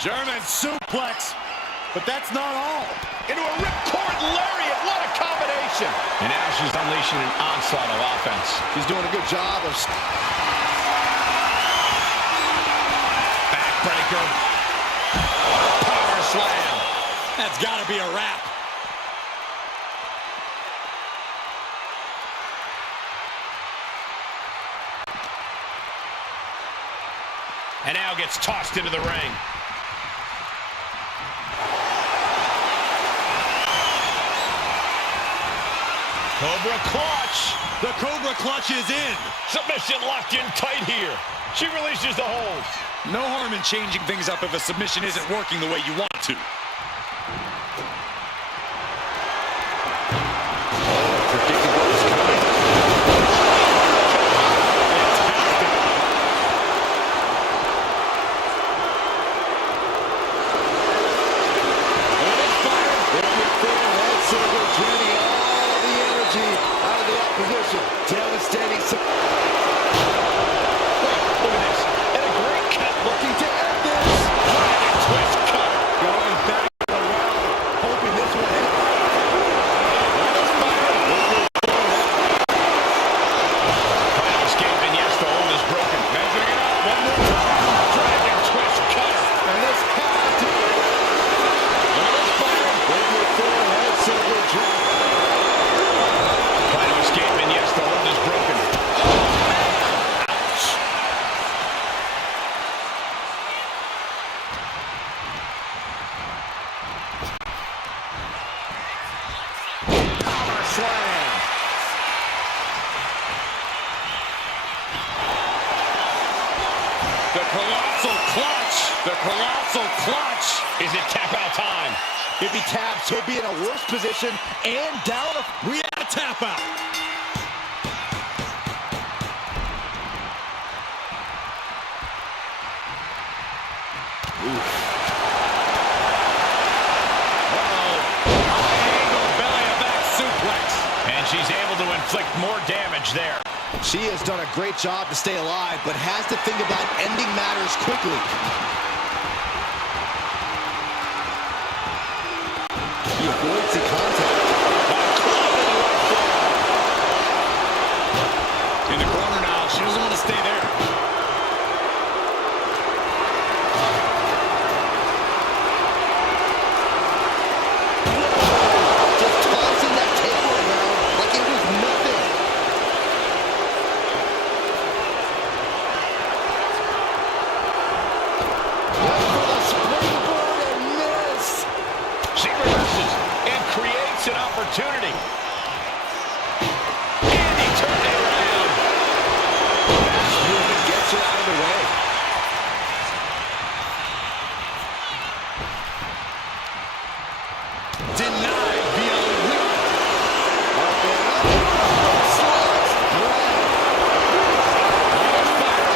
German suplex, but that's not all. Into a ripcord lariat. What a combination. And now she's unleashing an onslaught of offense. She's doing a good job of... Backbreaker. Power slam. That's got to be a wrap. And now gets tossed into the ring. Cobra clutch. The Cobra clutch is in. Submission locked in tight here. She releases the hold. No harm in changing things up if a submission isn't working the way you want it to. Predicting what was coming. The colossal clutch. The colossal clutch. Is it tap out time? If he taps, he'll be in a worse position and down. We had a tap out. She's able to inflict more damage there. She has done a great job to stay alive, but has to think about ending matters quickly. He avoids the contact. In the corner now, she doesn't want to stay there. Opportunity. And he turned it around. This movement gets her out of the way. Denied beyond will. Up and up. Slots.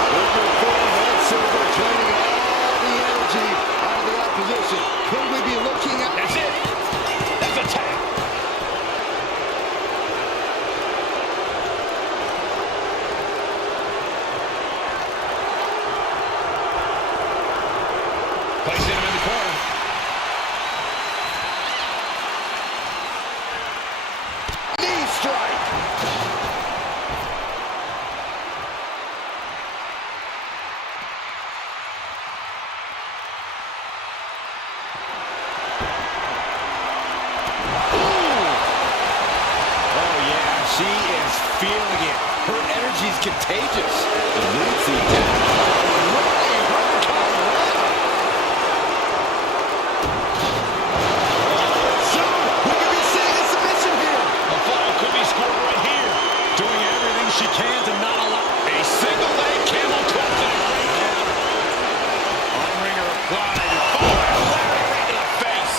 Moving forward, Red Silver draining all the energy out of the opposition. Could we be looking at... That's it. That's a tap. Placing him in the corner. Knee strike. Oh, yeah, she is feeling it. Her energy is contagious. Leads the down. She can to not allow a single leg camel clutch in a ring count. Arm-ringer applied. Oh, right in the face.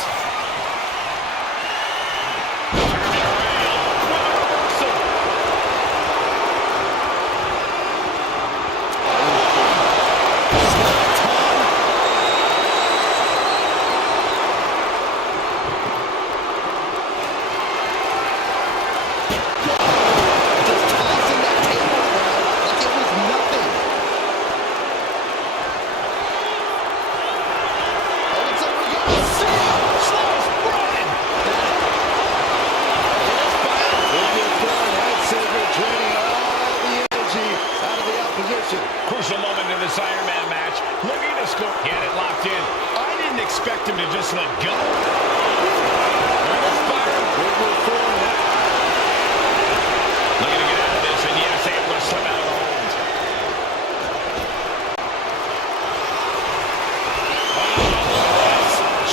Turning around with a reversal. Crucial moment in this Iron Man match. Looking to score. He had it locked in. I didn't expect him to just let go. Looking to get out of this, and yes, able to slip out of the hold.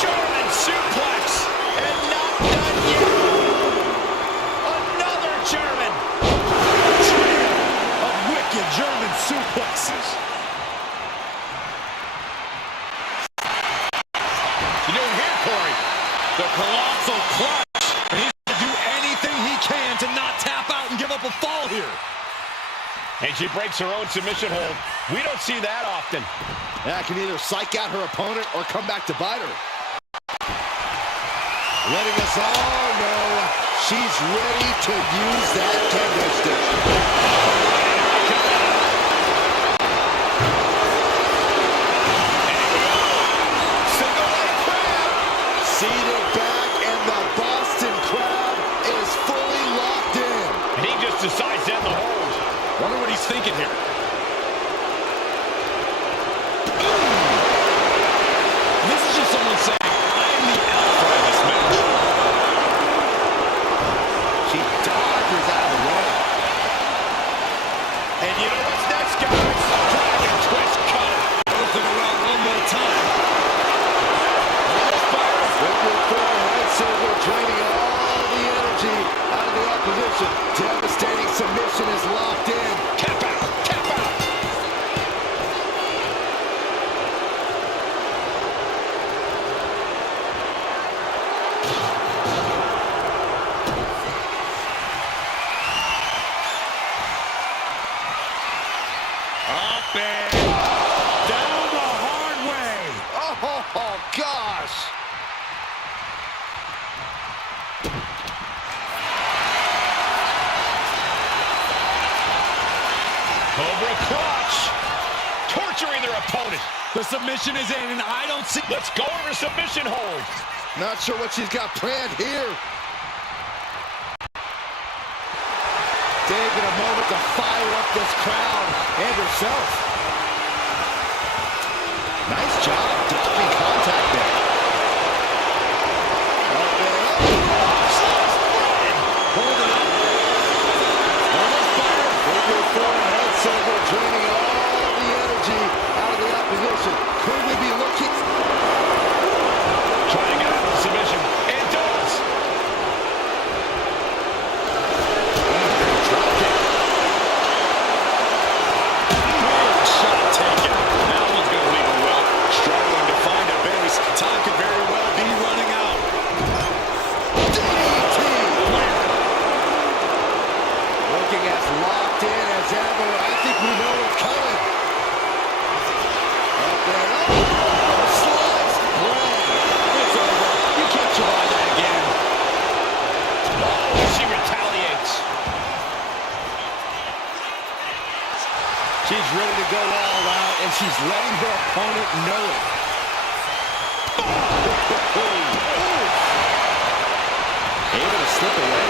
German suplex, and not done yet. Another German. Of wicked German suplexes. You doing here, Corey? The colossal clutch. He's going to do anything he can to not tap out and give up a fall here. And she breaks her own submission hold. We don't see that often. That can either psych out her opponent or come back to bite her. Letting us all know she's ready to use that kendo stick. Seated back, and the Boston crowd is fully locked in. And he just decides to end the hold. Wonder what he's thinking here. This is just someone saying, I'm the alpha in this match. She dodges out of the way. The submission is in, and I don't see... Let's go over submission hold. Not sure what she's got planned here. Taking a moment to fire up this crowd and herself. Nice job blocking contact there. Hold it up. Almost fired. Moving forward, head saver, draining all the energy out of the opposition. Could we be looking? Trying to get out of the submission. It does. Drop kick. Weird shot taken. That one's going to leave her well. Struggling to find a base. Time could very well be running out. DDT. Looking as locked in as ever. I think we know what's coming. Up and up. Slice. Bread. It's over. You can't survive that again. Oh, she retaliates. She's ready to go all out, and she's letting her opponent know it. Able to slip away.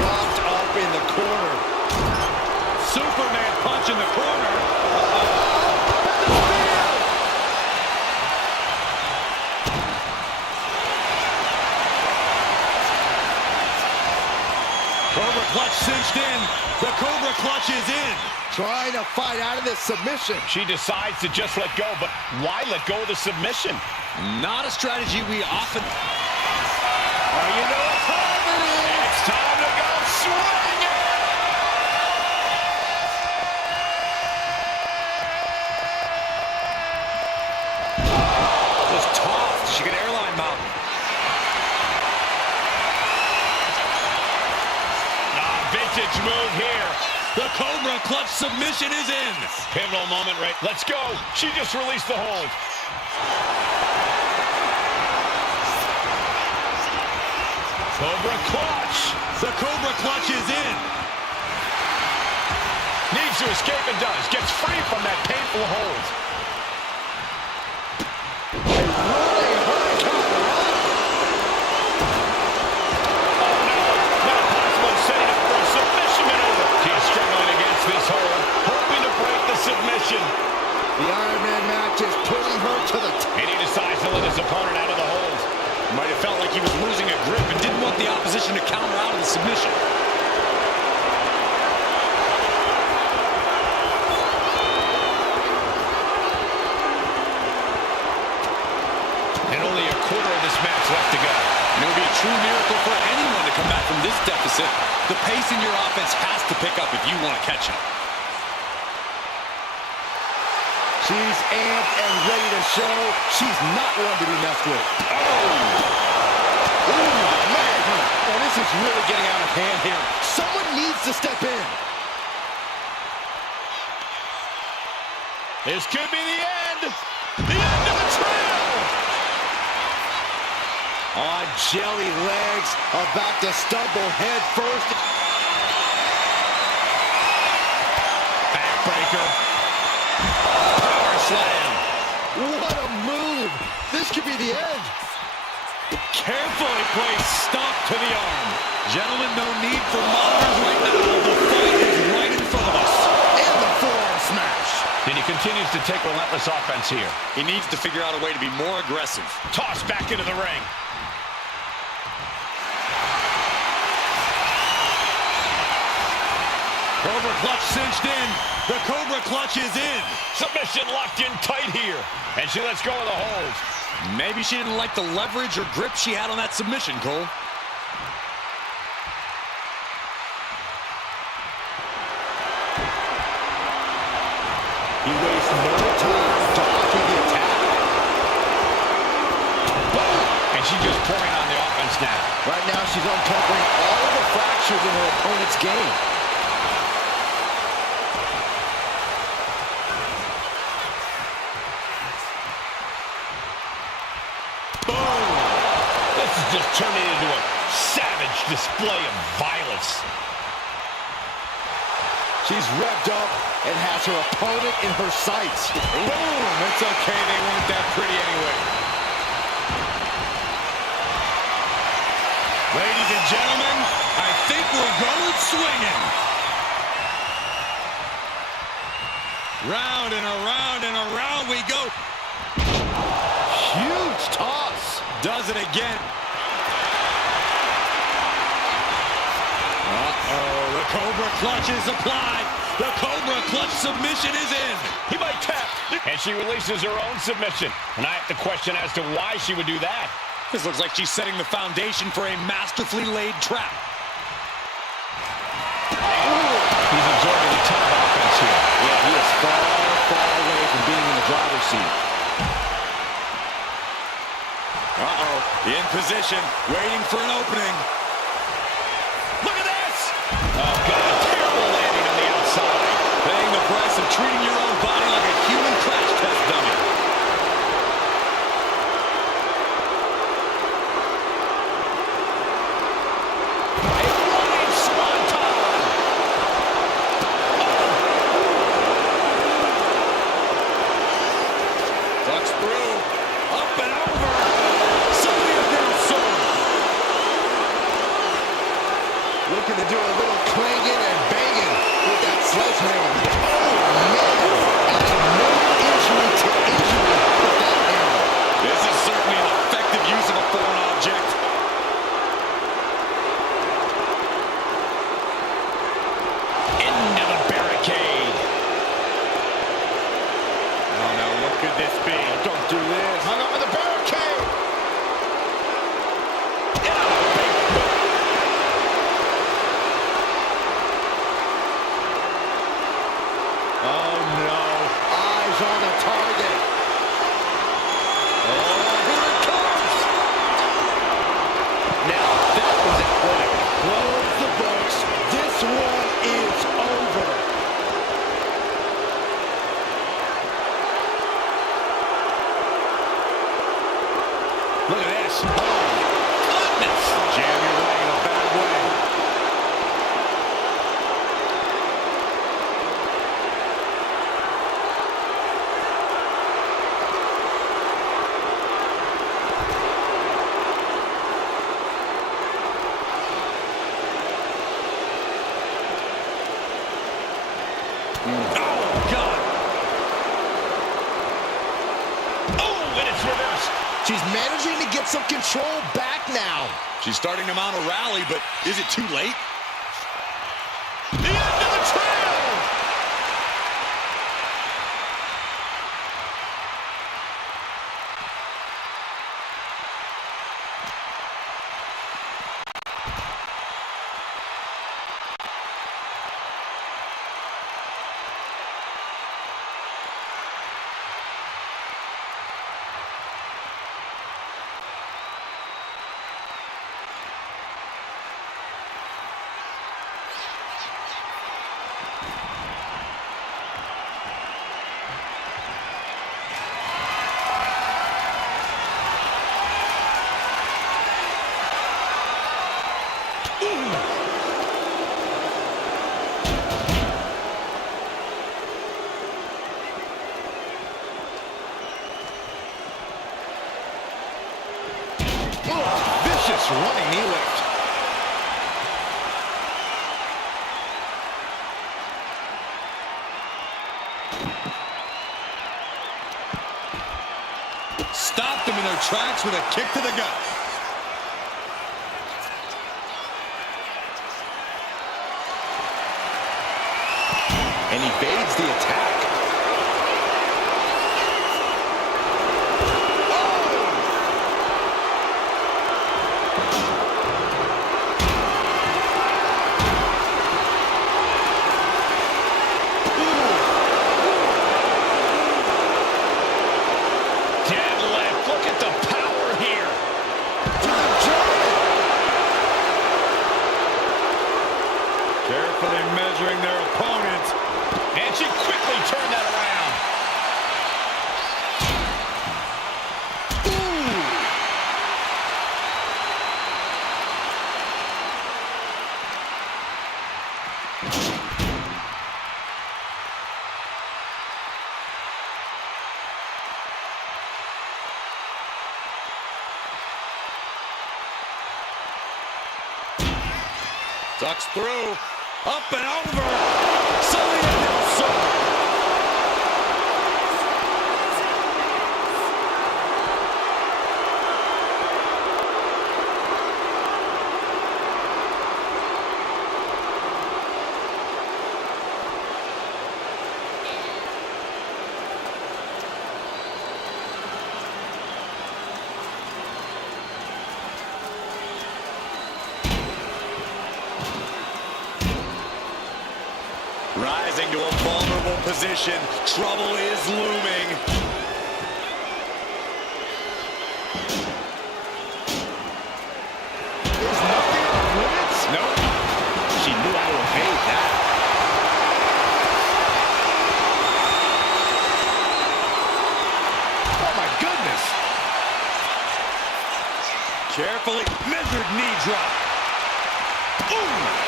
Propped up in the corner. Superman punch in the corner. Cobra clutch cinched in. The Cobra clutch is in. Trying to fight out of this submission. She decides to just let go, but why let go of the submission? Not a strategy we often... Oh, you know what time it is. It's time to go swinging. Just tossed. She can airline mount. Vintage move here. The Cobra clutch submission is in. Pivotal moment, right? Let's go. She just released the hold. Cobra clutch. The Cobra clutch is in. Needs to escape and does. Gets free from that painful hold. Submission. The Iron Man match is putting her to the top. And he decides to let his opponent out of the hold. Might have felt like he was losing a grip and didn't want the opposition to counter out of the submission. And only a quarter of this match left to go. And it would be a true miracle for anyone to come back from this deficit. The pace in your offense has to pick up if you want to catch up. She's amped and ready to show she's not one to be messed with. Oh, man. Oh, this is really getting out of hand here. Someone needs to step in. This could be the end. The end of the trail. On jelly legs, about to stumble head first. Backbreaker. Power slam. What a move. This could be the end. Carefully placed stop to the arm. Gentlemen, no need for monitors right now. The fight is right in front of us. And the forearm smash. And he continues to take relentless offense here. He needs to figure out a way to be more aggressive. Tossed back into the ring. Cobra clutch cinched in. The Cobra clutch is in. Submission locked in tight here. And she lets go of the hold. Maybe she didn't like the leverage or grip she had on that submission, Cole. He wastes no time dodging the attack. Boom! And she's just pouring on the offense now. Right now, she's uncovering all of the fractures in her opponent's game. Just turning into a savage display of violence. She's revved up and has her opponent in her sights. Boom! It's okay, they weren't that pretty anyway. Ladies and gentlemen, I think we're going swinging. Round and around we go. Huge toss. Does it again. Uh-oh, the Cobra clutch is applied. The Cobra clutch submission is in. He might tap. And she releases her own submission. And I have to question as to why she would do that. This looks like she's setting the foundation for a masterfully laid trap. He's absorbing a ton of offense here. Yeah, he is far away from being in the driver's seat. Uh-oh, in position, waiting for an opening. Look at this! Oh, God, terrible landing on the outside. Paying the price of treating your own body like a human crash test dummy. A running swanton. Ducks through, up and over. Sonya del Sol. Looking to do a little clanging and banging with that sledgehammer. Oh, man. Adding no injury to injury with that hammer. This is certainly an effective use of a foreign object. Into the barricade. Oh no, what could this be? Don't do this. Hung up in the barricade. Oh no. Eyes on the target. Oh, here it comes. Now, that was athletic. Close the books. This one is over. Look at this. Oh, goodness. Jam your leg in a bad way. Oh, God. Oh, and it's reversed. She's managing to get some control back now. She's starting to mount a rally, but is it too late? The end of the trail. Vicious running knee lift. Stopped them in their tracks with a kick to the gut. And evades the attack. Deadlift. Look at the power here. Carefully measuring their opponent. And she quickly turned that around. Ducks through. Up and over. Cena. Rising to a vulnerable position. Trouble is looming. There's nothing off limits? Nope. She knew how to evade that. Oh, my goodness. Carefully measured knee drop. Ooh.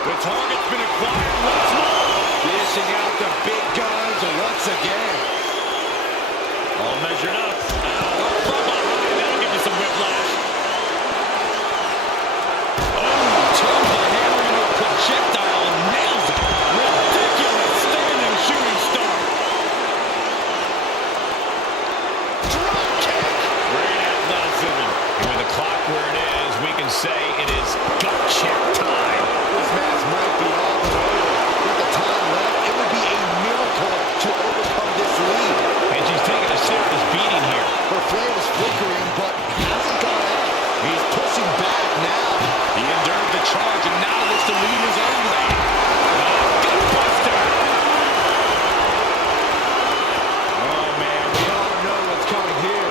The target's been acquired once more. Dishing out the big guns once again. All measured up. From behind, that'll give you some whiplash. Oh, turns the hammer into a projectile and nails it. Ridiculous standing shooting star. Drop kick. Great athleticism. And with the clock where it is, we can say it is gut check time. This match might be all but over. With the time left, it would be a miracle to overcome this lead. And she's taking a serious beating here. Her flame is flickering, but hasn't gone out. He's pushing back now. He endured the charge and now looks to lead his own way. Gutbuster! Oh, man, we all know what's coming here.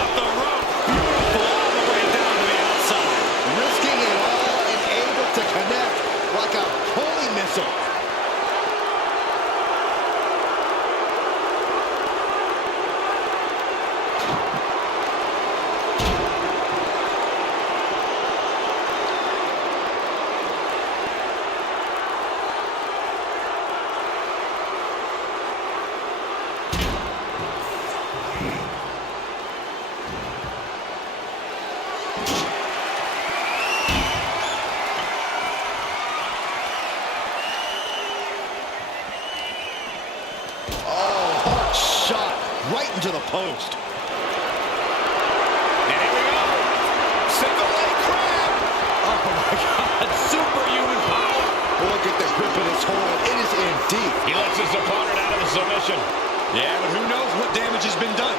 Up the rope. Beautiful all the way down to the outside. Risking it all and able to connect like a holy missile. Right into the post. And here we go. Single leg crab. Oh, my God. Superhuman power. Look at the grip in his hold. It is in deep. He lets his opponent out of the submission. Yeah, but who knows what damage has been done.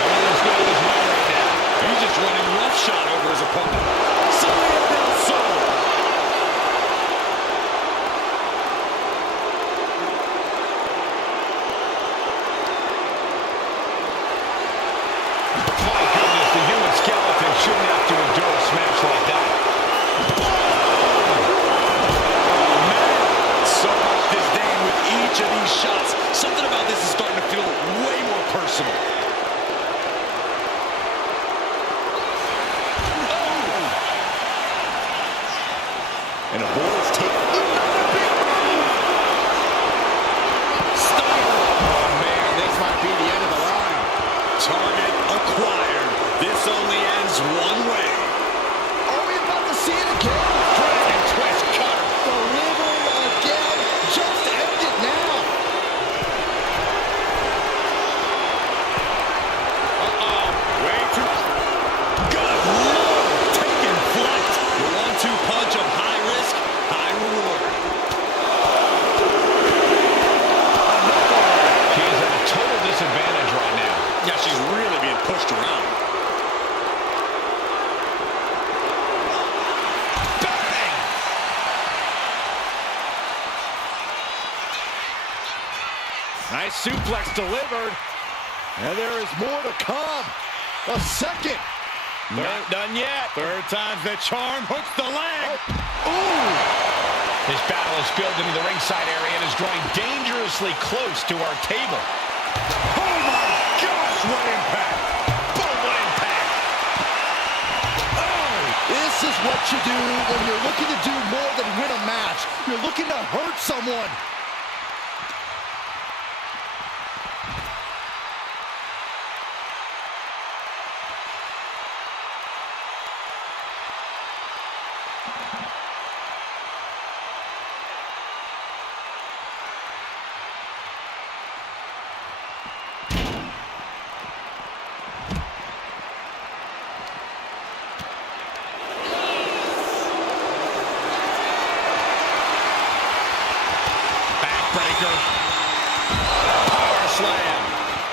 Everything's going his way right now. He's just running roughshod over his opponent. Cena del Sol. My goodness, the human skeleton shouldn't have to endure a smash like that. So much disdain with each of these shots. Something about this is starting to feel way more personal. And avoids taking Stunner. Oh, man, this might be the end of the line. Target acquired. This only ends one way. Are we about to see it again? Dragon twist cutter. Delivering again. Just end it now. Way too. Good Lord. Taking flight. The 1-2 punch of high risk, high reward. She's at a total disadvantage right now. Yeah, she's really being pushed around. Bang! Nice suplex delivered. And there is more to come. A second Not done yet. Third time's the charm. Hooks the leg. Ooh! This battle has spilled into the ringside area and is growing dangerously close to our table. Oh my gosh, what impact! Boom, what impact! Oh, this is what you do when you're looking to do more than win a match. You're looking to hurt someone. Power slam.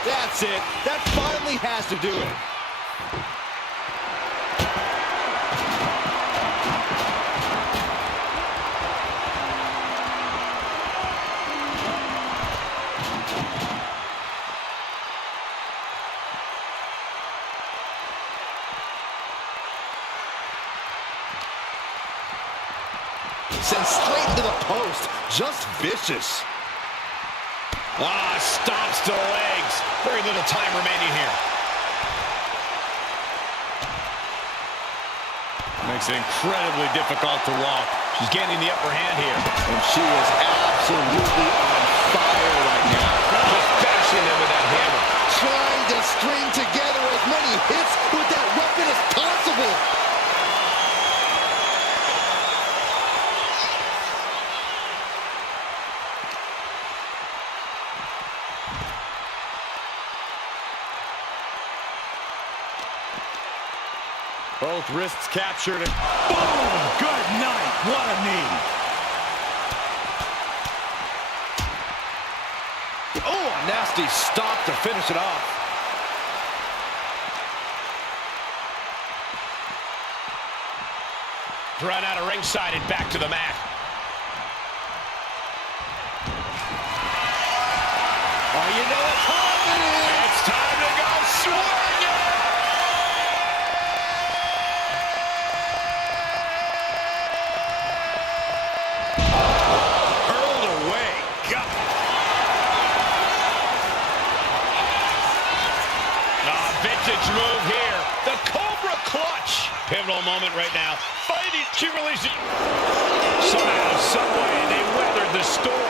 That's it. That finally has to do it. Sent straight into the post. Just vicious. Ah, stomps to the legs. Very little time remaining here. Makes it incredibly difficult to walk. She's gaining the upper hand here. And she is absolutely on fire right now. Just bashing them with that hammer. Trying to string together as many hits with that weapon as possible. Both wrists captured and boom! Good night. What a knee. Oh, a nasty stop to finish it off. Run out of ringside and back to the mat. Oh, you know what time it is. It's time to go swinging! Hurled away. God. Vintage move here. The Cobra Clutch. Pivotal moment right now. Fighting. She releases. Somehow, someway, they weathered the storm.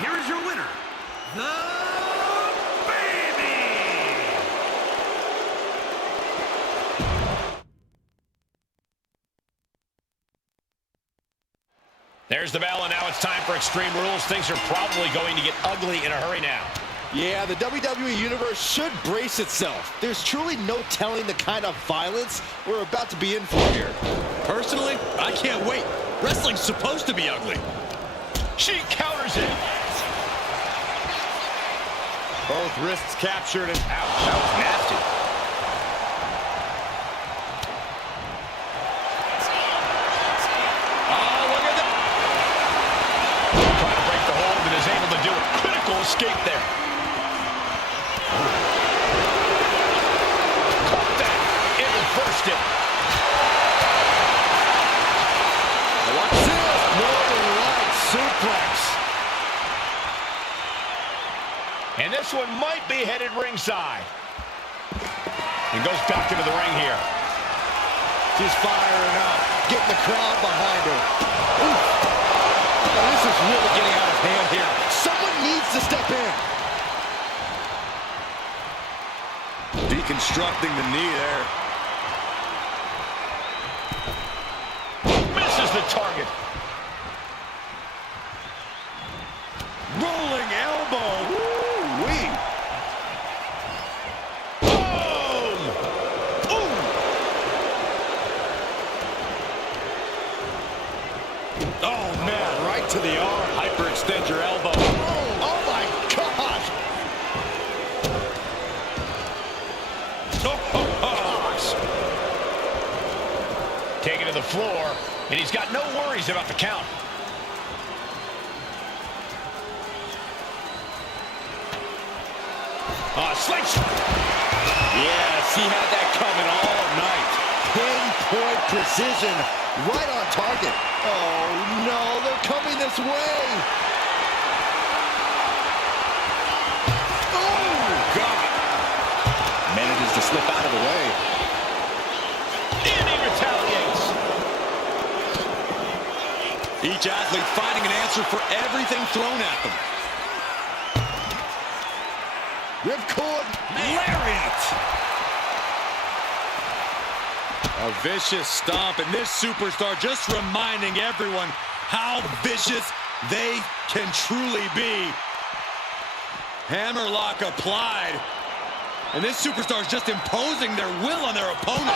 Here is your winner, the Baby! There's the bell, and now it's time for Extreme Rules. Things are probably going to get ugly in a hurry now. Yeah, the WWE Universe should brace itself. There's truly no telling the kind of violence we're about to be in for here. Personally, I can't wait. Wrestling's supposed to be ugly. She counters it. Both wrists captured and Ouch, that was nasty. Oh, look at that. Trying to break the hold and is able to do it. Critical escape there. Caught that. It reversed it. watch this. Northern Lights suplex. And this one might be headed ringside. And goes back into the ring here. She's firing up, getting the crowd behind her. Oof. Oh, this is really getting out of hand here. Someone needs to step in. Deconstructing the knee there. Misses the target. Rolling elbow. Woo-wee. Boom! Ooh. Oh, man, right to the arm. Hyperextend your elbow. Oh, my gosh. Oh, gosh. Taken to the floor, and he's got no worries about the count. Slingshot. Yes, he had that coming all night. Pinpoint precision, right on target. Oh, no, they're coming this way. Oh, God. Manages to slip out of the way. And he retaliates. Each athlete finding an answer for everything thrown at them. Ripcord lariat. A vicious stomp, and this superstar just reminding everyone how vicious they can truly be. Hammerlock applied, and this superstar is just imposing their will on their opponent.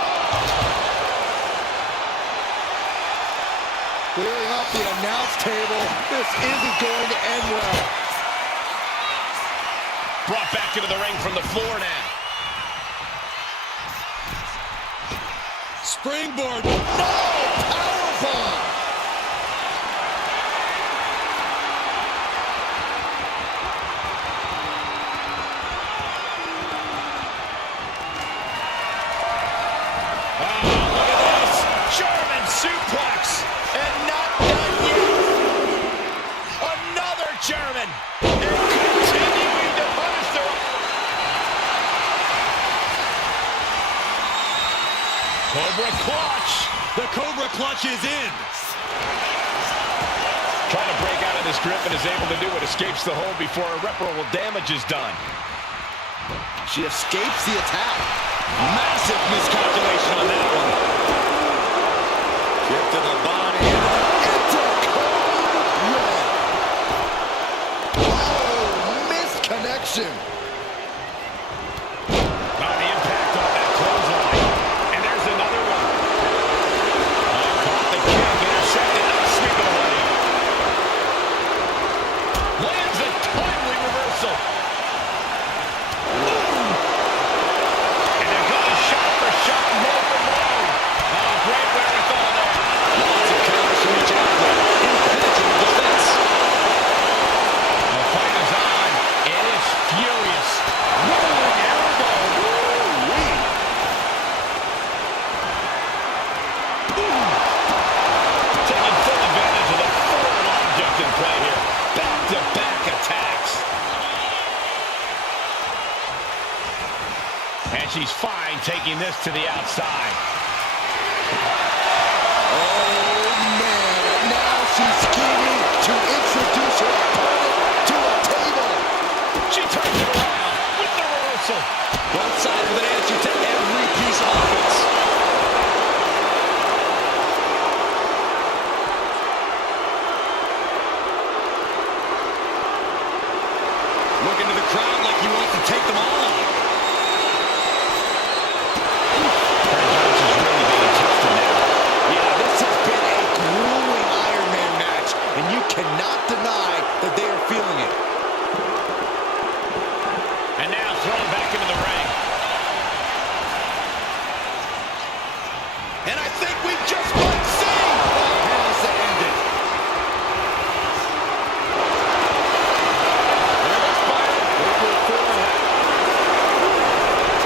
Clearing off the announce table. This isn't going to end well. Brought back into the ring from the floor now. Springboard. No! Powerbomb! Oh, look at this. German suplex. And not done yet. Another German. And continuing to punish their... Cobra clutch. The Cobra clutch is in. Trying to break out of this grip and is able to do it. Escapes the hold before irreparable damage is done. She escapes the attack. Massive miscalculation on that one. Kick to the body. Into cold red. Oh, missed connection. The impact on that clothesline. And there's another one. Caught the kick, intercepted, not sweeping away. Lands a timely reversal. And they're going shot for shot, low for low. Oh, great wherewithal there. Lots of counters from each athlete. Impenetrable defense. The fight is on. It is furious. Rolling elbow. Woo-wee. Taking full advantage of the foreign object in play here. Back-to-back attacks. And she's fine taking this to the outside. Oh, man. Now she's scheming to introduce her opponent to a table. She turns it around with the reversal. Both sides with an answer to every piece of offense. Looking to the crowd like he wants to take them all on. Rhodes is really being tested now. Yeah, this has been a grueling Iron Man match, and you cannot deny that they are feeling it. And now thrown back into the ring. And I think we just might see how has it ended. There's fire. Over the forehead.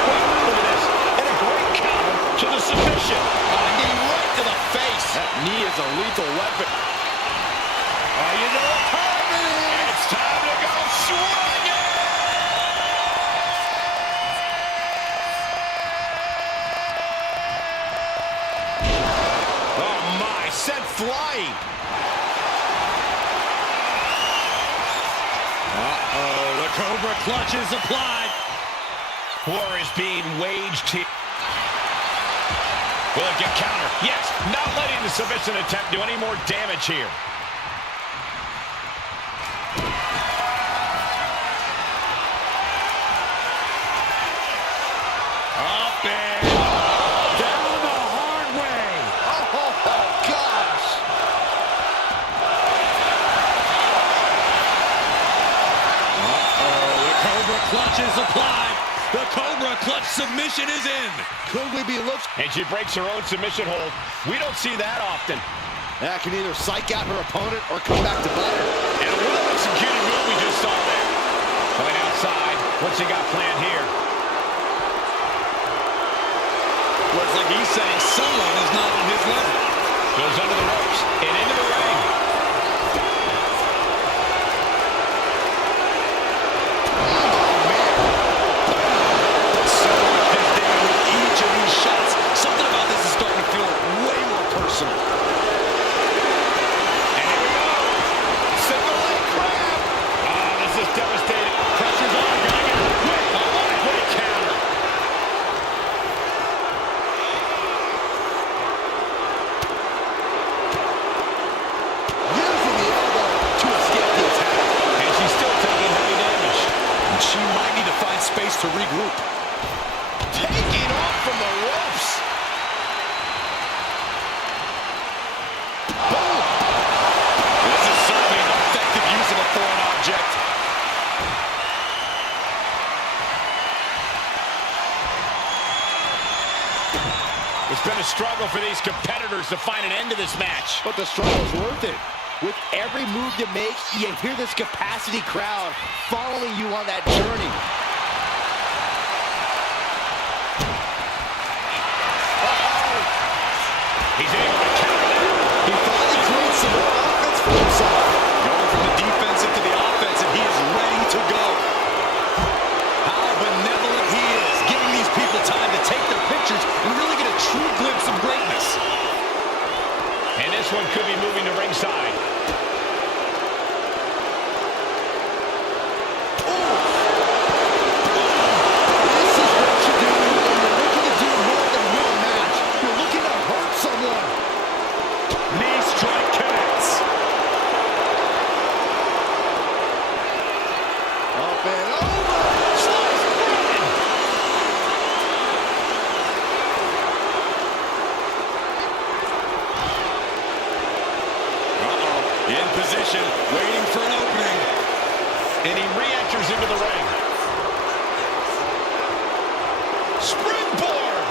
Wait, look at this. And a great counter to the submission. A knee right to the face. That knee is a lethal weapon. Oh, you know what? Cobra clutch is applied. War is being waged here. Will it get counter? Yes, not letting the submission attempt do any more damage here. Up and down the hard way. Oh, gosh. The Cobra clutch is applied. The Cobra clutch submission is in. Could we be looked? And she breaks her own submission hold. We don't see that often. That can either psych out her opponent or come back to bite her. And a well-executed move we just saw there. Going outside. What's he got planned here? Looks like he's saying someone is not on his level. Goes under the ropes and into the ring. So much disdain with each of these shots. Something about this is starting to feel way more personal. And here we go. Single leg crab. Oh, this is devastating. Pressure's on. Gonna get it quick. Oh, what a great counter. Using the elbow to escape the attack. And she's still taking heavy damage. And she might need to find space to regroup. Taking off from the ropes. This is certainly an effective use of a foreign object. It's been a struggle for these competitors to find an end to this match. But the struggle's worth it. With every move you make, you hear this capacity crowd following you on that journey. He's able to counter that. He finally creates some more offense for himself. Going from the defense into the offense, and he is ready to go. How benevolent he is, giving these people time to take their pictures and really get a true glimpse of greatness. And this one could be moving to ringside. This is what you do when you're looking to do more than win a match. You're looking to hurt someone. Knee strike connects. Up and over. Slice broken. In position, waiting for an opening. And he re-enters into the ring. Springboard!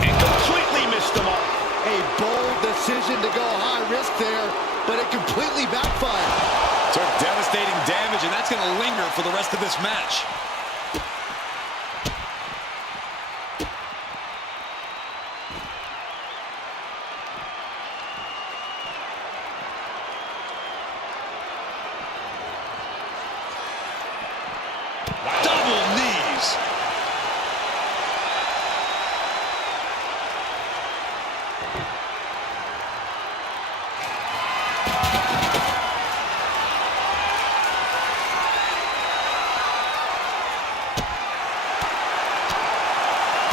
And completely missed the mark. A bold decision to go high risk there, but it completely backfired. Took devastating damage, and that's going to linger for the rest of this match. Double knees.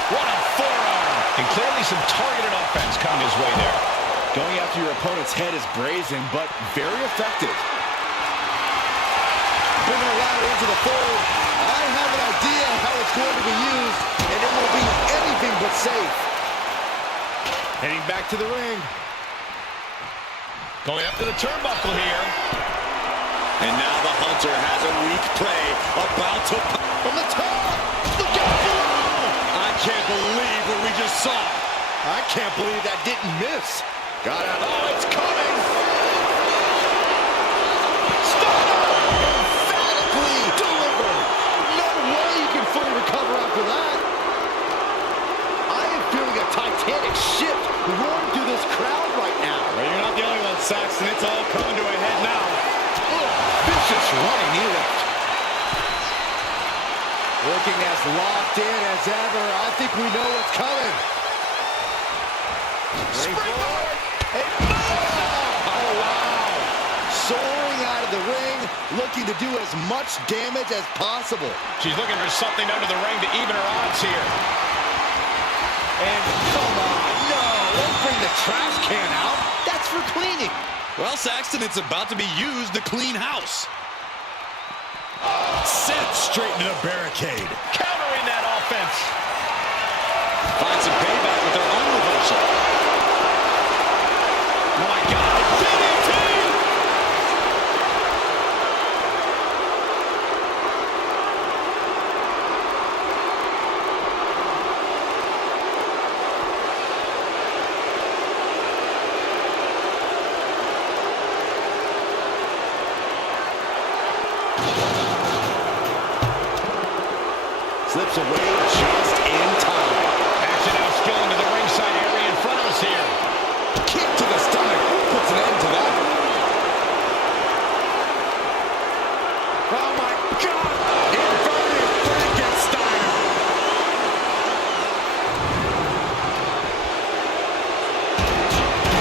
What a forearm. And clearly some targeted offense coming his way there. Going after your opponent's head is brazen, but very effective. Bring her ladder into the fold. I have an idea how it's going to be used, and it will be anything but safe. Heading back to the ring. Going up to the turnbuckle here. And now the Hunter has a weak prey about to... From the top! Look out below! I can't believe what we just saw. I can't believe that didn't miss. Got out. Oh, it's coming! Emphatically delivered. No way you can fully recover after that. I am feeling a titanic shift roaring through this crowd right now. Well, you're not the only one, Saxton. It's all coming to a head now. Vicious running knee lift. Looking as locked in as ever. I think we know what's coming. Springboard! Oh, wow. Soaring out of of the ring, looking to do as much damage as possible. She's looking for something under the ring to even her odds here. And come on, no, don't bring the trash can out. That's for cleaning. Well, Saxton, it's about to be used to clean house. Seth straight into the barricade. Countering that offense. Finds some payback with their own reversal. Oh my God, DDT! Slips away just in time. Action now spilling to the ringside area in front of us here. Kick to the stomach puts an end to that. Oh my God! Inverted Frankenstein!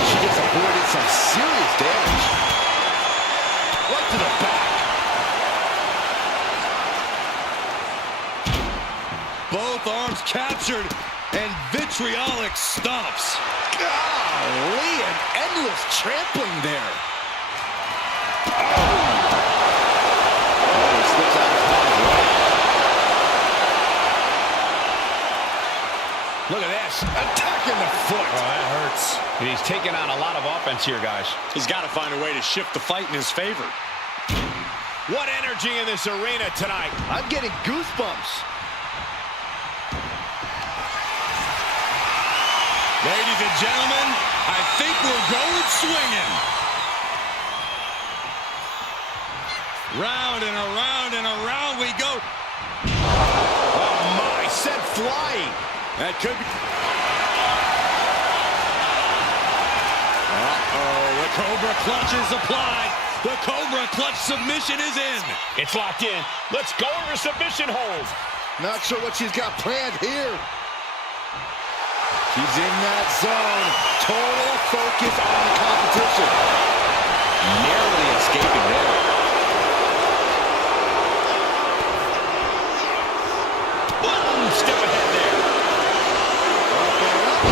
She just avoided some serious damage. Right to the back. Both arms captured, and vitriolic stomps. Golly, an endless trampling there. He slips out of harm's way. Look at this. Attacking the foot. Oh, that hurts. And he's taking on a lot of offense here, guys. He's got to find a way to shift the fight in his favor. What energy in this arena tonight. I'm getting goosebumps. Ladies and gentlemen, I think we're going swinging. Round and around and around we go. Oh my, sent flying. That could be. The Cobra clutch is applied. The Cobra clutch submission is in. It's locked in. Let's go over submission hold. Not sure what she's got planned here. She's in that zone. Total focus on the competition. Narrowly escaping there. One step ahead there. Up and up.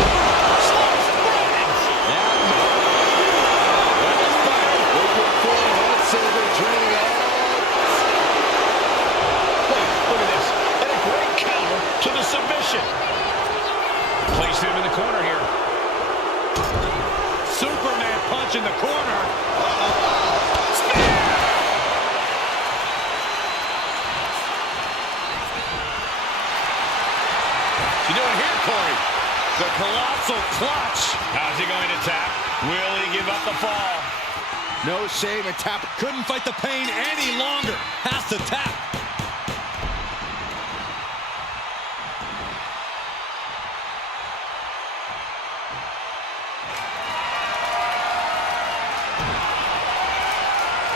Slice Rhodes. That's fire. Looking for that silver draining out. Look at this. And a great counter to the submission. Placed him in the corner here. Superman punch in the corner. Spear! You doing here, Corey? The colossal clutch. How's he going to tap? Will he give up the fall? No shame in tap. Couldn't fight the pain any longer. Has to tap.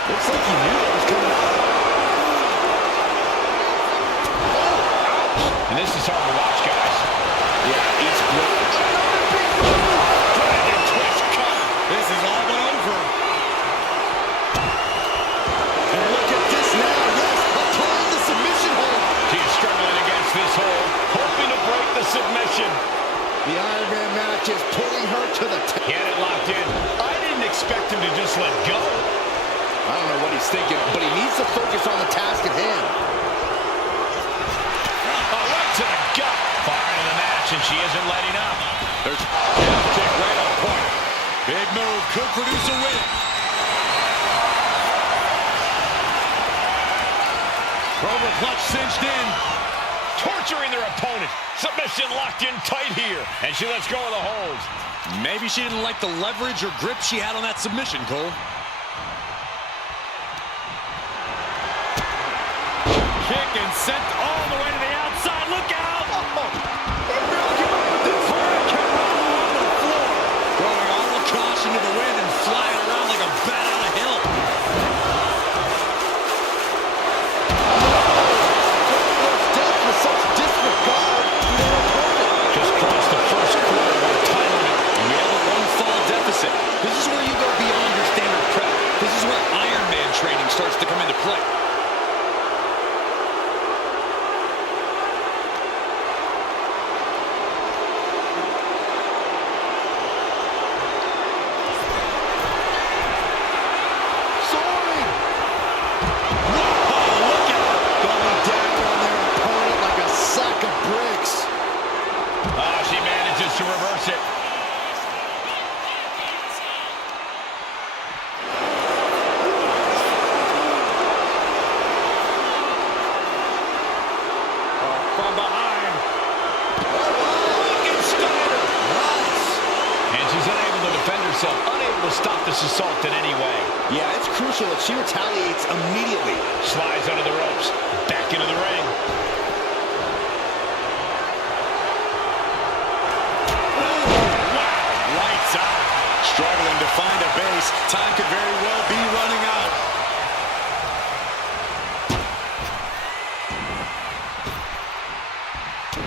Looks like he knew it was coming out. And this is hard to watch, guys. Yeah, each blow. Dragon twist cover. This is all but over. And look at this now. Yes, applying the submission hold. She's struggling against this hold, hoping to break the submission. The Iron Man match is putting her to the top. He had it locked in. I didn't expect him to just let go. I don't know what he's thinking, but he needs to focus on the task at hand. Oh, right to the gut. Far into the match, and she isn't letting up. There's a kick right on point. Big move could produce a win. Cobra clutch cinched in. Torturing their opponent. Submission locked in tight here. And she lets go of the hold. Maybe she didn't like the leverage or grip she had on that submission, Cole. Kick and sent all the way to the outside. Look out! Hurricane Rana on the floor. Throwing all the caution to the wind and flying around like a bat on a hill. Death with such disregard to their opponent. Just crossed the first quarter with a time limit. We have a one-fall deficit. This is where you go beyond your standard prep. This is where Iron Man training starts to come into play. To reverse it. From behind. Looking Steiner. Nice. And she's unable to defend herself, unable to stop this assault in any way. Yeah, it's crucial that she retaliates immediately. Slides under the ropes. Back into the ring. Struggling to find a base. Time could very well be running out.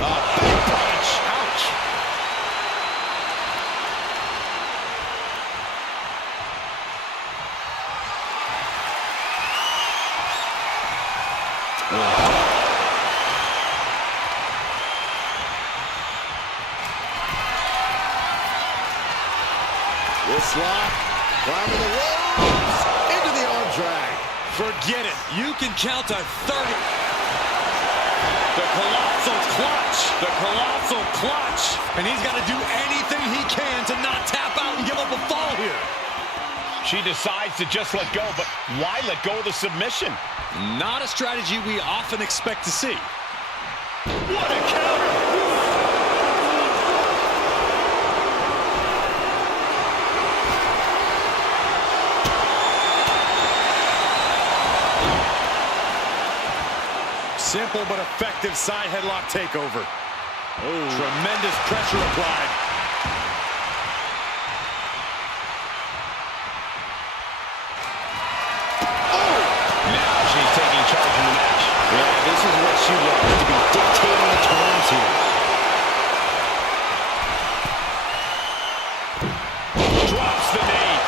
A big punch. Ouch. This lock, climbing the ropes, into the arm drag. Forget it. You can count to 30. The colossal clutch. The colossal clutch. And he's got to do anything he can to not tap out and give up a fall here. She decides to just let go, but why let go of the submission? Not a strategy we often expect to see. What a counter! Simple but effective side headlock takeover. Oh. Tremendous pressure applied. Oh. Now she's taking charge in the match. Yeah, this is what she wants, to be dictating the terms here. Drops the knee.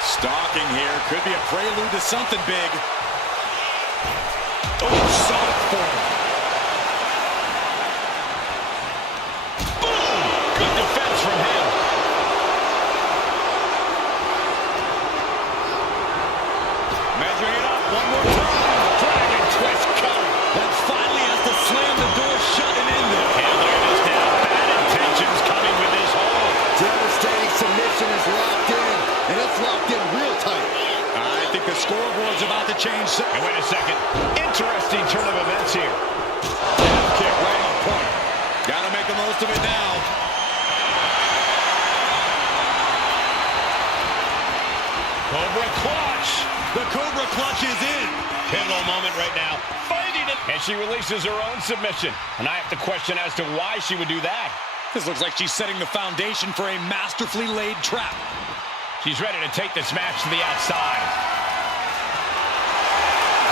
Stalking here. Could be a prelude to something big. Oh, solid form. Boom! Good defense from him. Measuring it up one more time. Dragon twist cover. That finally has to slam the door shut and end it. And look at this now. Bad intentions coming with this hold. Devastating submission is locked in, and it's locked in real tight. I think the scoreboard's about to change. And wait a second. Interesting turn of events here. Kick right on point. Gotta make the most of it now. Cobra clutch. The Cobra clutch is in. Pivotal moment right now. Fighting it. And she releases her own submission. And I have to question as to why she would do that. This looks like she's setting the foundation for a masterfully laid trap. She's ready to take this match to the outside.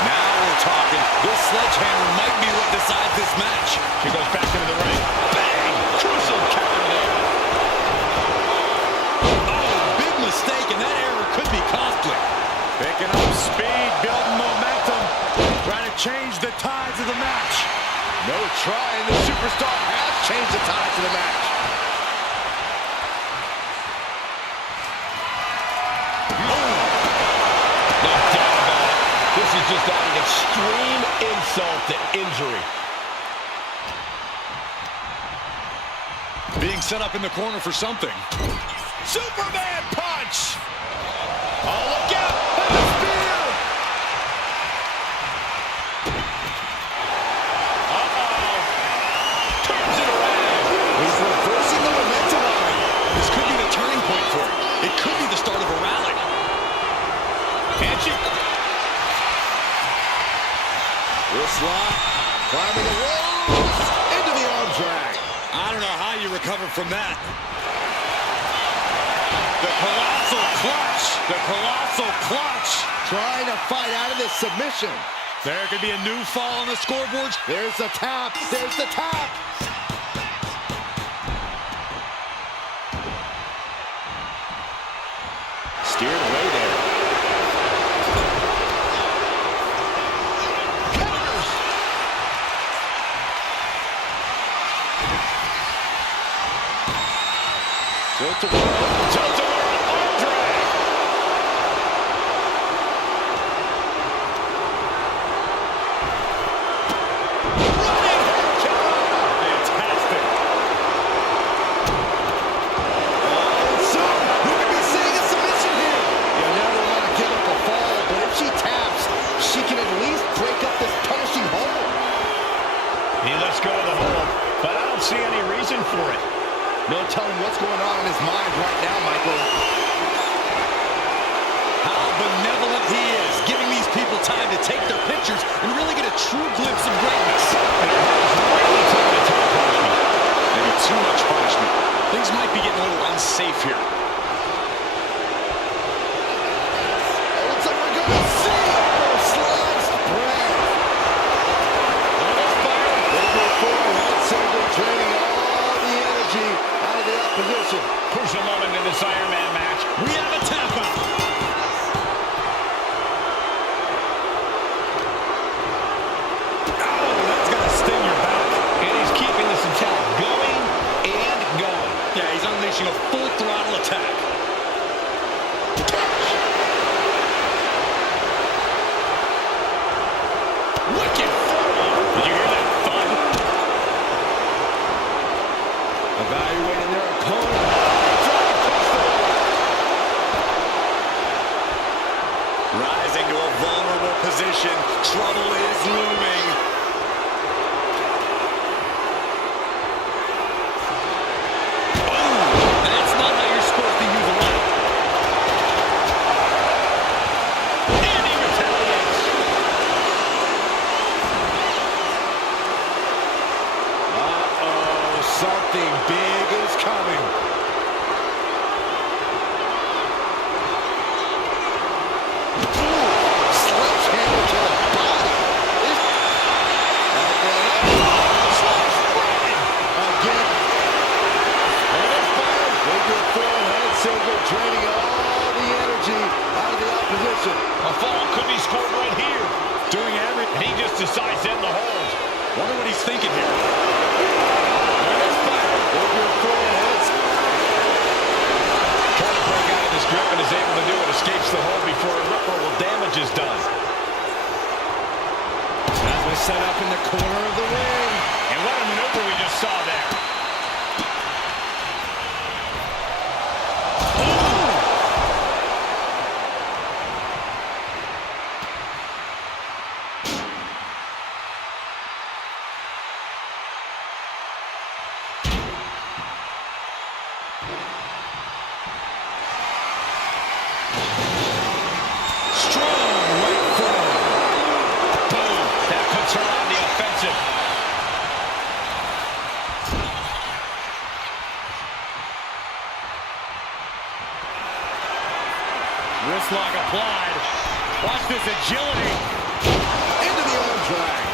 Now we're talking. This sledgehammer might be what decides this match. She goes back into the ring. Bang! Crucial counter there. Oh, big mistake, and that error could be costly. Picking up speed, building momentum. Trying to change the tides of the match. No try, and the superstar has changed the tides of the match. No doubt about it. This is just adding extreme insult to injury. Being set up in the corner for something. Superman punch! Oh, look out! And the spear! Uh-oh. Turns it around. He's reversing the momentum on it. This could be the turning point for it. It could be the start of a rally. And she... This lock, climbing the ropes, into the arm drag. I don't know how you recover from that. The colossal clutch. The colossal clutch. Trying to fight out of this submission. There could be a new fall on the scoreboard. There's the tap. There's the tap. No telling what's going on in his mind right now, Michael. How benevolent he is, giving these people time to take their pictures and really get a true glimpse of greatness. Maybe too much punishment. Things might be getting a little unsafe here. Looks like we're going to see sliced bread. They go forward, head single, draining all the energy out of the opposition. Crucial moment in this Iron Man match. We have a tap out. Oh, that's going to sting your back. And he's keeping this attack going and going. Yeah, he's unleashing a full throttle attack. Wicked forearm. Did you hear that thud? Evaluating their opponent. Rising to a vulnerable position. Trouble is looming. That's not how you're supposed to use a leg. And he retaliates. Uh-oh, something big is coming. Sledgehammer to the body. Again. And it's fired. Figure four, head single, draining all the energy out of the opposition. A fall could be scored right here. Doing everything. He just decides to end the hold. Wonder what he's thinking here. And it's fired. Figure four, heads. Trying to break out of this grip and is able to do it. Escapes the hold before irreparable damage is done. As we set up in the corner of the ring. And what a maneuver we just saw there. Strong right forearm. Boom. That puts her on the offensive. Wrist lock applied. Watch this agility. Into the arm drag.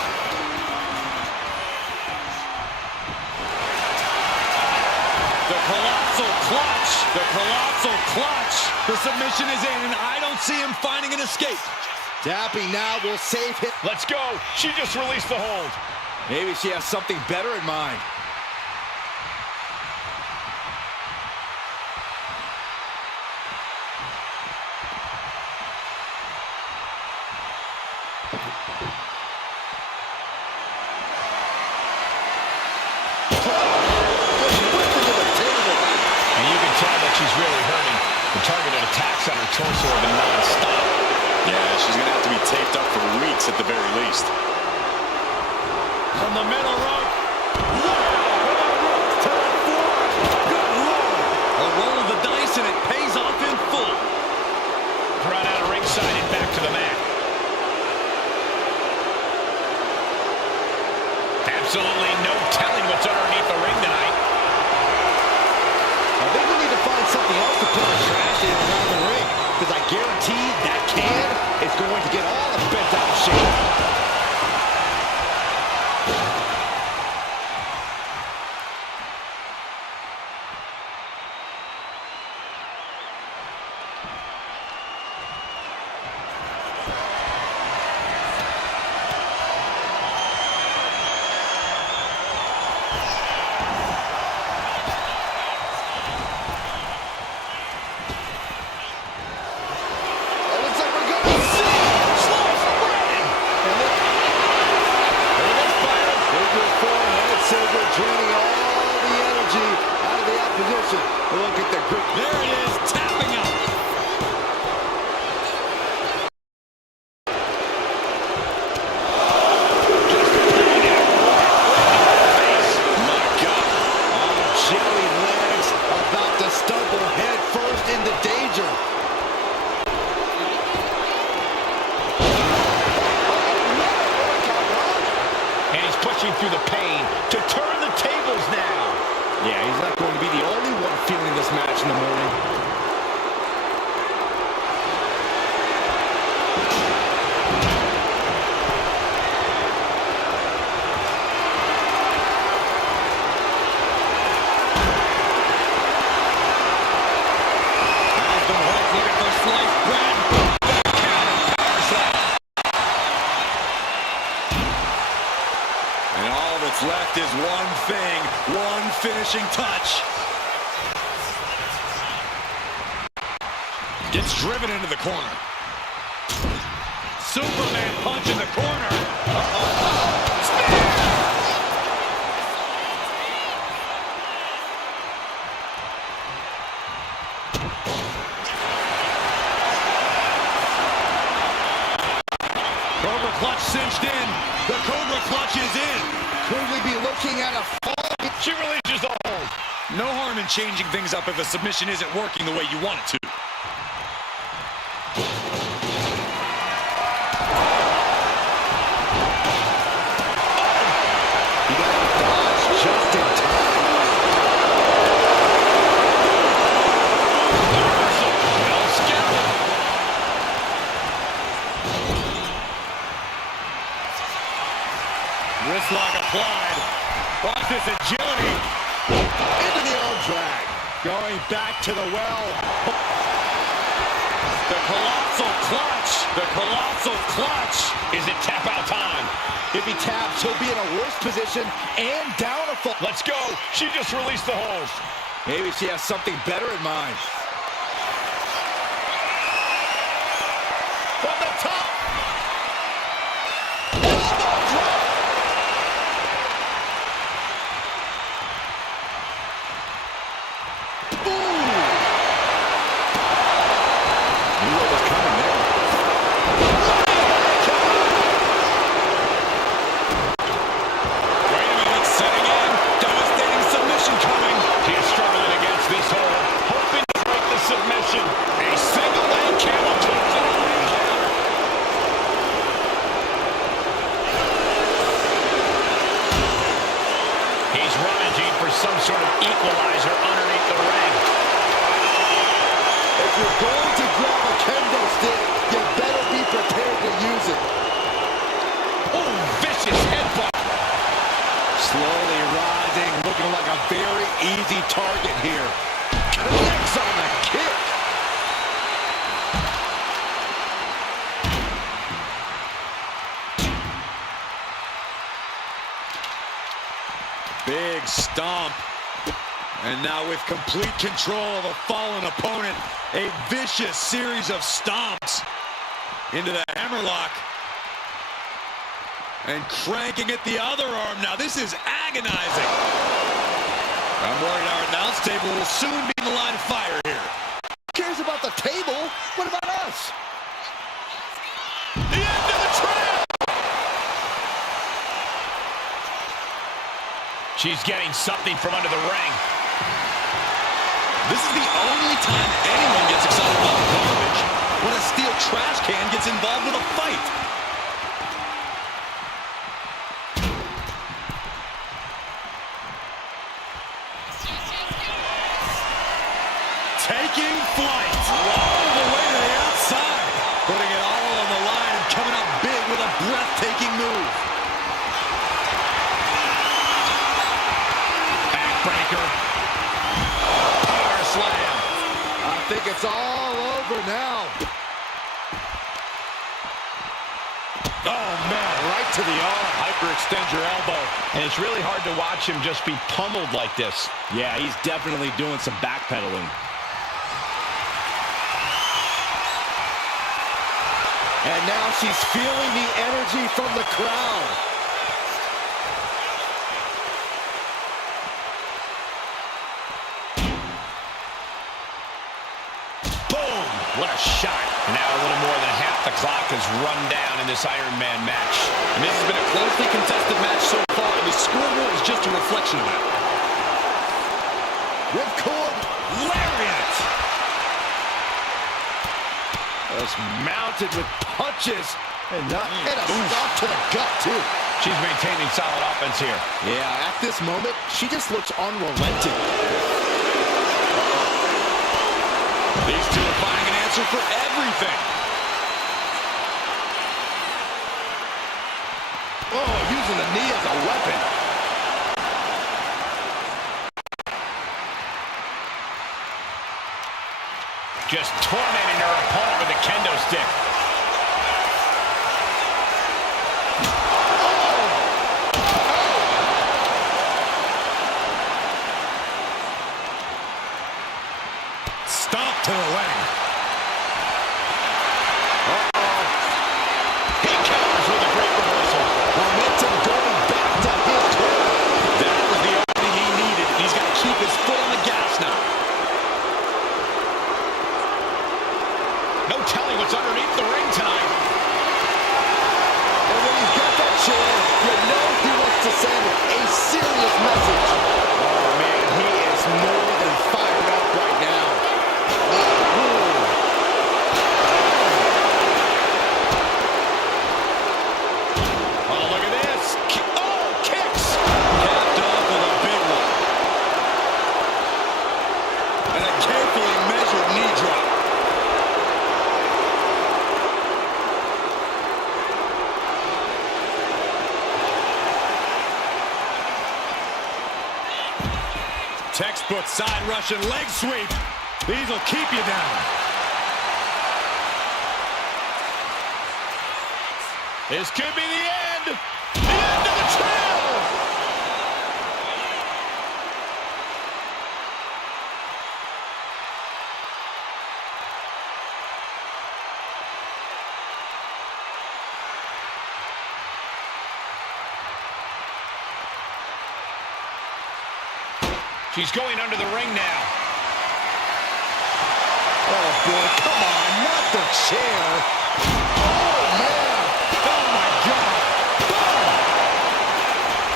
The colossal clutch. The colossal clutch. The submission is in, and I don't see him finding an escape. Dapping now will save him. Let's go. She just released the hold. Maybe she has something better in mind. And you can tell that she's really hurting. The targeted attacks on her torso have been non-stop. Yeah, she's going to have to be taped up for weeks at the very least. From the middle rope. A roll of the dice, and it pays off in full. Brought out of ringside and back to the mat. Absolutely no telling what's underneath the ring tonight. I think we need to find something else to put our trash in around the ring, because I guarantee that can is going to get all the bent out of shape. the danger. And he's pushing through the pain to turn the tables now. Yeah, he's not going to be the only one feeling this match in the morning. Left is one thing, one finishing touch. Gets driven into the corner. Superman punch in the corner. Cobra clutch cinched in. The Cobra clutch is in. Could we be looking at a fall? She releases the hold. No harm in changing things up if a submission isn't working the way you want it to. He got a dodge just in time. Well skilled. Wrist lock applied. Watch this agility. Into the arm drag. Going back to the well. The colossal clutch. The colossal clutch. Is it tap out time? If he taps, he'll be in a worse position and down a fall. Let's go. She just released the hold. Maybe she has something better in mind. From the top. Some sort of equalizer underneath the ring. If you're going to grab a kendo stick, you better be prepared to use it. Oh, vicious headbutt. Slowly rising, looking like a very easy target here. Connects on the kick. Big stomp. And now with complete control of a fallen opponent, a vicious series of stomps into the hammerlock. And cranking at the other arm. Now this is agonizing. I'm worried our announce table will soon be in the line of fire here. Who cares about the table? What about us? The end of the trail. She's getting something from under the ring. This is the only time anyone gets excited about garbage, when a steel trash can gets involved with a fight. Taking flight all the way to the outside, putting it all on the line and coming up big with a breathtaking move. Backbreaker. Power slam. I think it's all over now. Oh, man, right to the arm. Hyperextend your elbow. And it's really hard to watch him just be pummeled like this. Yeah, he's definitely doing some backpedaling. And now she's feeling the energy from the crowd. Boom! What a shot. Now a little more than half the clock has run down in this Iron Man match. And this has been a closely contested match so far, and the scoreboard is just a reflection of that. Ripcord lariat. Just mounted with punches. And a stop to the gut, too. She's maintaining solid offense here. Yeah, at this moment, she just looks unrelenting. These two are finding an answer for everything. Oh, using the knee as a weapon. Just tormenting her opponent with a kendo stick. Stomp to the leg. He counters with a great reversal. Momentum going back to his corner. That was the opening he needed. He's got to keep his foot on the gas now. No telling what's underneath the ring tonight. And when he's got that chair, you know he wants to send a serious message. Oh, man, he is more than fired up right now. Oh, look at this. Oh, kicks. Capped off with a big one. And a carefully measured knee drop. Textbook side Russian leg sweep. These will keep you down. This could be the end. The end of the trail. She's going under the ring now. Oh, boy, come on, not the chair. Oh, man. Oh, my God. Boom.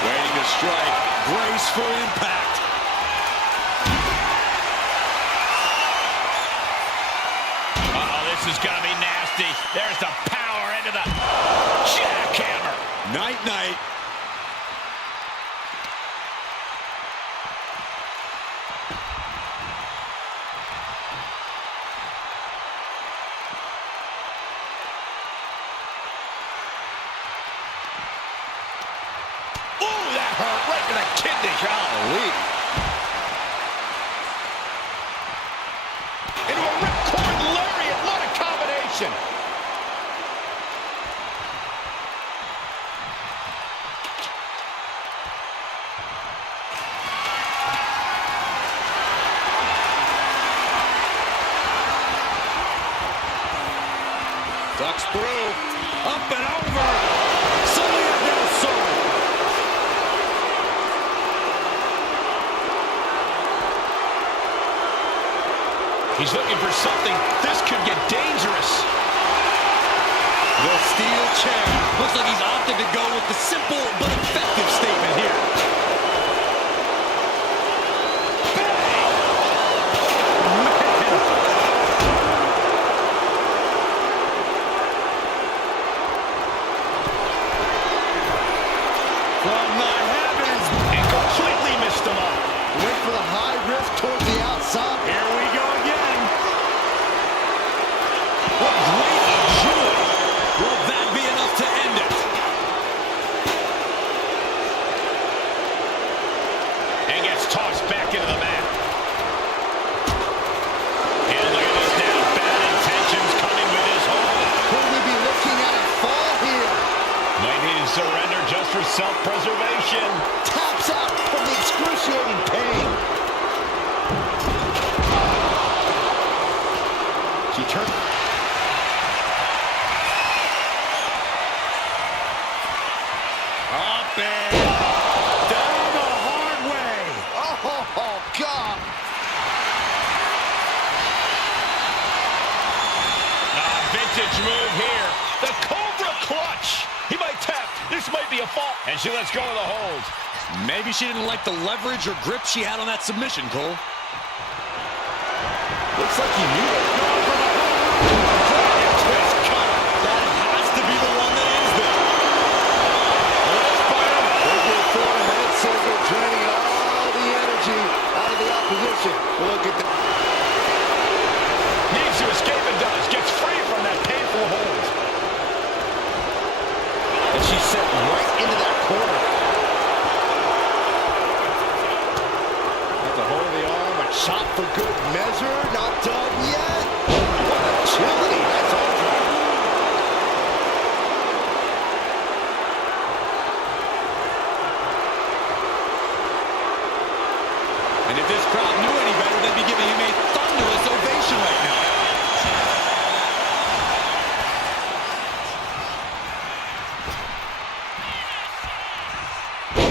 Waiting to strike. Brace for impact. Uh-oh, this is going to be nasty. There's the power into the jackhammer. Night-night. Ooh, that hurt right to the kidney. Golly. Into a ripcord lariat. What a combination. Ducks through. Up and over. Cena del Sol. He's looking for something. This could get dangerous. The steel chair. Looks like he's opted to go with the simple but effective statement here. From the heavens. And completely missed him off. Went for the high risk towards the outside. Here we go again. What great agility. Will that be enough to end it? And gets tossed back into the mat. And look at this now. Bad intentions coming with his hold. Could we be looking at a fall here? Might need to surrender just for self-preservation. Taps out from the excruciating pain. She turned. Up and down the hard way. Oh, God. Vintage move here. The Cobra clutch. He might tap. This might be a fall. And she lets go of the hold. Maybe she didn't like the leverage or grip she had on that submission, Cole. Looks like he knew it. sent right into that corner. At the hold of the arm, a chop for good measure. Not done yet. What agility. That's all right. And if this crowd knew any better, they'd be giving him a thunderous ovation right now.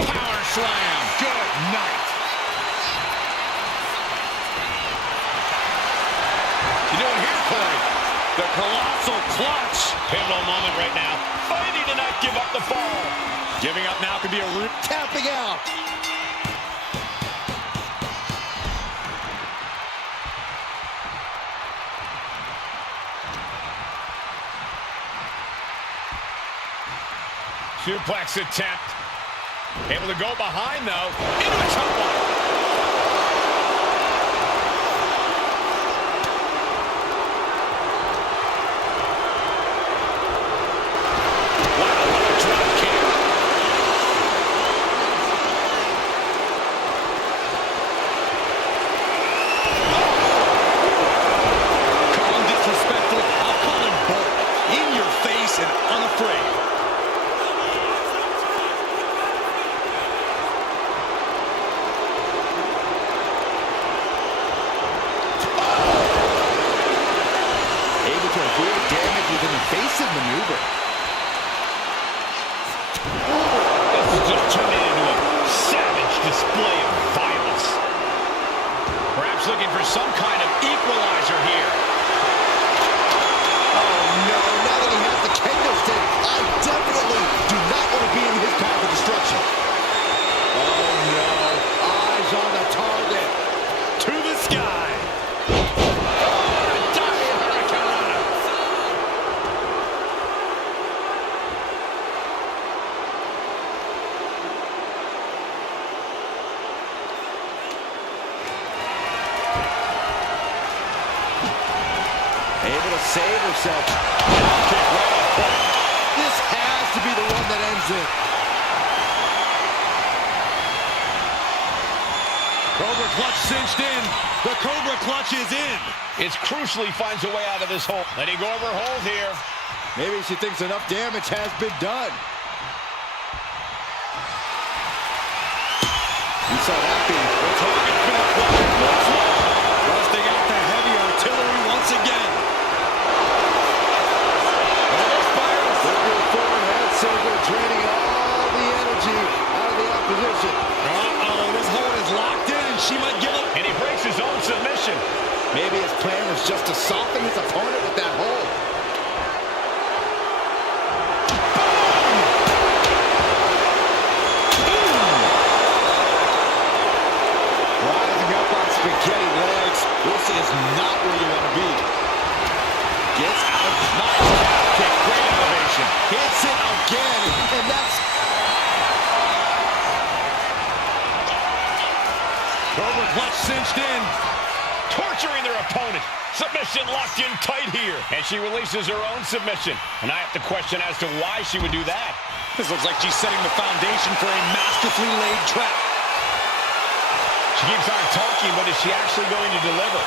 Power slam. Good night. You doing here, Cody? The colossal clutch. Pivotal moment right now. Fighting to not give up the fall. Giving up now could be a root. Tapping out. Suplex attempt. Able to go behind, though. Into a choke block. Wow, what a drop kick. Call him disrespectful. I'll call him bold. In your face and unafraid. Evasive maneuver. This is just turning into a savage display of violence. Perhaps looking for some kind of equalizer here. Oh no, now that he has the kendo stick, I definitely do not want to be in his path of destruction. Oh no, eyes on the target. To the sky. Able to save herself. Kick right off point. This has to be the one that ends it. Cobra clutch cinched in. The Cobra clutch is in. It's crucial he finds a way out of this hole. Letting go of her hold here. Maybe she thinks enough damage has been done. You saw that being. The target's been acquired once more. Busting out the heavy artillery once again. Draining all the energy out of the opposition. Uh-oh, this hold is locked in. She might give up. And he breaks his own submission. Maybe his plan was just to soften his opponent with that hold. Rising up on spaghetti legs. This is not where you want to be. Gets out of nice calf kick. Great elevation. Hits it again. And that's... Cobra clutch cinched in. Torturing their opponent. Submission locked in tight here. And she releases her own submission. And I have to question as to why she would do that. This looks like she's setting the foundation for a masterfully laid trap. She keeps on talking, but is she actually going to deliver?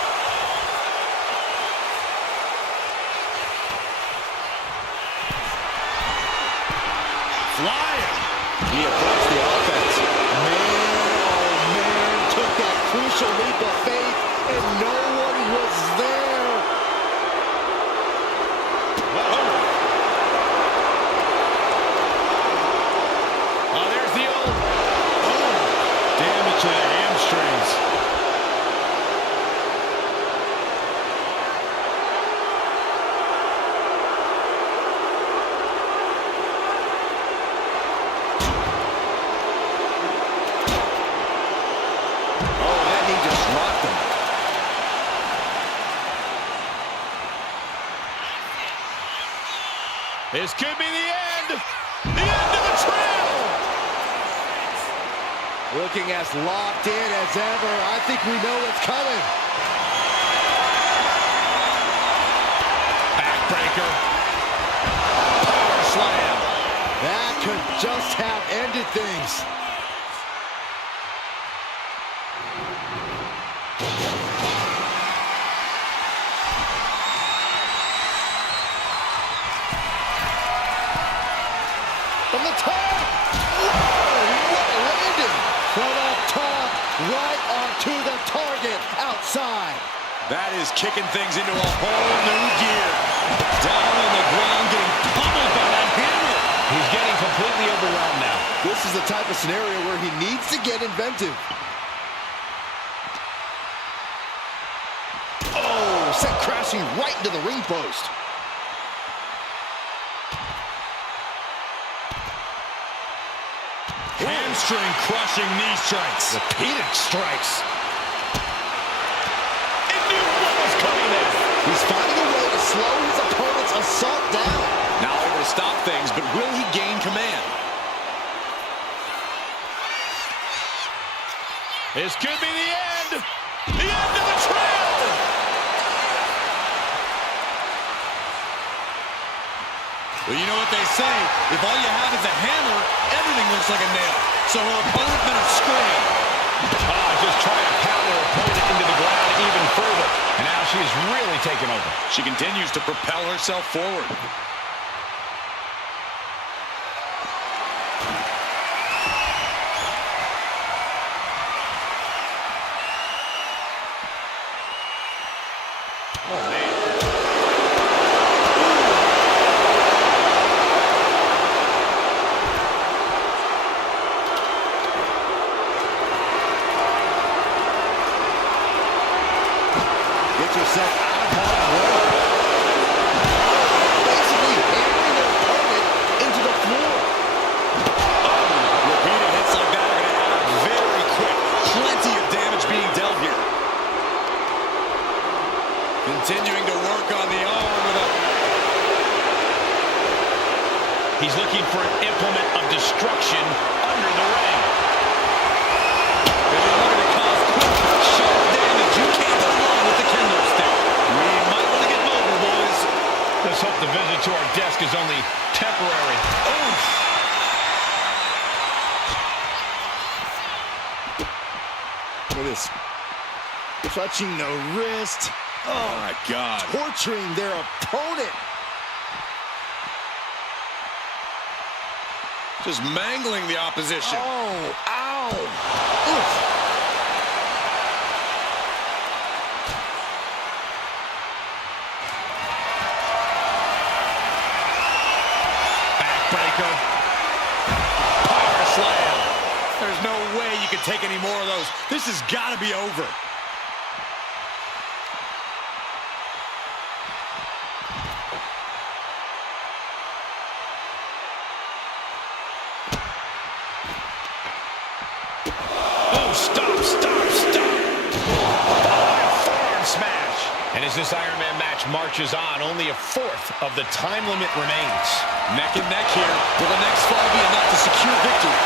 Flying. He approached the offense. Man, oh man, took that crucial leap of faith, and no one was there. Oh, there's the old. Oh, damage to the hamstrings. This could be the end. The end of the trail. Looking as locked in as ever. I think we know what's coming. Backbreaker. Power slam. That could just have ended things. From the top! Whoa, what a landing! From up top, right onto the target outside. That is kicking things into a whole new gear. Down on the ground, getting pummeled by that hammer. He's getting completely overwhelmed now. This is the type of scenario where he needs to get inventive. Oh, sent crashing right into the ring post. Hamstring crushing knee strikes. Repeated strikes. It knew what was coming there. He's finding a way to slow his opponent's assault down. Now able to stop things, but will he gain command? This could be the end. The end of the trail. Well, you know what they say. If all you have is a hammer, everything looks like a nail. So her opponent better scream. Just trying to pound her opponent into the ground even further. And now she's really taken over. She continues to propel herself forward. Oh, man. Gets herself out of harm's way. Basically hammering her opponent into the floor. Repeated hits like that are going to add up very quick. Plenty of damage being dealt here. Continuing to work on the arm with a... He's looking for an implement of destruction under the ring. They're looking to cause quick, sharp damage. You can't go wrong with the kendo stick. We might want to get mobile, boys. Let's hope the visit to our desk is only temporary. Oof. Look at this. Touching the wrist. Oh, my God. Torturing their opponent. Just mangling the opposition. Oh, ow. Oof. Backbreaker. Power slam. There's no way you can take any more of those. This has got to be over. As this Iron Man match marches on, only a fourth of the time limit remains. Neck and neck here. Will the next fall be enough to secure victory?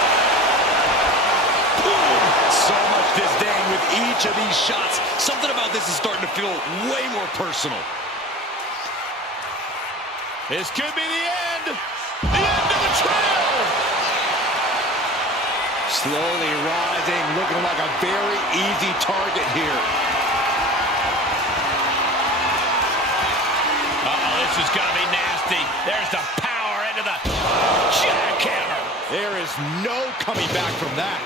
Boom! So much disdain with each of these shots. Something about this is starting to feel way more personal. This could be the end. The end of the trail. Slowly rising, looking like a very easy target here. This is going to be nasty. There's the power into the jackhammer. There is no coming back from that.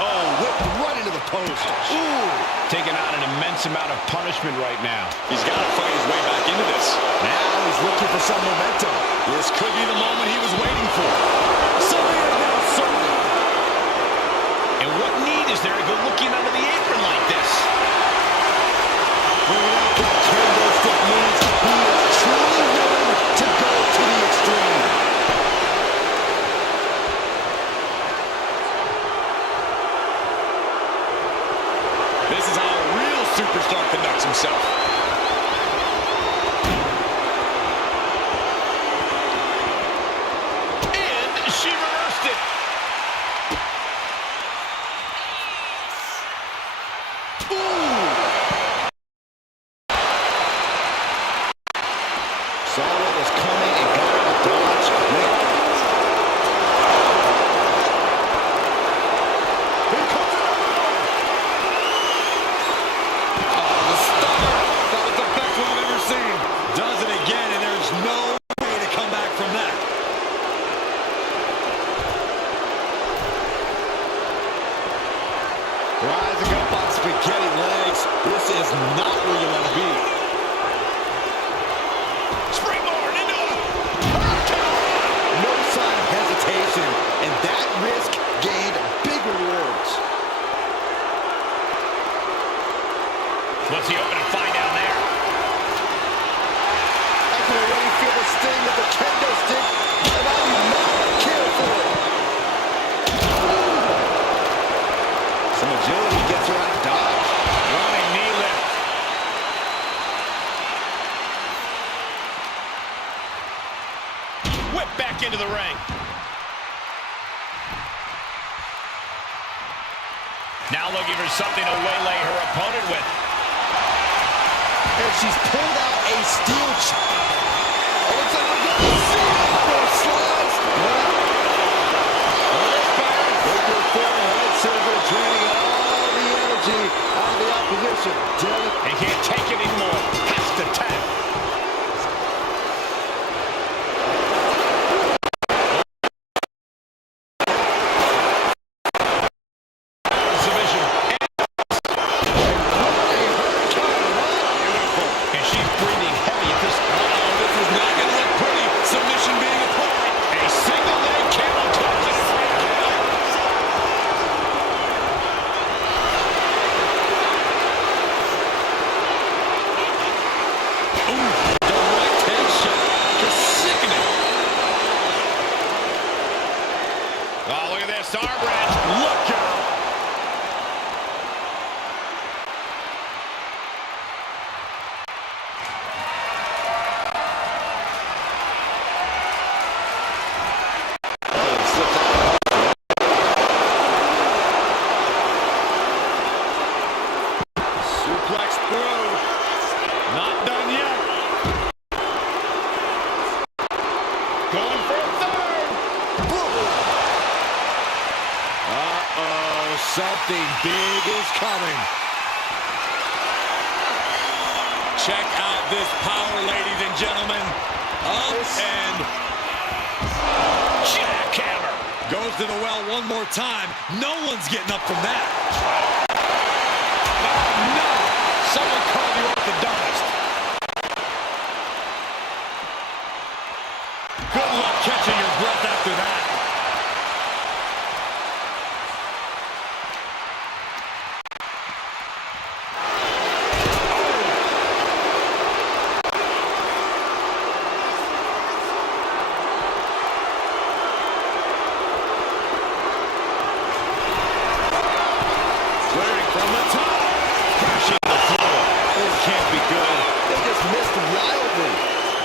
Oh, whipped right into the post. Ooh. Taking on an immense amount of punishment right now. He's got to fight his way back into this. Now he's looking for some momentum. This could be the moment he was waiting for. Something is now certain. And what need is there to go looking under the apron like this? Means he is truly willing to go to the extreme. This is how a real superstar conducts himself. And she reversed it. Saw what was coming and got out of dodge. back into the ring. Now looking for something to waylay her opponent with. And she's pulled out a steel chair. Oh, looks like we're going to see it for slice. Looking for a head server, draining all the energy out of the opposition. He can't take it anymore. Has to tap. Something big is coming. Check out this power, ladies and gentlemen. Up and jackhammer. Goes to the well one more time. No one's getting up from that. Oh, no. Someone called you orthodontist. Good luck catching your breath after that.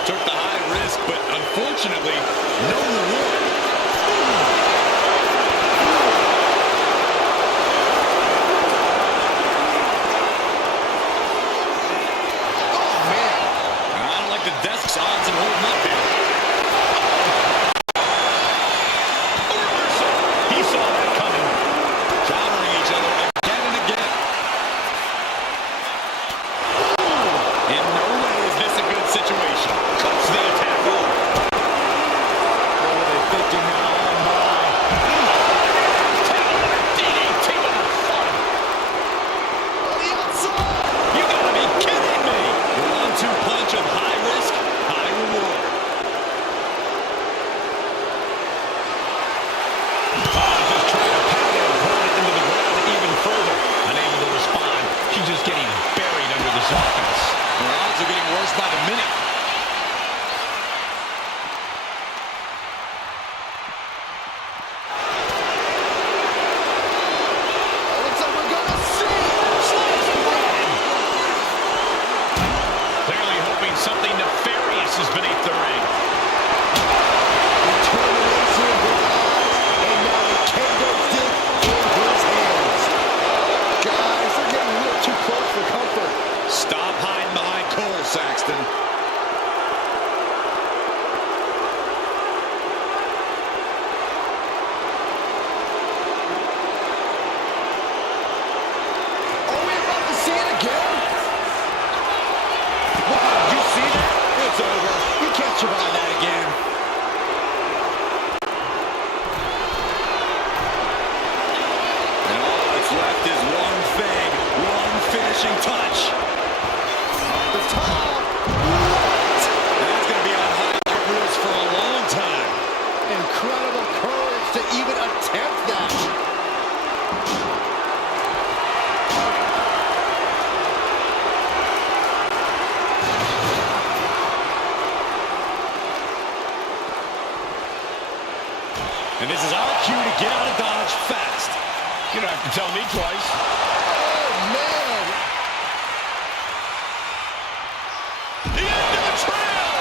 Took the high risk, but unfortunately, no reward. Oh, man. I don't like the desk's odds of holding up here. He saw that coming. Countering each other again and again. In no way is this a good situation. Cuts the attack off. What are they thinking now? Oh, my. DDT with a thud. On the outside. You gotta be kidding me. The 1-2 punch of high risk, high reward. Just trying to pound and burn it into the ground even further. Unable to respond. She's just getting buried under this offense. The odds are getting worse by the minute. Looks like we're gonna see slice bread. Clearly hoping something nefarious is beneath the ring. Determination in their eyes, and now the kendo stick in his hands. Guys, they're getting a little too close for comfort. Stop hiding behind Cole, Saxton. Are we about to see it again? Wow, did you see that? It's over. You can't survive that again. And all that's left is one thing, one finishing touch. Off the top. What? That's going to be on highlight reels for a long time. Incredible courage to even attempt that. And this is our cue to get out of Dodge fast. You don't have to tell me twice. Oh, man. The end of the trail!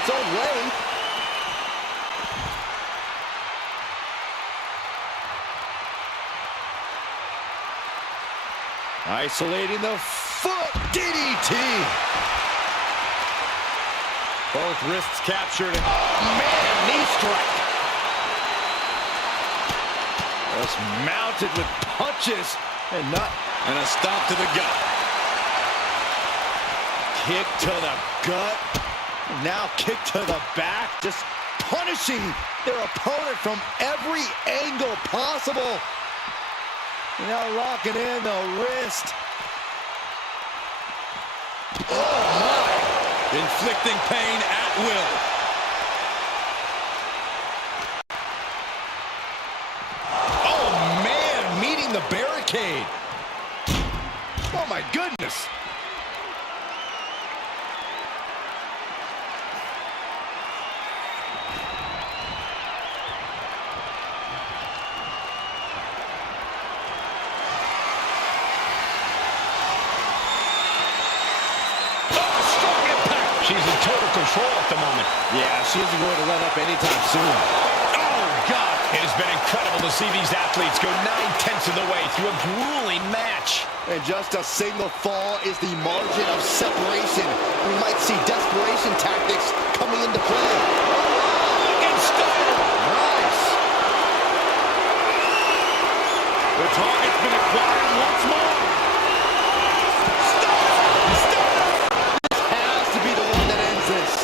its own way. Isolating the foot DDT. Both wrists captured. Oh, man, knee strike. Just mounted with punches and not. And a stop to the gut. Kick to the gut. Now kick to the back. Just punishing their opponent from every angle possible. Now locking in the wrist. Oh, my. Inflicting pain at will. Oh, man, meeting the barricade. Oh, my goodness. She's in total control at the moment. Yeah, she isn't going to let up anytime soon. Oh, God. It has been incredible to see these athletes go 9/10 of the way through a grueling match. And just a single fall is the margin of separation. We might see desperation tactics coming into play. In style. Nice. The target's been acquired once more. Stop! Stop! This has to be the one that ends this.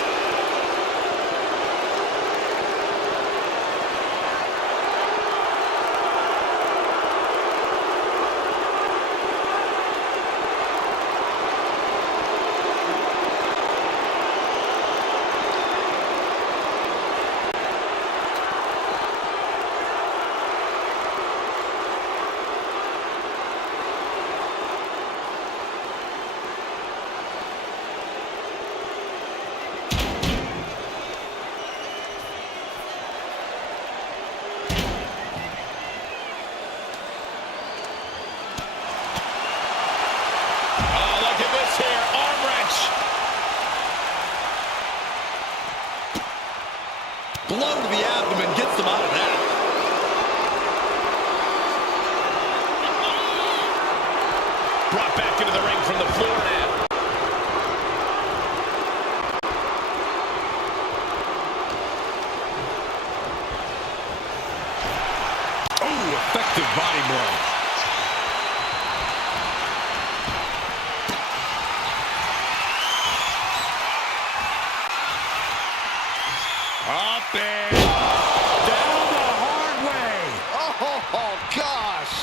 Blow to the abdomen gets them out of that. Brought back into the ring from the floor now. Oh, effective body blow. Up and down the hard way. Oh, gosh.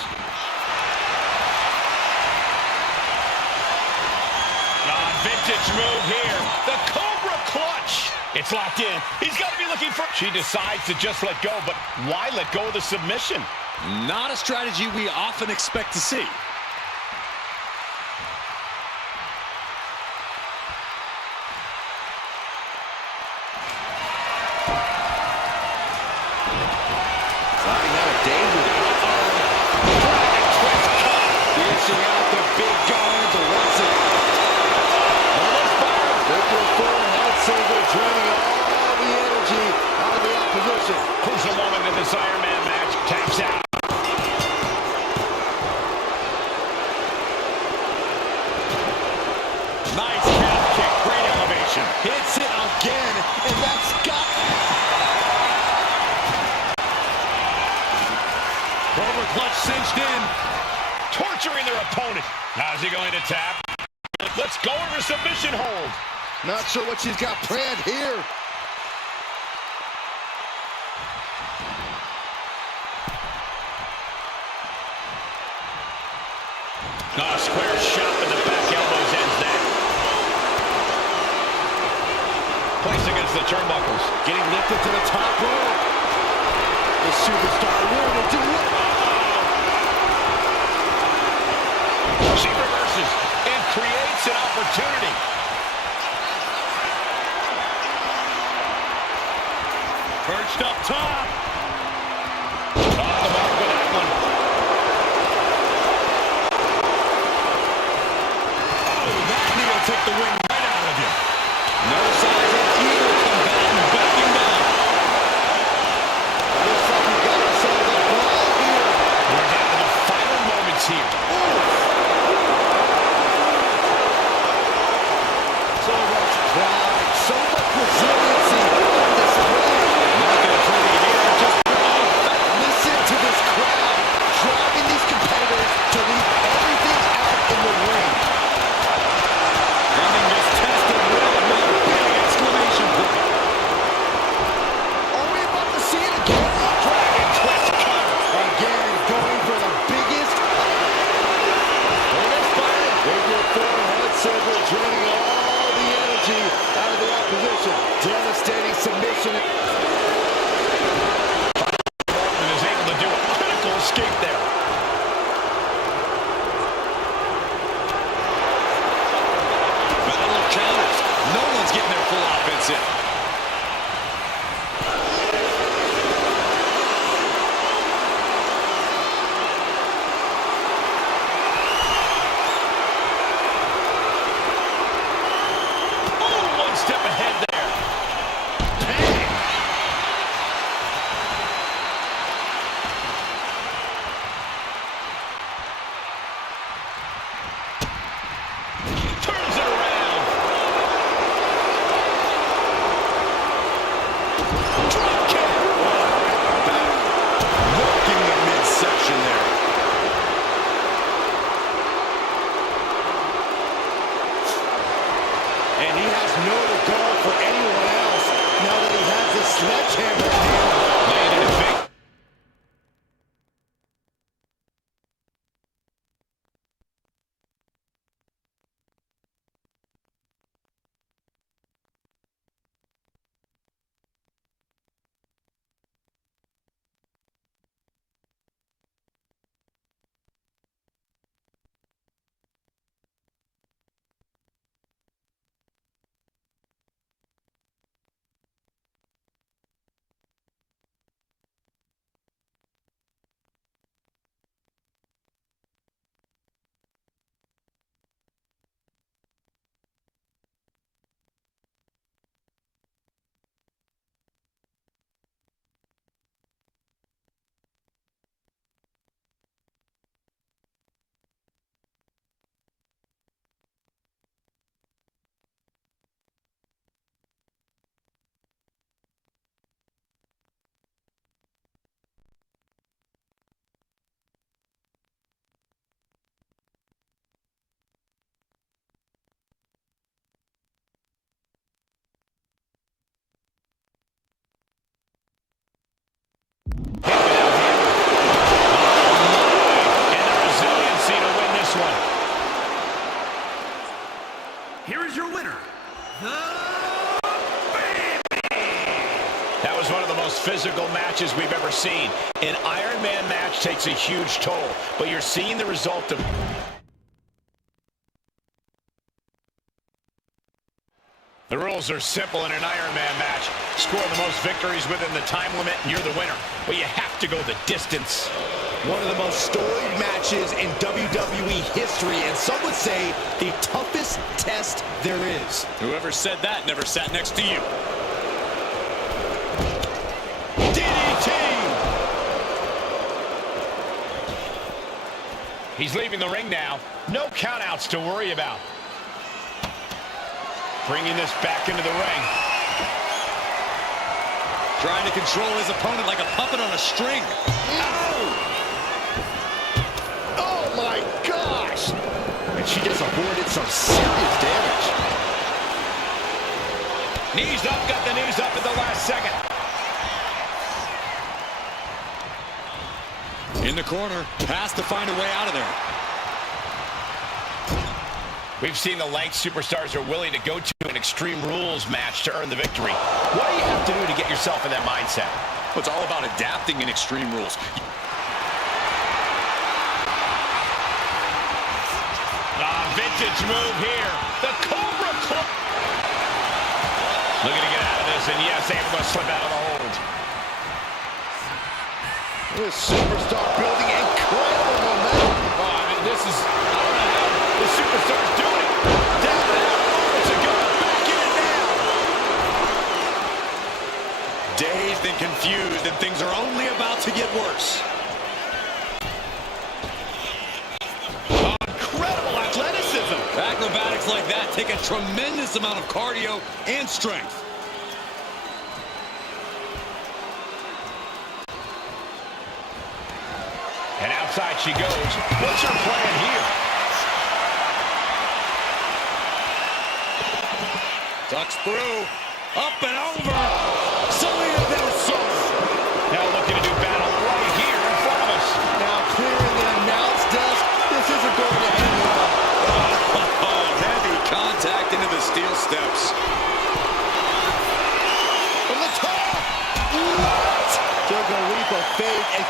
Vintage move here. The Cobra clutch. It's locked in. He's got to be looking for... She decides to just let go, but why let go of the submission? Not a strategy we often expect to see. Crucial moment in this Iron Man match. Taps out. Nice calf kick. Great elevation. Hits it again, and that's got... Cobra clutch cinched in. Torturing their opponent. How's he going to tap? Let's go over submission hold. Not sure what she's got planned here. A square shot with the back elbows ends that. Placed against the turnbuckles. Getting lifted to the top rope. The superstar will do it. She reverses and creates an opportunity. Perched up top. Off the mark with that one. Oh, that knee will take the wind right out of you. No signs of either comeback. submission. Devastating submission. And is able to do a critical escape there. Battle of counters. No one's getting their full offense in. Step ahead there. Turns it around. Drop kick. Working the midsection there. And he has no regard for anyone else now that he has this sledgehammer in hand. Landed his big. Here is your winner, the That was one of the most physical matches we've ever seen. An Iron Man match takes a huge toll, but you're seeing the result of... The rules are simple in an Iron Man match. Score the most victories within the time limit, and you're the winner. But you have to go the distance. One of the most storied matches in WWE history, and some would say the toughest test there is. Whoever said that never sat next to you. DDT! He's leaving the ring now. No countouts to worry about. Bringing this back into the ring. Trying to control his opponent like a puppet on a string. Oh my gosh! And she just avoided some serious damage. Knees up, got the knees up at the last second. In the corner, has to find a way out of there. We've seen the length superstars are willing to go to an Extreme Rules match to earn the victory. What do you have to do to get yourself in that mindset? Well, it's all about adapting in Extreme Rules. Vintage move here. The Cobra Club. Looking to get out of this, and yes, able to slip out of the hold. This superstar building incredible momentum. Oh, I mean, this is, I don't know how the superstars do it. Down and out, moments ago, back in it now. Dazed and confused, and things are only about to get worse. Incredible athleticism. Acrobatics like that take a tremendous amount of cardio and strength. And outside she goes. What's her plan here? Ducks through. Up and over. Cena del Sol. Now looking to do battle right here in front of us. Now clearing the announce desk. This isn't going to end well. Oh, heavy contact into the steel steps.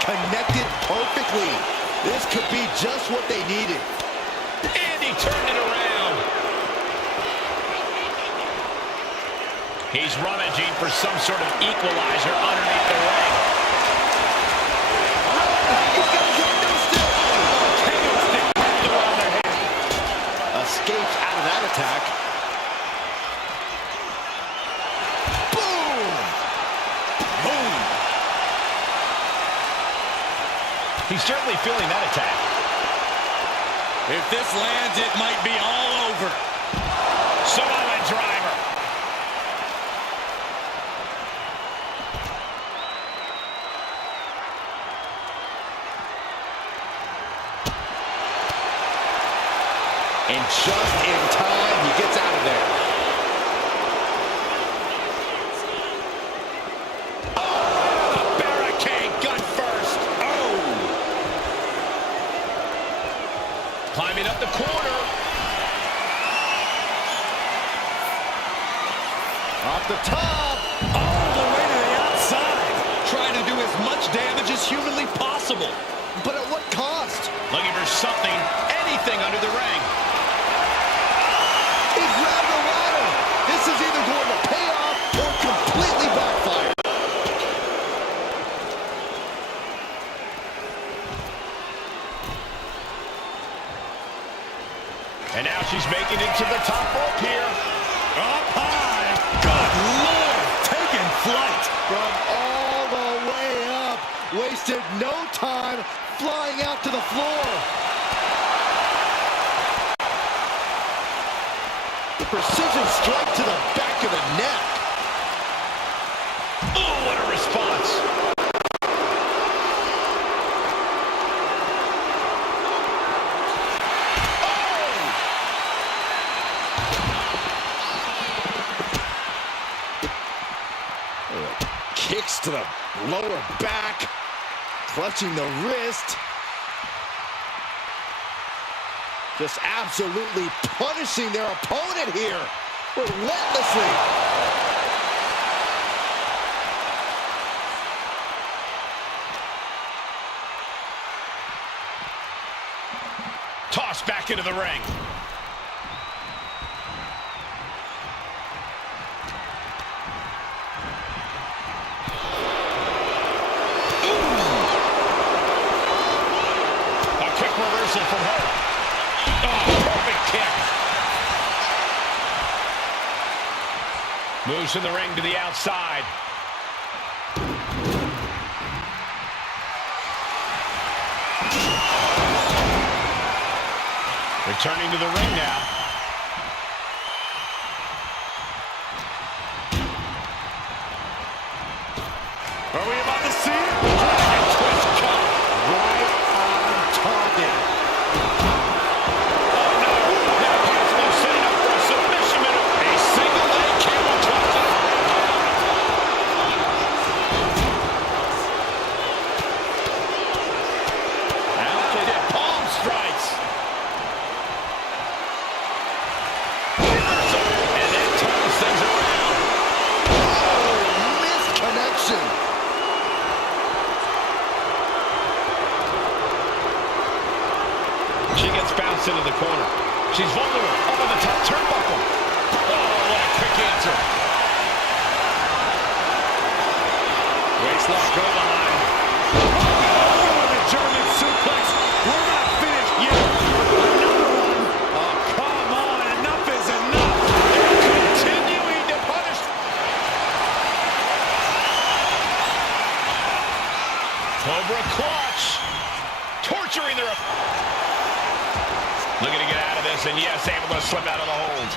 connected perfectly. This could be just what they needed. And he turned it around. He's rummaging for some sort of equalizer underneath the ring. He's got his own new stick. Escapes out of that attack. Boom! Boom! He's certainly feeling that attack. If this lands, it might be all over. Samoa driver. And just in time, he gets out of there. Oh, barricade, gun first. Oh. Climbing up the corner. Off the top, all the way to the outside. Trying to do as much damage as humanly possible. But at what cost? Looking for something, anything under the ring. He grabbed the ladder. This is either going to pay off or completely backfire. And now she's making it to the top rope here. Up high. Good Lord. Taking flight. From all the way up. Wasted no time flying out to the floor. The precision strike to the back of the neck. Oh, what a response. Kicks to the lower back. Clutching the wrist. Just absolutely punishing their opponent here. Relentlessly. Tossed back into the ring. A quick reversal from her. Oh, perfect kick. Moves from the ring to the outside. Returning to the ring now. Are we about to see it? Dragon twist cut. Right on target. Oh no, now possible setting up for a submission minute. A single leg camel clutch. Out to palm strikes. Reversal, and that turns things around. Oh, missed connection. She gets bounced into the corner. She's vulnerable up on the top turnbuckle. Oh, what a quick answer. Waistlock, go behind. Oh, the German suplex. We're not finished yet. Another one. Oh, come on. Enough is enough. Continuing to punish. Cobra clutch. Torturing their... Looking to get out of this, and yes, able to slip out of the hold.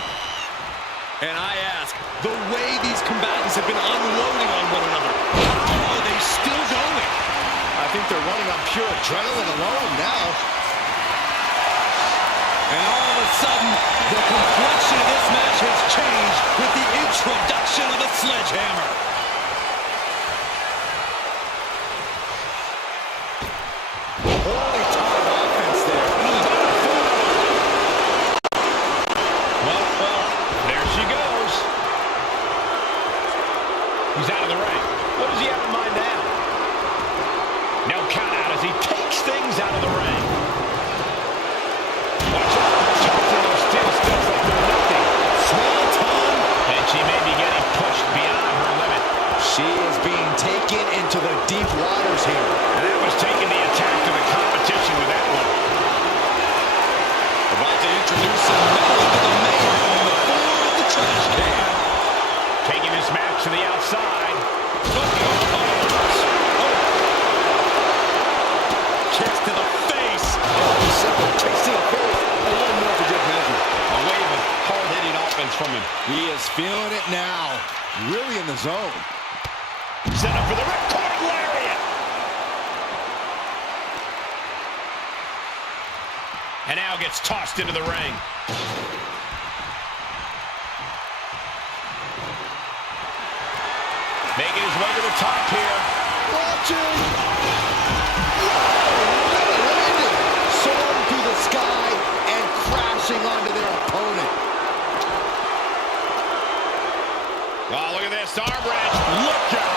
And I ask, the way these combatants have been unloading on one another, how are they still going? I think they're running on pure adrenaline alone now. And all of a sudden, the complexion of this match has changed with the introduction of the sledgehammer. Holy time offense there. Well, there she goes. He's out of the ring. What does he have in mind now? No count. as he takes things out of the ring. Watch out. Tossing those steel steps like they're nothing. Swanton. And she may be getting pushed beyond her limit. She is being taken into the deep waters here. And that was taking the attack to the competition with that one. About to introduce some metal into the mayhem on the floor of the trash can. Taking this match to the outside. Kicks to the face. Simple kicks to the face. A little more for good measure. A wave of hard-hitting offense from him. He is feeling it now. Really in the zone. Set up for the ripcord lariat. And now gets tossed into the ring. Making his way to the top here. Watching. Landing. Soaring through the sky and crashing onto their opponent. Oh, look at this. Arm wrench. Look out.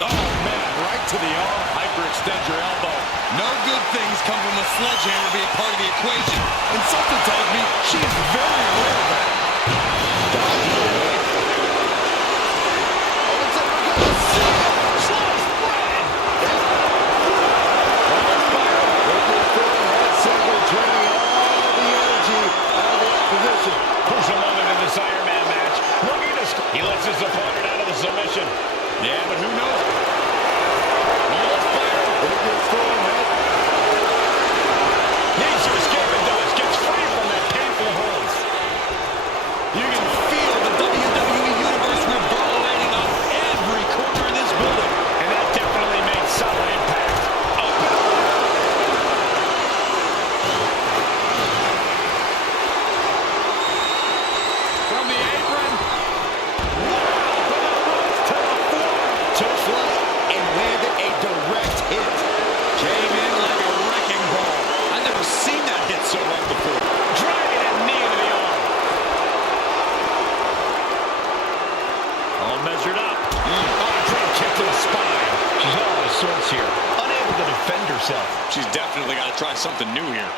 Oh, man, right to the arm. Hyperextend your elbow. No good things come from a sledgehammer being part of the equation. And something tells me she is very aware of that. Crucial moment in this Iron Man match. Looking to he lets his opponent out of the submission. Yeah, but who knows? Needs to escape and does. Gets free from that painful hold. You can feel the WWE Universe reverberating on every corner in this building. And that definitely made solid impact. From the apron. Took flight and landed a direct hit. Came in like a wrecking ball. I've never seen that hit so hard before. Driving a knee into the arm. All measured up. Drop kick to the spine. She's all out of sorts here. Unable to defend herself. She's definitely got to try something new here.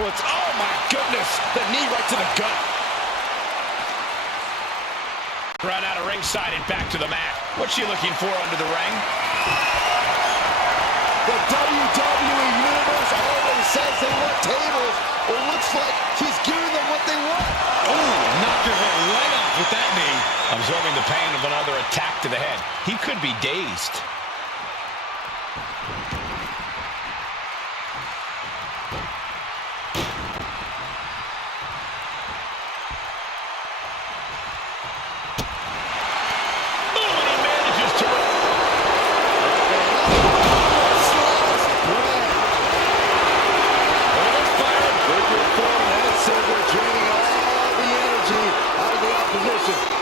Oh my goodness. The knee right to the gut. Right out of ringside and back to the mat. What's she looking for under the ring? The WWE Universe always says they want tables. It looks like she's giving them what they want. Oh, knocked her head right off with that knee. Absorbing the pain of another attack to the head. He could be dazed.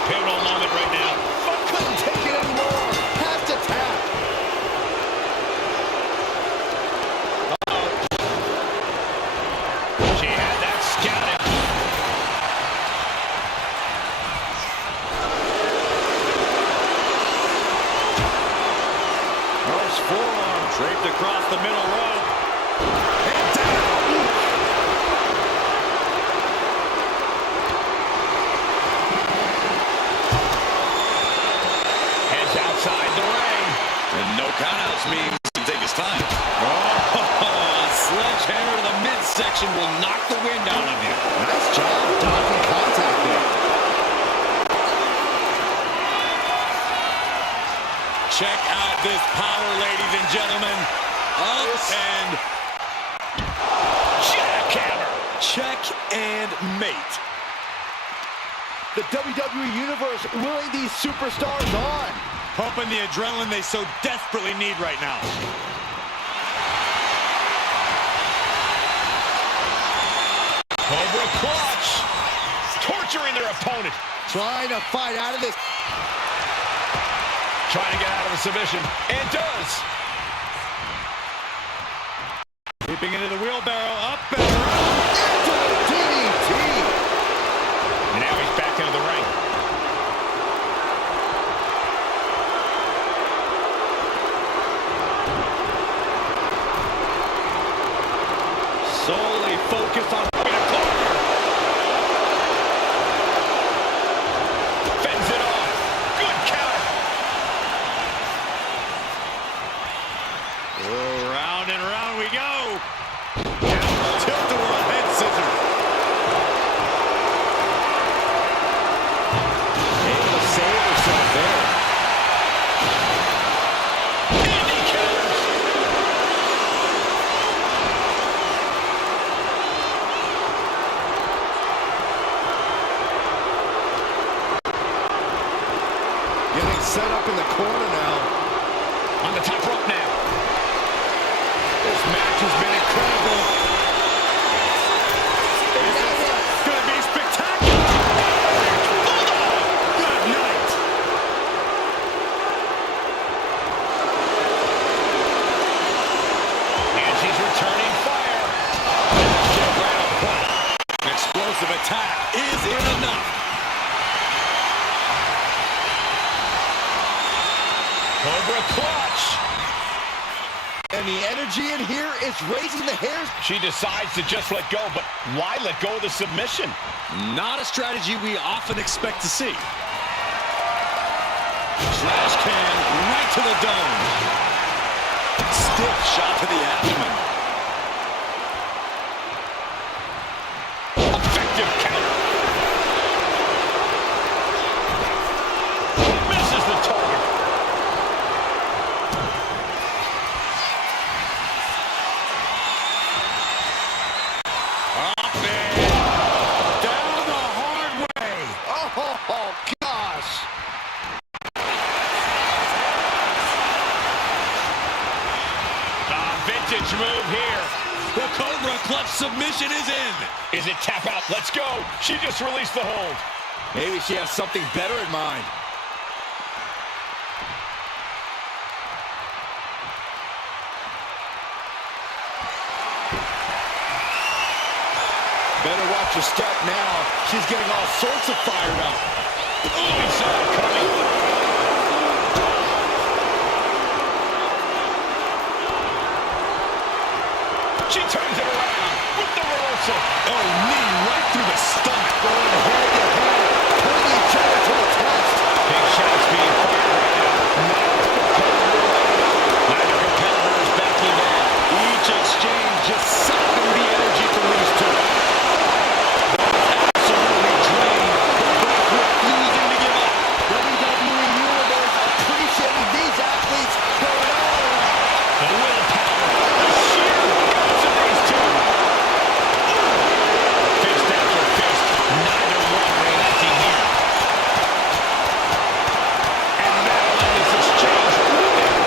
Pivotal moment right now. But couldn't take it anymore. Has to tap. She had that scouted. Rush forearm draped across the middle rope. And down. Heads outside the ring. And no countouts means he can take his time. Oh, a sledgehammer to the midsection will knock the wind out of you. Nice job dodging contact there. Check out this power, ladies and gentlemen. Up and Jackhammer. check and mate. The WWE Universe willing these superstars on. Pumping the adrenaline they so desperately need right now. Cobra clutch. Torturing their opponent. Trying to fight out of this. Trying to get out of the submission. And does. Leaping into the wheelbarrow, up and around. Into the DDT. And now he's back into the ring. Solely focused on being a corner. Fends it off. Good counter. Oh, round and round we go. Tilt-a-whirl head scissors. Able to save herself there. And he counters. Getting set up in the corner now. On the top rope now. This match has been incredible. This is going to be spectacular. Good night. And she's returning fire. Get right on point. An explosive attack isn't enough. Cobra clutch. And the energy in here is raising the hairs. She decides to just let go, but why let go of the submission? Not a strategy we often expect to see. Trash can right to the dome. Stiff shot to the abdomen. Effective counter. Misses the target. Up and down the hard way. Oh, gosh. Vintage move here. The Cobra clutch submission is in. Is it tap out? Let's go. She just released the hold. Maybe she has something better in mind. Better watch her step now. She's getting all sorts of fired up. Oh, he saw it coming. She turns it around with the reversal. Oh, knee right through the stomach. Going head to head, putting each other to the test. Big shots being fired right now. Neither competitor is backing down. Each exchange just sucking the energy from these two. Absolutely drained. Both refusing to give up. WWE Universe appreciating these athletes going all out. The willpower, the sheer guts of these two. Fist after fist, neither one reacting here. And that'll end this exchange right there.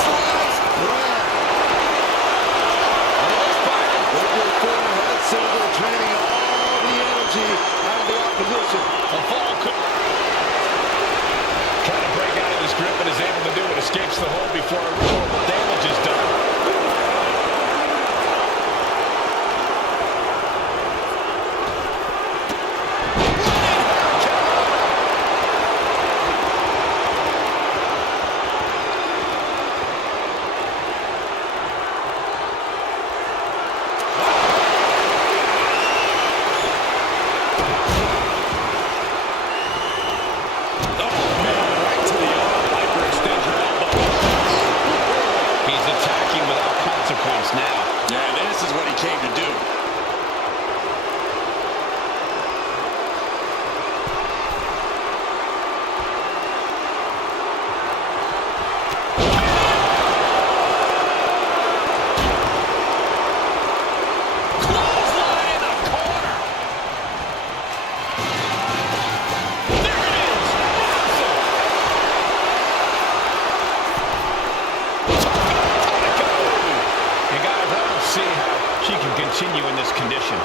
Sliced bread. Over forehead silver, draining all the energy out of the opposition. A fall could... Trying to break out of this grip and is able to do it. Escapes the hold before irreparable damage is done. Right to the arm. Hyperextend her elbow. He's attacking without consequence now. Yeah, this is what he came to do. Clothesline in the corner. There it is. Reversal. You gotta Rhodes see how she can continue in this condition.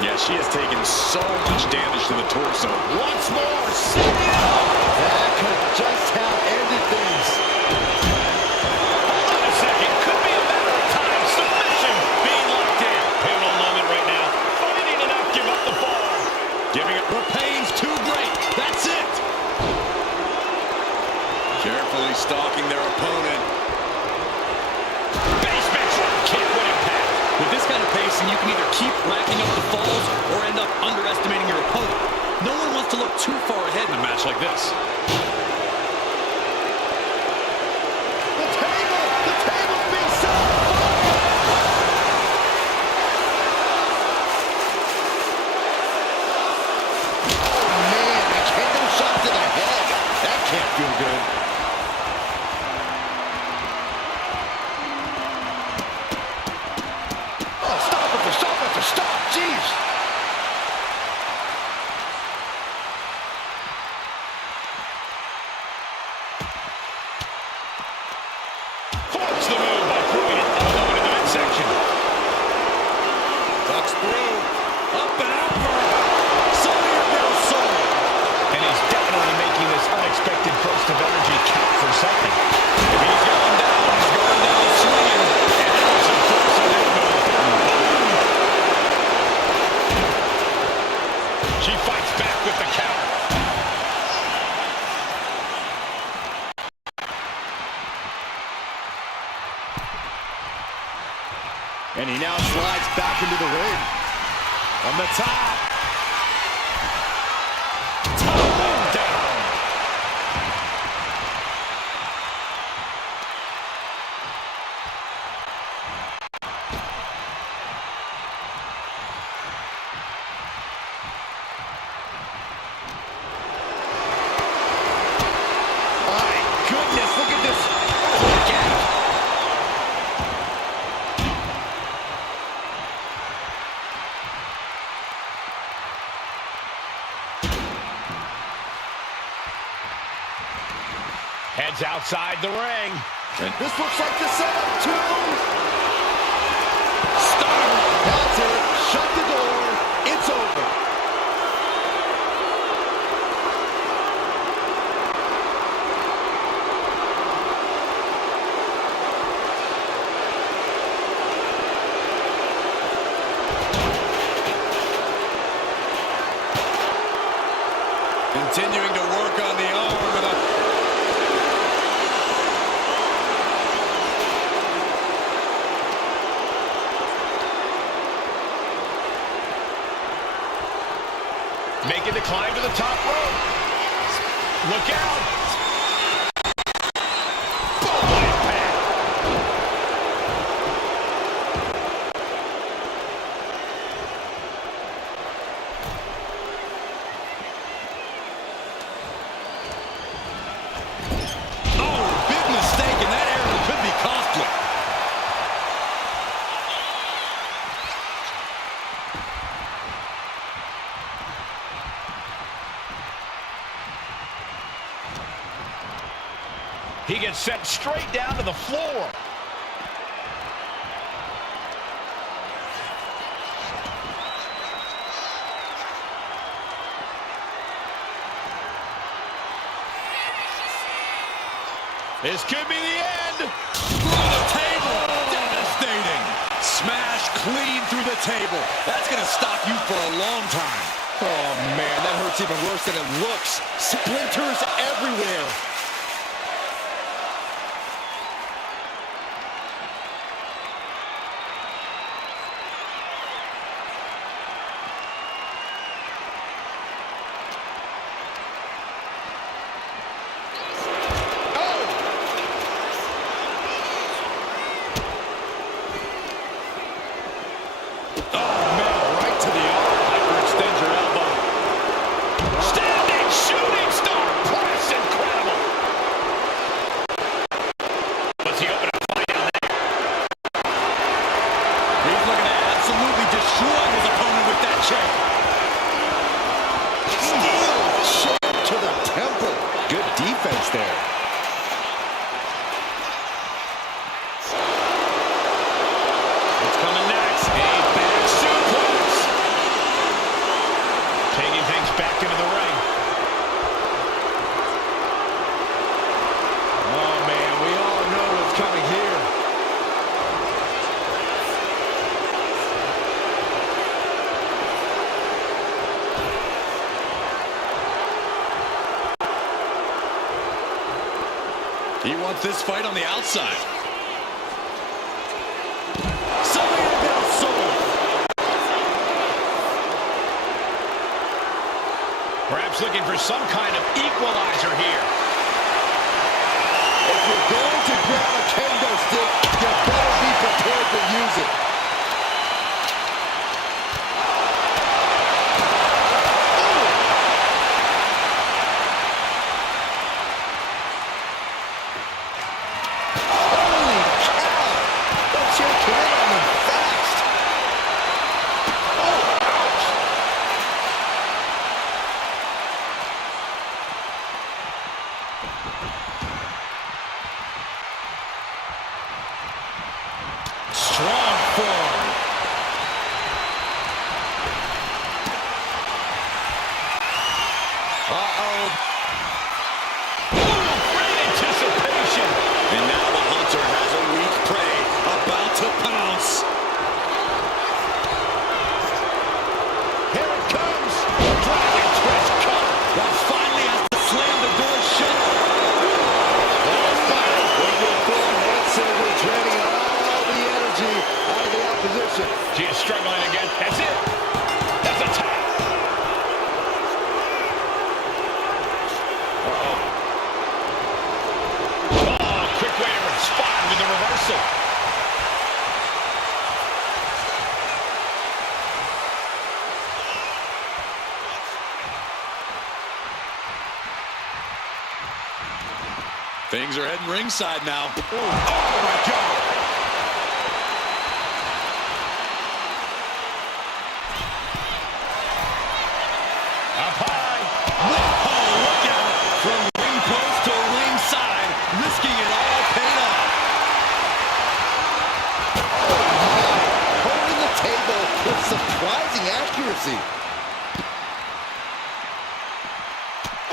Yeah, she has taken so much damage to the torso. Once more, set it up. That could just have ended things. Hold on a second. Could Carefully stalking their opponent. Basement drop kick with impact. With this kind of pacing, you can either keep racking up the falls or end up underestimating your opponent. No one wants to look too far ahead in a match like this. The table's being set on fire. Oh man, a kendo shot to the head. That can't feel good. Oh, stop after stop, jeez. Force the move by throwing an elbow into the midsection. Ducks through. Up and over. Sonya del Sol. And he's definitely making this unexpected burst of energy count for something. If he's going down swinging. And that was a force on that move. She fights back with the counter. And he now slides back into the ring. On the top. Tumbling down. My goodness, look at this. Look at it. Heads outside the ring. And this looks like the setup, too. Stop. That's it. Shut the door. It's over. Continuing to work on the arm with a... Making the climb to the top rope. Look out. Boom, impact. Oh, big mistake, and that area could be costly. He gets sent straight down to the floor. This could be the end. Through the table. Devastating. Smash clean through the table. That's going to stop you for a long time. Oh, man, that hurts even worse than it looks. Splinters everywhere. He wants this fight on the outside. Selena del Sol. Perhaps looking for some kind of equalizer here. If you're going to grab a kendo stick, you better be prepared to use it. Holy cow! That chair came in on him fast. Oh, ouch! Strong form. Uh-oh. Great anticipation. And now the hunter has a weak prey about to pounce. Here it comes. Dragon twist cover. That finally has to slam the door shut. With your full head silver, draining all the energy out of the opposition. She is struggling again. That's it. That's a tap. Oh, quick way to respond with the reversal. Things are heading ringside now. Oh my God. Up high. Whoa, look out. From ring post to ringside, risking it all paid off. Holding the table with surprising accuracy.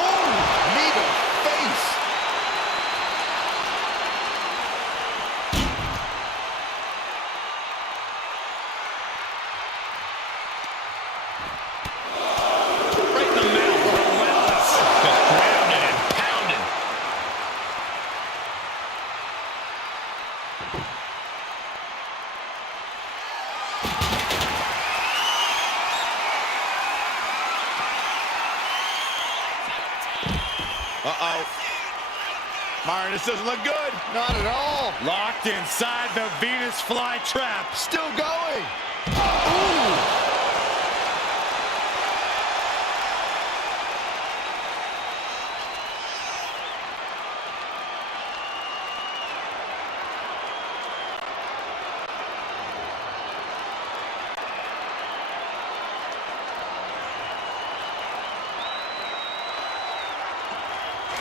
Oh, knee to face. Right in the middle. Relentless. Just grounded and pounded. Uh-oh. Myron, this doesn't look good. Not at all. Locked inside the Venus flytrap. Still going. Ooh.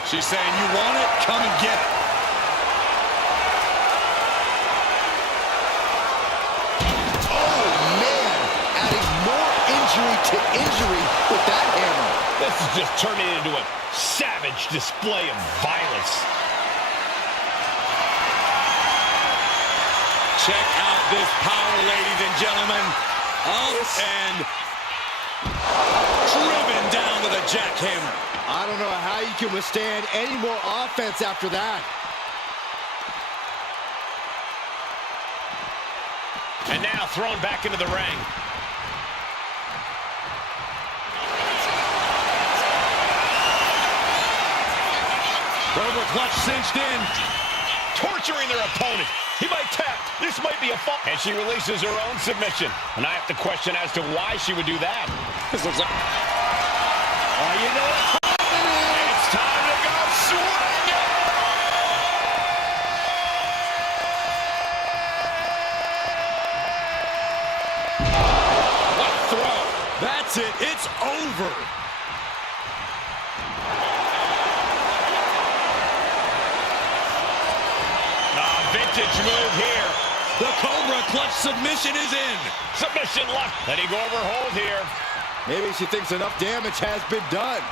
She's saying, you want it? Come and get it. Oh, man. Adding more injury to injury with that hammer. This is just turning into a savage display of violence. Check out this power, ladies and gentlemen. Up and driven down with a jackhammer. I don't know how you can withstand any more offense after that. And now thrown back into the ring. Cobra clutch cinched in. Torturing their opponent. He might tap. This might be a fall. And she releases her own submission. And I have to question as to why she would do that. This looks like... Oh, you know what? It's time to go swinging! What a throw. That's it. It's over. Vintage move here. The Cobra clutch submission is in. Submission lock. Letting go of her hold here. Maybe she thinks enough damage has been done.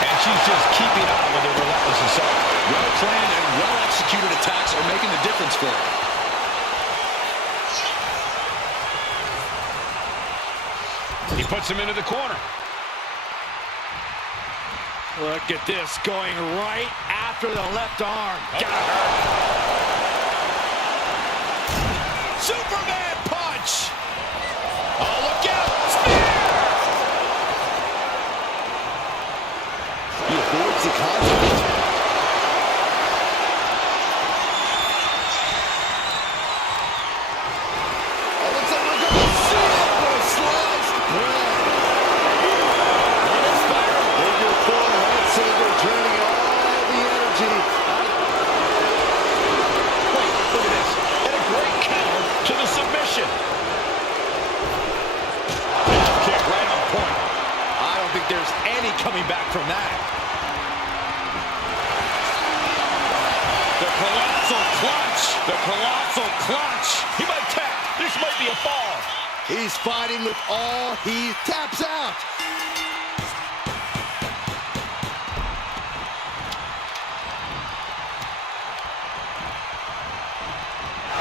And she's just keeping up with her relentless assault. Well-planned and well-executed attacks are making the difference for her. He puts him into the corner. Look at this, going right after the left arm. Gotta hurt. Superman punch! Oh, look out! Spear! He avoids the contact. Oh, looks like we're going to see it for a sliced bread. On his fire. In your corner, head saver, draining all the energy. Wait, look at this. And a great counter to the submission. Kick right on point. I don't think there's any coming back from that. The colossal clutch. The colossal clutch. He might tap. This might be a fall. He's fighting with all he taps out.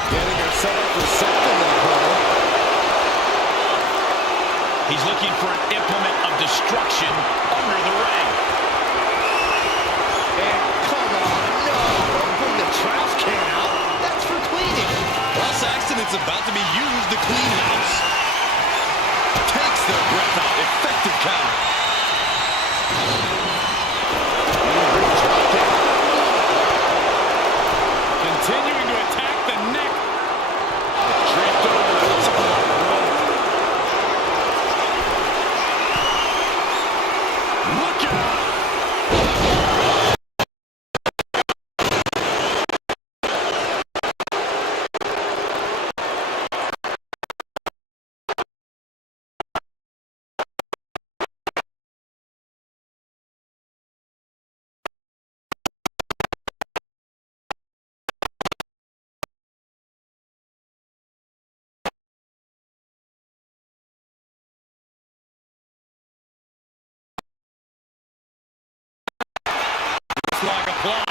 Getting her set up for something in the corner. He's looking for an implement of destruction under the ring. And come on, no, don't bring the trash can out. That's for cleaning. Ross Saxton's about to be used to clean house. Takes the breath out. Effective counter. Continuing to attack the neck. Draped over the top rope. Look out! Like a fly.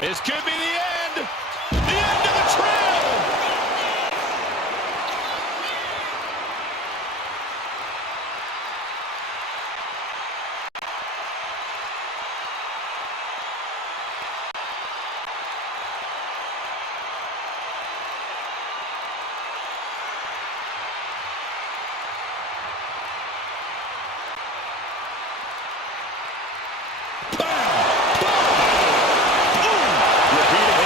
This could be the end. The end of the trail. Repeating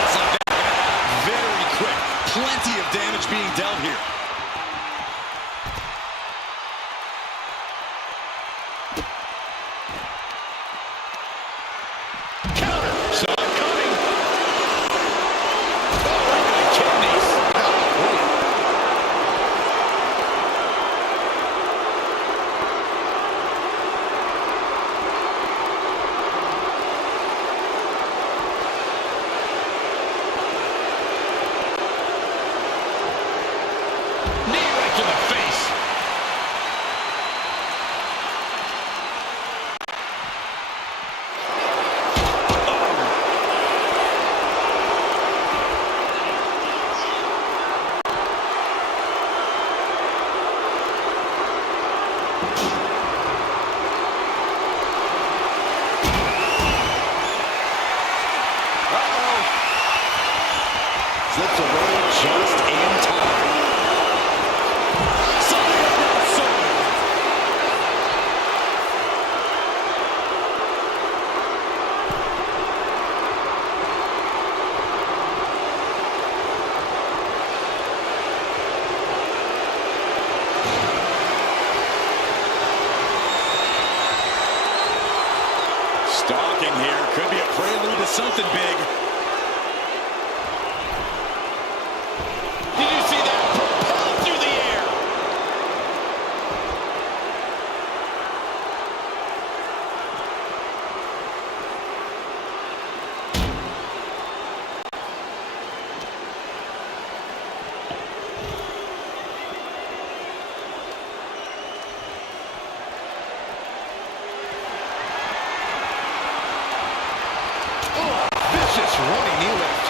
working here. Could be a prelude to something big. Did you see that? Propelled through the air. Vicious running knee lift.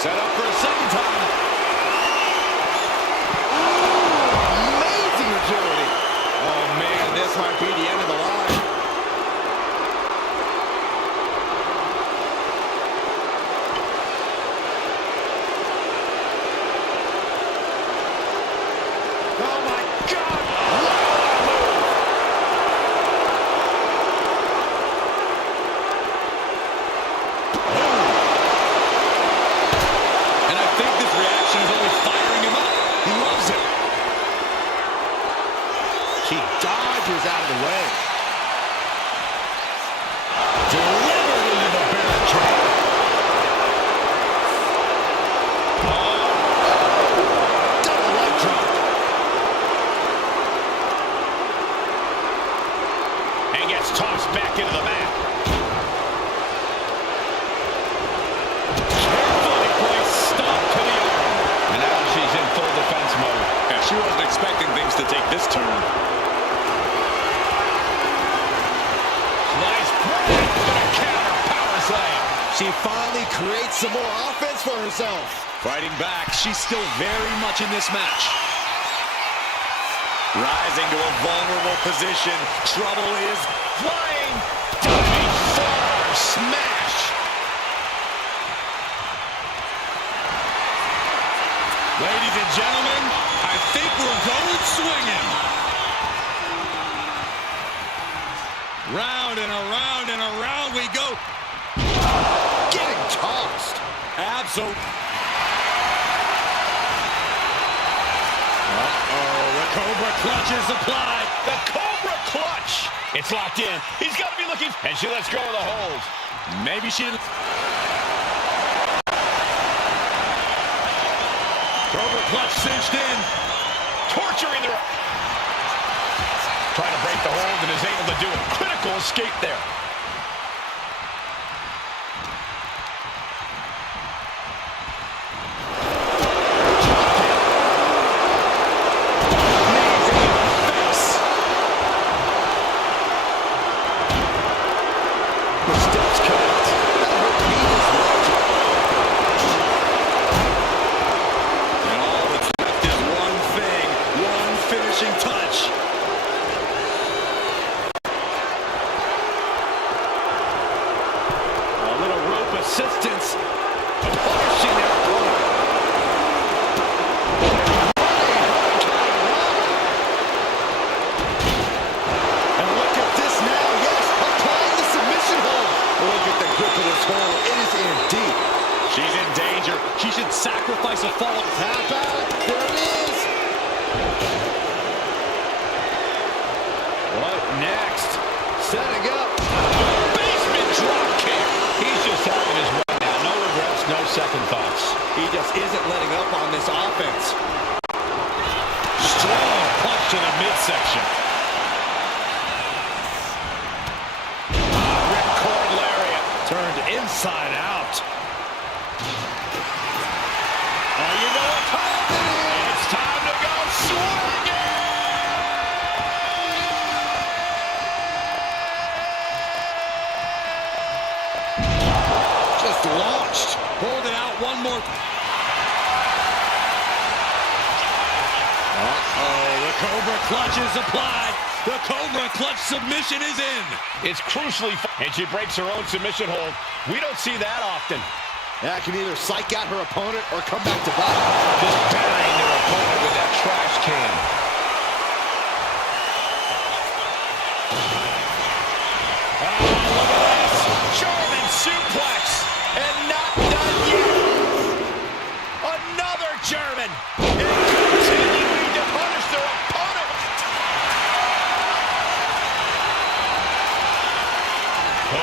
Set up for a second time. Ooh, amazing agility. Oh, man, this might be the end of the line. Oh, my God. And I think this reaction is only firing him up. He loves it. She dodges out of the way. Delivered into the barricade. Double leg drop. And gets tossed back into the mat. Carefully placed stomp to the arm. And now she's in full defense mode. And she wasn't expecting things to take this turn. Nice break. Gonna counter power slam. She finally creates some more offense for herself. Fighting back, she's still very much in this match. Rising to a vulnerable position. Trouble is Flying. Diving forearm smash. Ladies and gentlemen, I think we're going swinging. Round and around we go. Getting tossed. Absolutely. Uh-oh, the Cobra clutch is applied. The Cobra clutch. It's locked in. He's got to be looking. And she lets go of the hold. Maybe she didn't. Cobra clutch cinched in. Torturing the... Trying to break the hold and is able to do a critical escape there. Touch. A little rope assistance. Punishing their opponent. And look at this now. Yes, applying the submission hold. Look at the grip of this hold. It is in deep. She's in danger. She should sacrifice a fall. Tap out. There it is. What next? Setting up. Basement drop kick. He's just having his way now. No regrets, no second thoughts. He just isn't letting up on this offense. Strong punch to the midsection. Ripcord lariat. Turned inside out. Oh, you know what time it is. It's time to go swinging. Just launched. Holding out one more. Uh-oh, the Cobra clutch is applied. The Cobra clutch submission is in. It's crucially, and she breaks her own submission hold. We don't see that often. That can either psych out her opponent or come back to bite. Just burying their opponent with that trash can. Oh, look at this. German suplex. And not done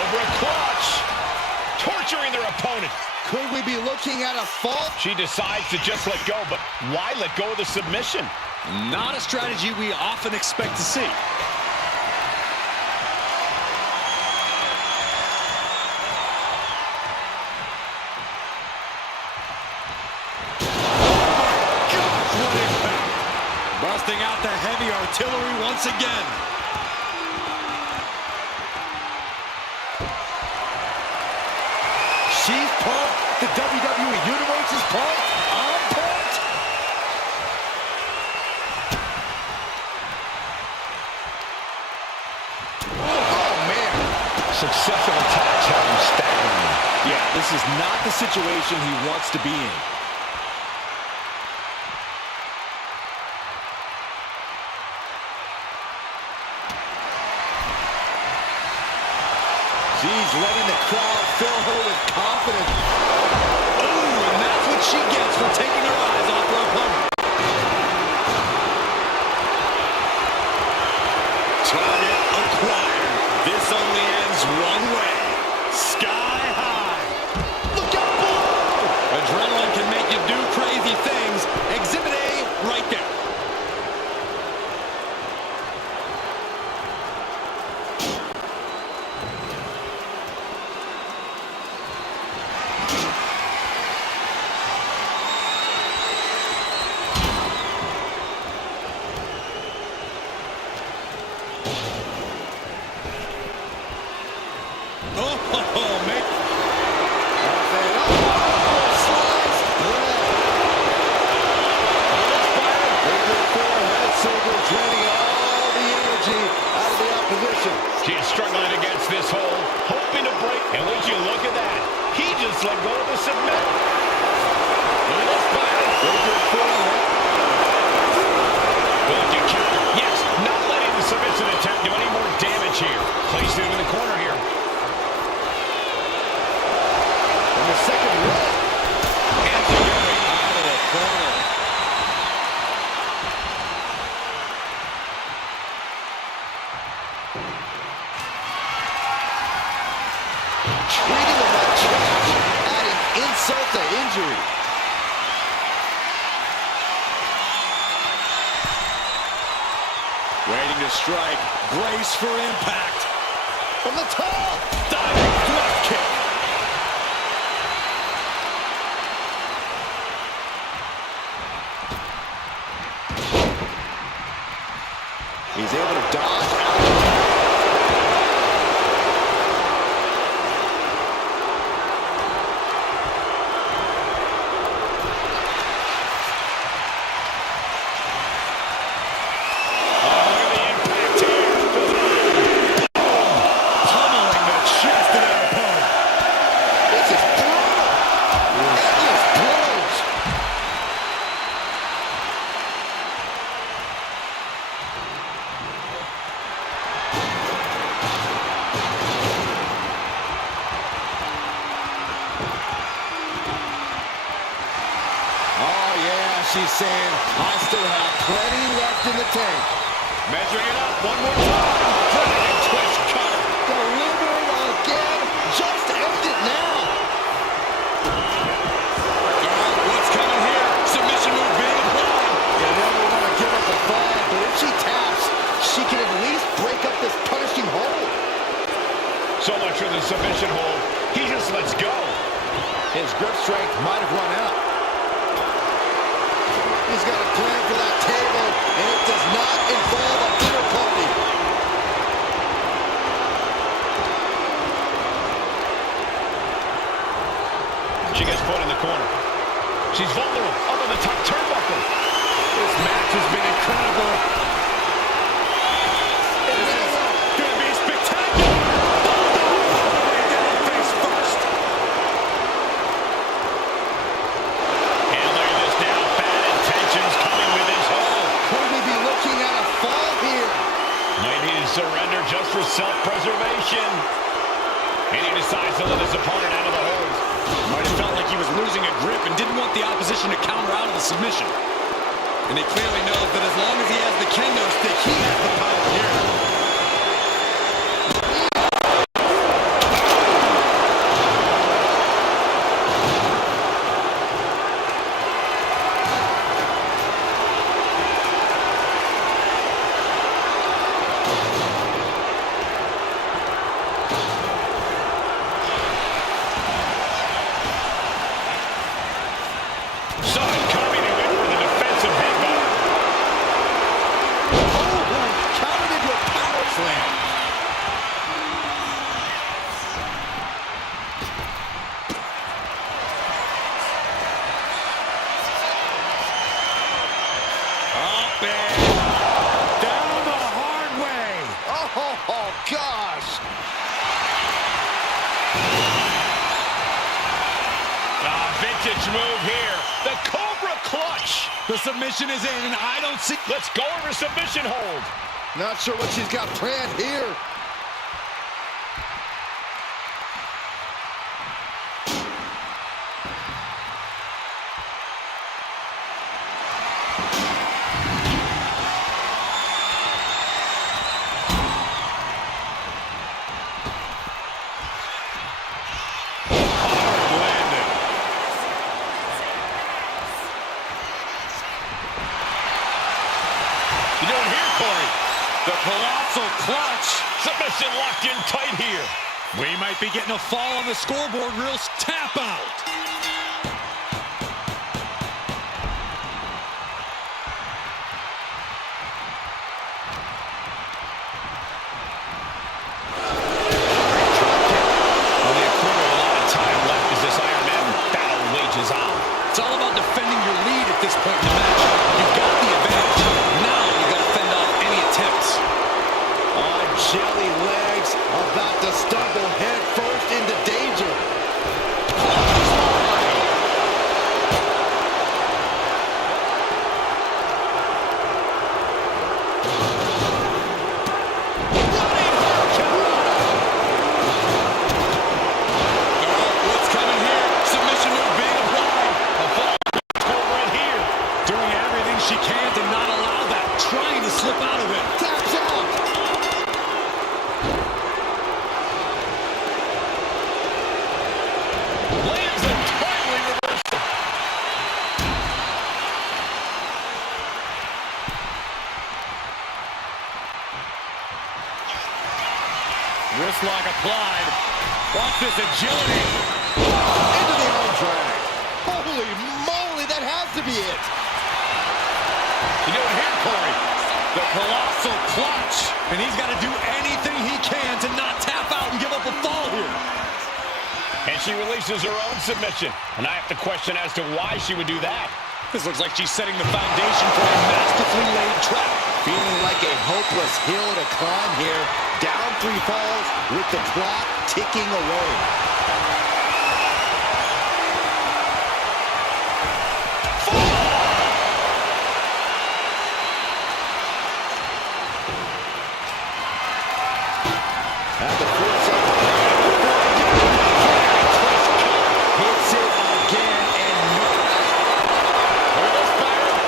Cobra clutch. Torturing their opponent. Could we be looking at a fall? She decides to just let go, but why let go of the submission? Not a strategy we often expect to see. Busting out the heavy artillery once again. She's pumped. The WWE Universe is pumped. I'm pumped. Oh, man. Successive attacks have him staggering. Yeah, this is not the situation he wants to be in. She's letting the crowd fill her with confidence. Ooh, and that's what she gets for taking her eyes off her opponent. Target acquired. This only ends one way. Sky high. Look out below. Adrenaline can make you do crazy things. Exhibit A right there. She is struggling against this hold, hoping to break. And would you look at that? He just let go of the submit. Looking counter. Yes, not letting the submission attempt do any more damage here. Placed him in the corner here. And the second row. And Fury Out of the corner. Treating him like trash, adding insult to injury. Waiting to strike. Brace for impact. From the top. Diving left kick. He's able to dodge out. She's saying, I still have plenty left in the tank. measuring it up one more time. Brilliant twist cutter. Delivering again. Just end it now. What's coming here? Submission move being applied. You never want to give up the fall, but if she taps, she can at least break up this punishing hold. So much for the submission hold. He just lets go. His grip strength might have run out. He's got a plan for that table, and it does not involve a dinner party. She gets put in the corner. She's vulnerable up on the top turnbuckle. This match has been incredible. This is going to be spectacular. Right down face first. And look at this now. Bad intentions coming with his hold. Could we be looking at a fall here? Might need to surrender just for self-preservation. And he decides to let his opponent out of the hold. Might have felt like he was losing a grip and didn't want the opposition to counter out of the submission. And he clearly knows that as long as he has the kendo stick, he has the power here. message move here. The Cobra Clutch. The submission is in, and I don't see... Let's go over submission hold. Not sure what she's got planned here. The colossal clutch. Submission locked in tight here. We might be getting a fall on the scoreboard. Real tap out. Only a quarter of a lot of time left as this Iron Man battle wages on. It's all about defending your lead at this point in the match. You've got the advantage. Now you got to fend off any attempts. On jelly legs, about to stumble head first into danger. What's coming here? Submission move being applied. A fall right here. Doing everything she can to not allow that. Trying to slip out of it. Taps out. Lands a timely reversal. Wrist lock applied. Watch this agility. Into the arm drag. Holy moly, that has to be it. You do it here, Corey. The colossal clutch. And he's got to do anything he can to not tap out and give up a fall here. And she releases her own submission. And I have to question as to why she would do that. This looks like she's setting the foundation for a masterfully laid trap. Feeling like a hopeless hill to climb here. Down 3 falls with the clock ticking away. At the force of hits it again and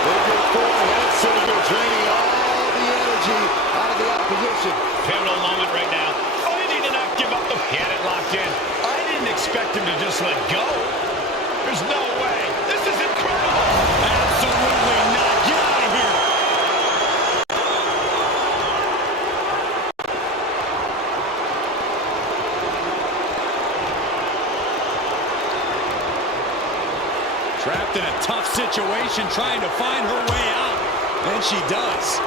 figure 4 head scissors, draining all the energy out of the opposition. Pivotal moment right now. Fighting to not give up the... He had it locked in. I didn't expect him to just let go. There's no way. This is incredible. Absolutely not. Get out of here. Trapped in a tough situation, trying to find her way out. And she does.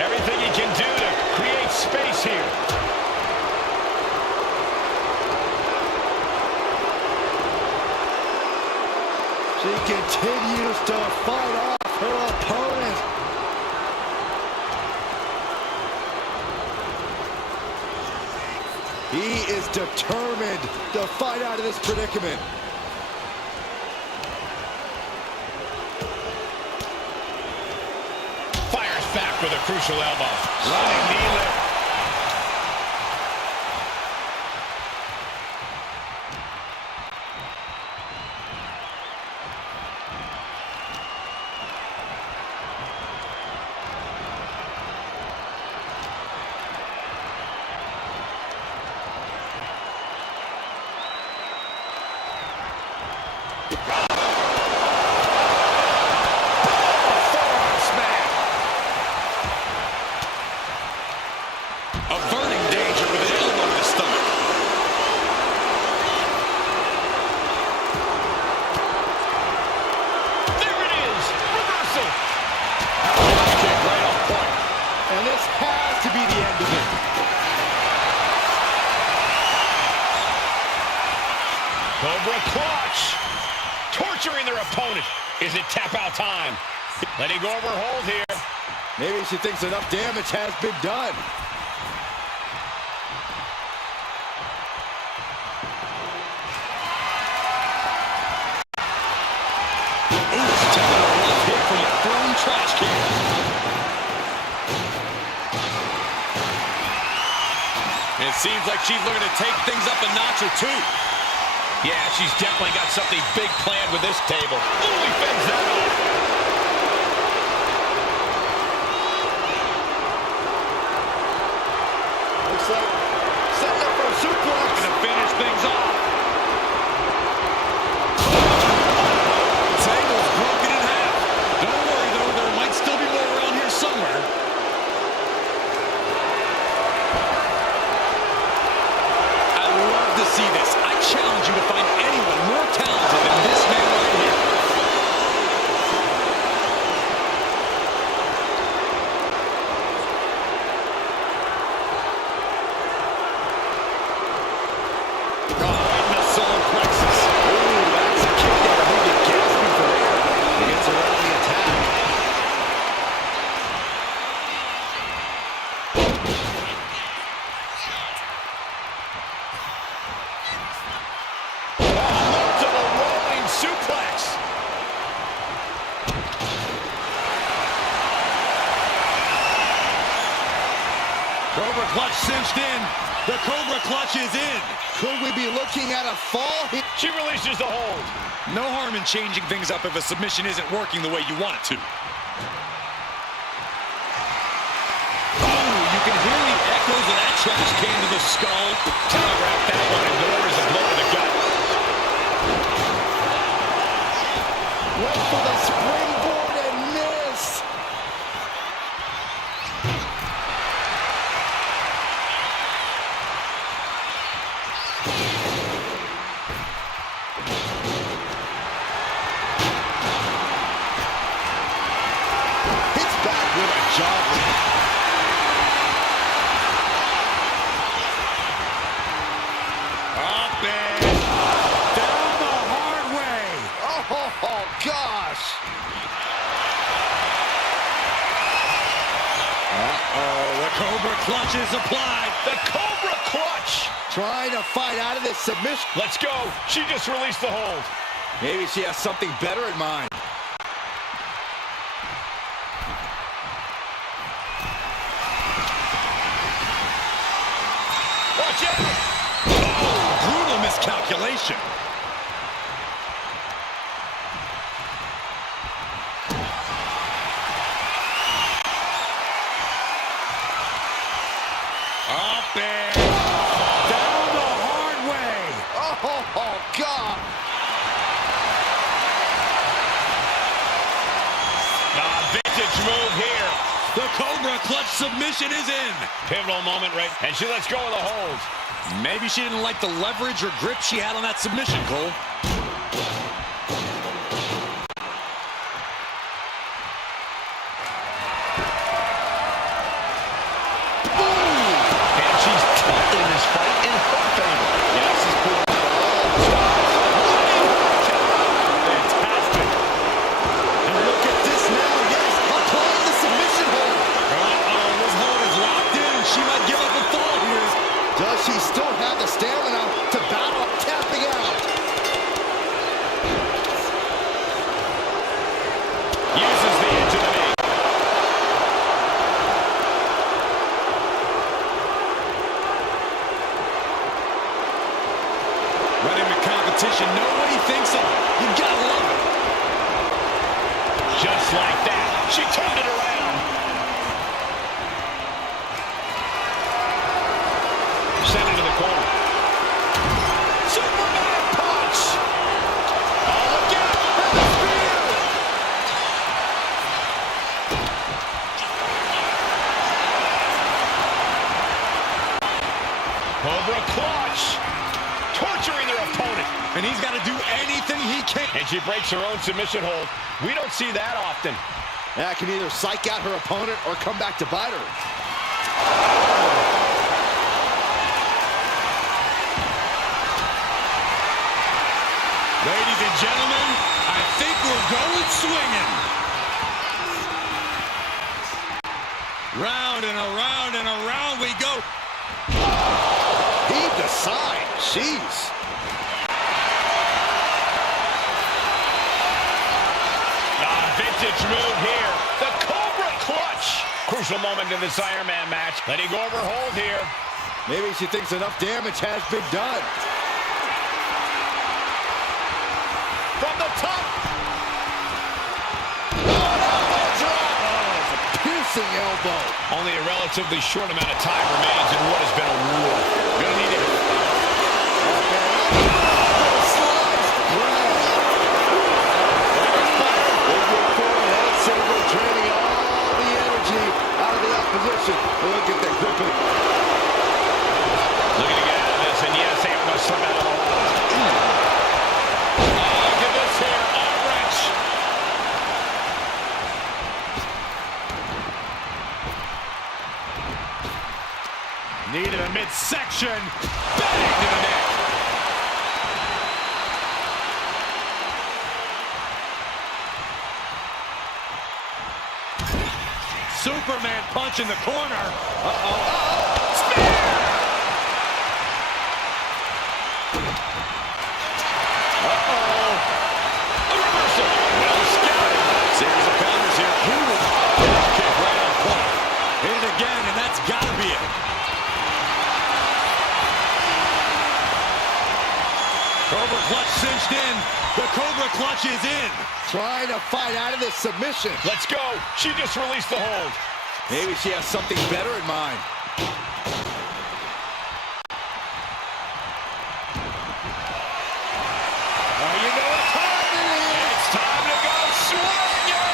Everything he can do to create space here. She continues to fight off her opponent. He is determined to fight out of this predicament. Fires back with a crucial elbow. Running knee lift. Averting danger with an elbow to the stomach. There it is. Reversal. Kick right off point. And this has to be the end of it. Cobra clutch. Torturing their opponent. Is it tap out time? Letting go of her hold here. Maybe she thinks enough damage has been done. trash can. It seems like she's looking to take things up a notch or two. Yeah, she's definitely got something big planned with this table. Ooh, he fends that off. Looks like setting up for a suplex. Going to finish things off. Table's broken in half. Don't worry, though. There might still be more around here somewhere. I love to see this. I challenge you to find anyone more talented than this man right here. Cobra clutch cinched in. The Cobra clutch is in. Could we be looking at a fall? She releases the hold. No harm in changing things up if a submission isn't working the way you want it to. Oh, you can hear the echoes of that trash can to the skull. Telegraph that one and delivers a blow to the gut. Went for the springboard and missed. Hits back with a jab. Up and down the hard way. Oh, gosh. Uh-oh, the Cobra clutch is applied. The Cobra clutch. Trying to fight out of this submission. Let's go. She just released the hold. Maybe she has something better in mind. Watch out. Oh, brutal miscalculation. Up and down the hard way. Oh, God. Vintage move here. The Cobra clutch submission is in. Pivotal moment, right? And she lets go of the hold. Maybe she didn't like the leverage or grip she had on that submission, Cole. And she's tilting this fight in her favor. Yeah, she's pulling out all the stops. Fantastic. And look at this now. Yes, applying the submission hold. Uh-oh, this hold is locked in. She might give up a fall here. Does she still have the stamina to battle tapping out? Uses the edge of the knee. Running the competition, know what he thinks of. You gotta love it. Just like that. She turned it around. Sent into the corner. Superman punch! Oh, look out! And the spear! Cobra clutch. Torturing their opponent. And he's got to do anything he can. And she breaks her own submission hold. We don't see that often. That can either psych out her opponent or come back to bite her. Ladies and gentlemen, I think we're going swinging. Round and around and around we go. Heave the side. Jeez. Vintage move here. crucial moment in this Iron Man match. Letting go of her hold here. Maybe she thinks enough damage has been done. From the top. Piercing elbow. Only a relatively short amount of time remains in what has been a war. Gonna need it. Draining all the energy out of the opposition. Look at that gripping. Looking to get out of this, and yes, able to slip out of the hold. Look at this here, arm wrench. Knee to the midsection. Bang to the neck. Superman punch in the corner. Spear! A reversal. Well scouted. Series of counters here. Kick right on point. Hit it again, and that's got to be it. Cobra clutch cinched in. The Cobra clutch is in. Trying to fight out of this submission. Let's go. She just released the hold. Maybe she has something better in mind. Oh, you know what time it is. It's time to go swinging.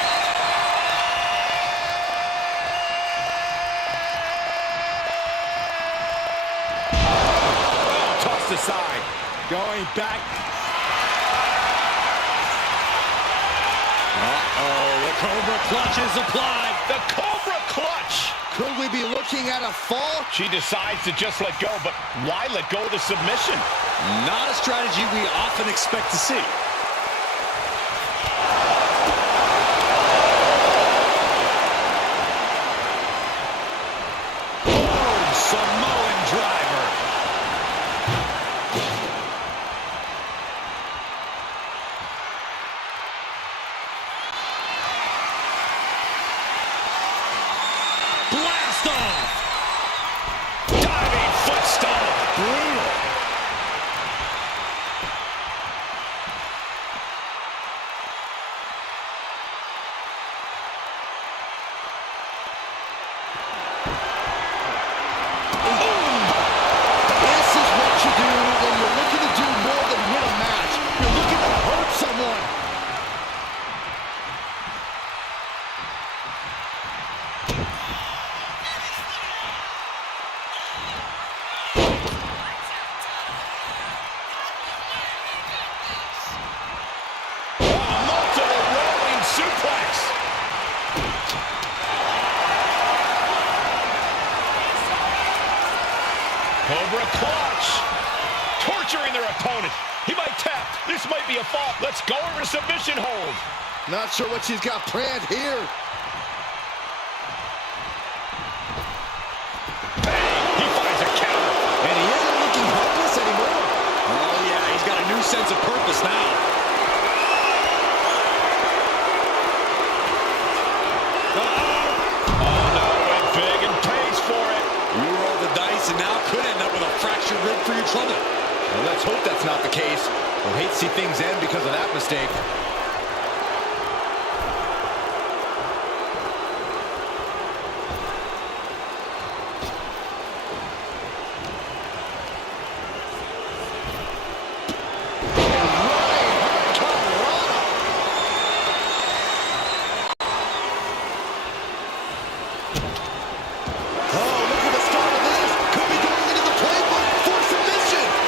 Oh, tossed aside. Going back. The Cobra clutch is applied. The Cobra clutch. Could we be looking at a fall? She decides to just let go, but why let go of the submission? Not a strategy we often expect to see. Boom! Samoan driver. Blast off! Diving foot stomp. Brutal. This is what you do when you're looking to do more than win a match. You're looking to hurt someone. Multiple rolling suplex. Cobra clutch. Torturing their opponent. He might tap. This might be a fall. Let's go over to submission hold. Not sure what she's got planned here. Bang. He finds a counter. And he isn't looking helpless anymore. Oh, yeah, he's got a new sense of purpose now. Oh, no. Went big and pays for it. You roll the dice and now could end up with a fractured rib for your trouble. Well, let's hope that's not the case. We'll hate to see things end because of that mistake.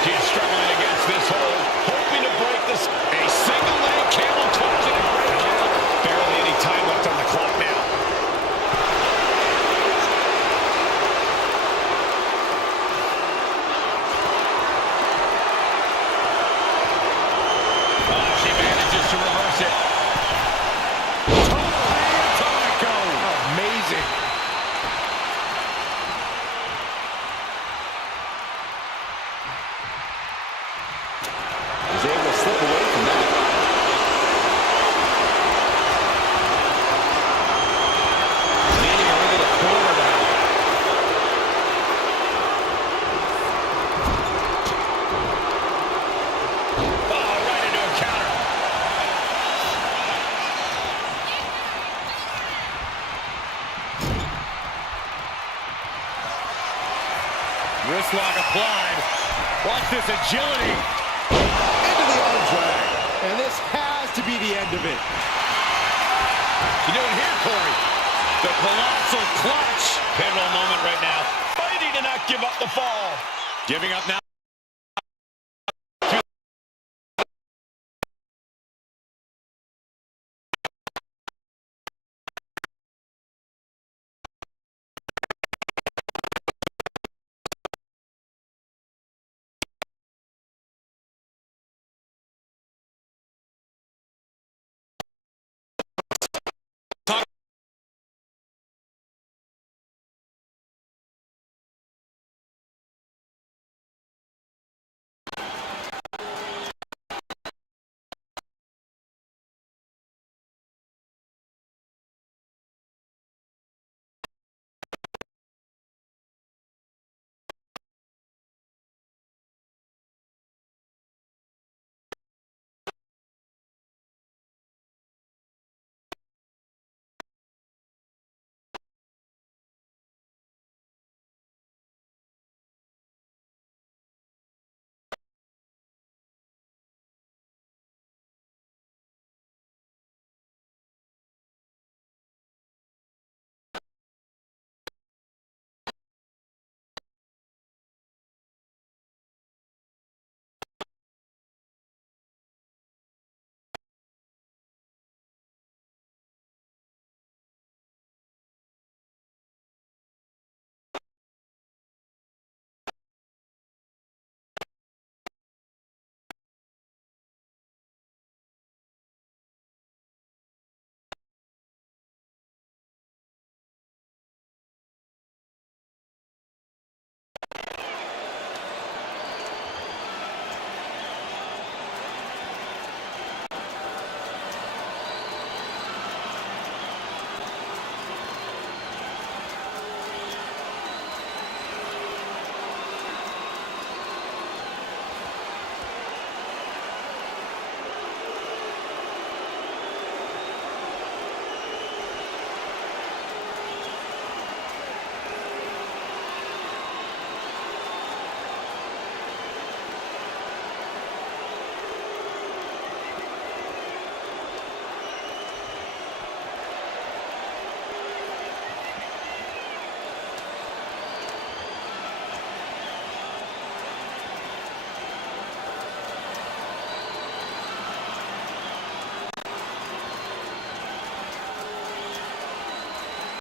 She's struggling against this hold, hoping to break this. A single leg camel lock applied. Watch this agility. Into the arm drag. And this has to be the end of it. You doing here, Corey? The colossal clutch. Pivotal moment right now. Fighting to not give up the fall. Giving up now.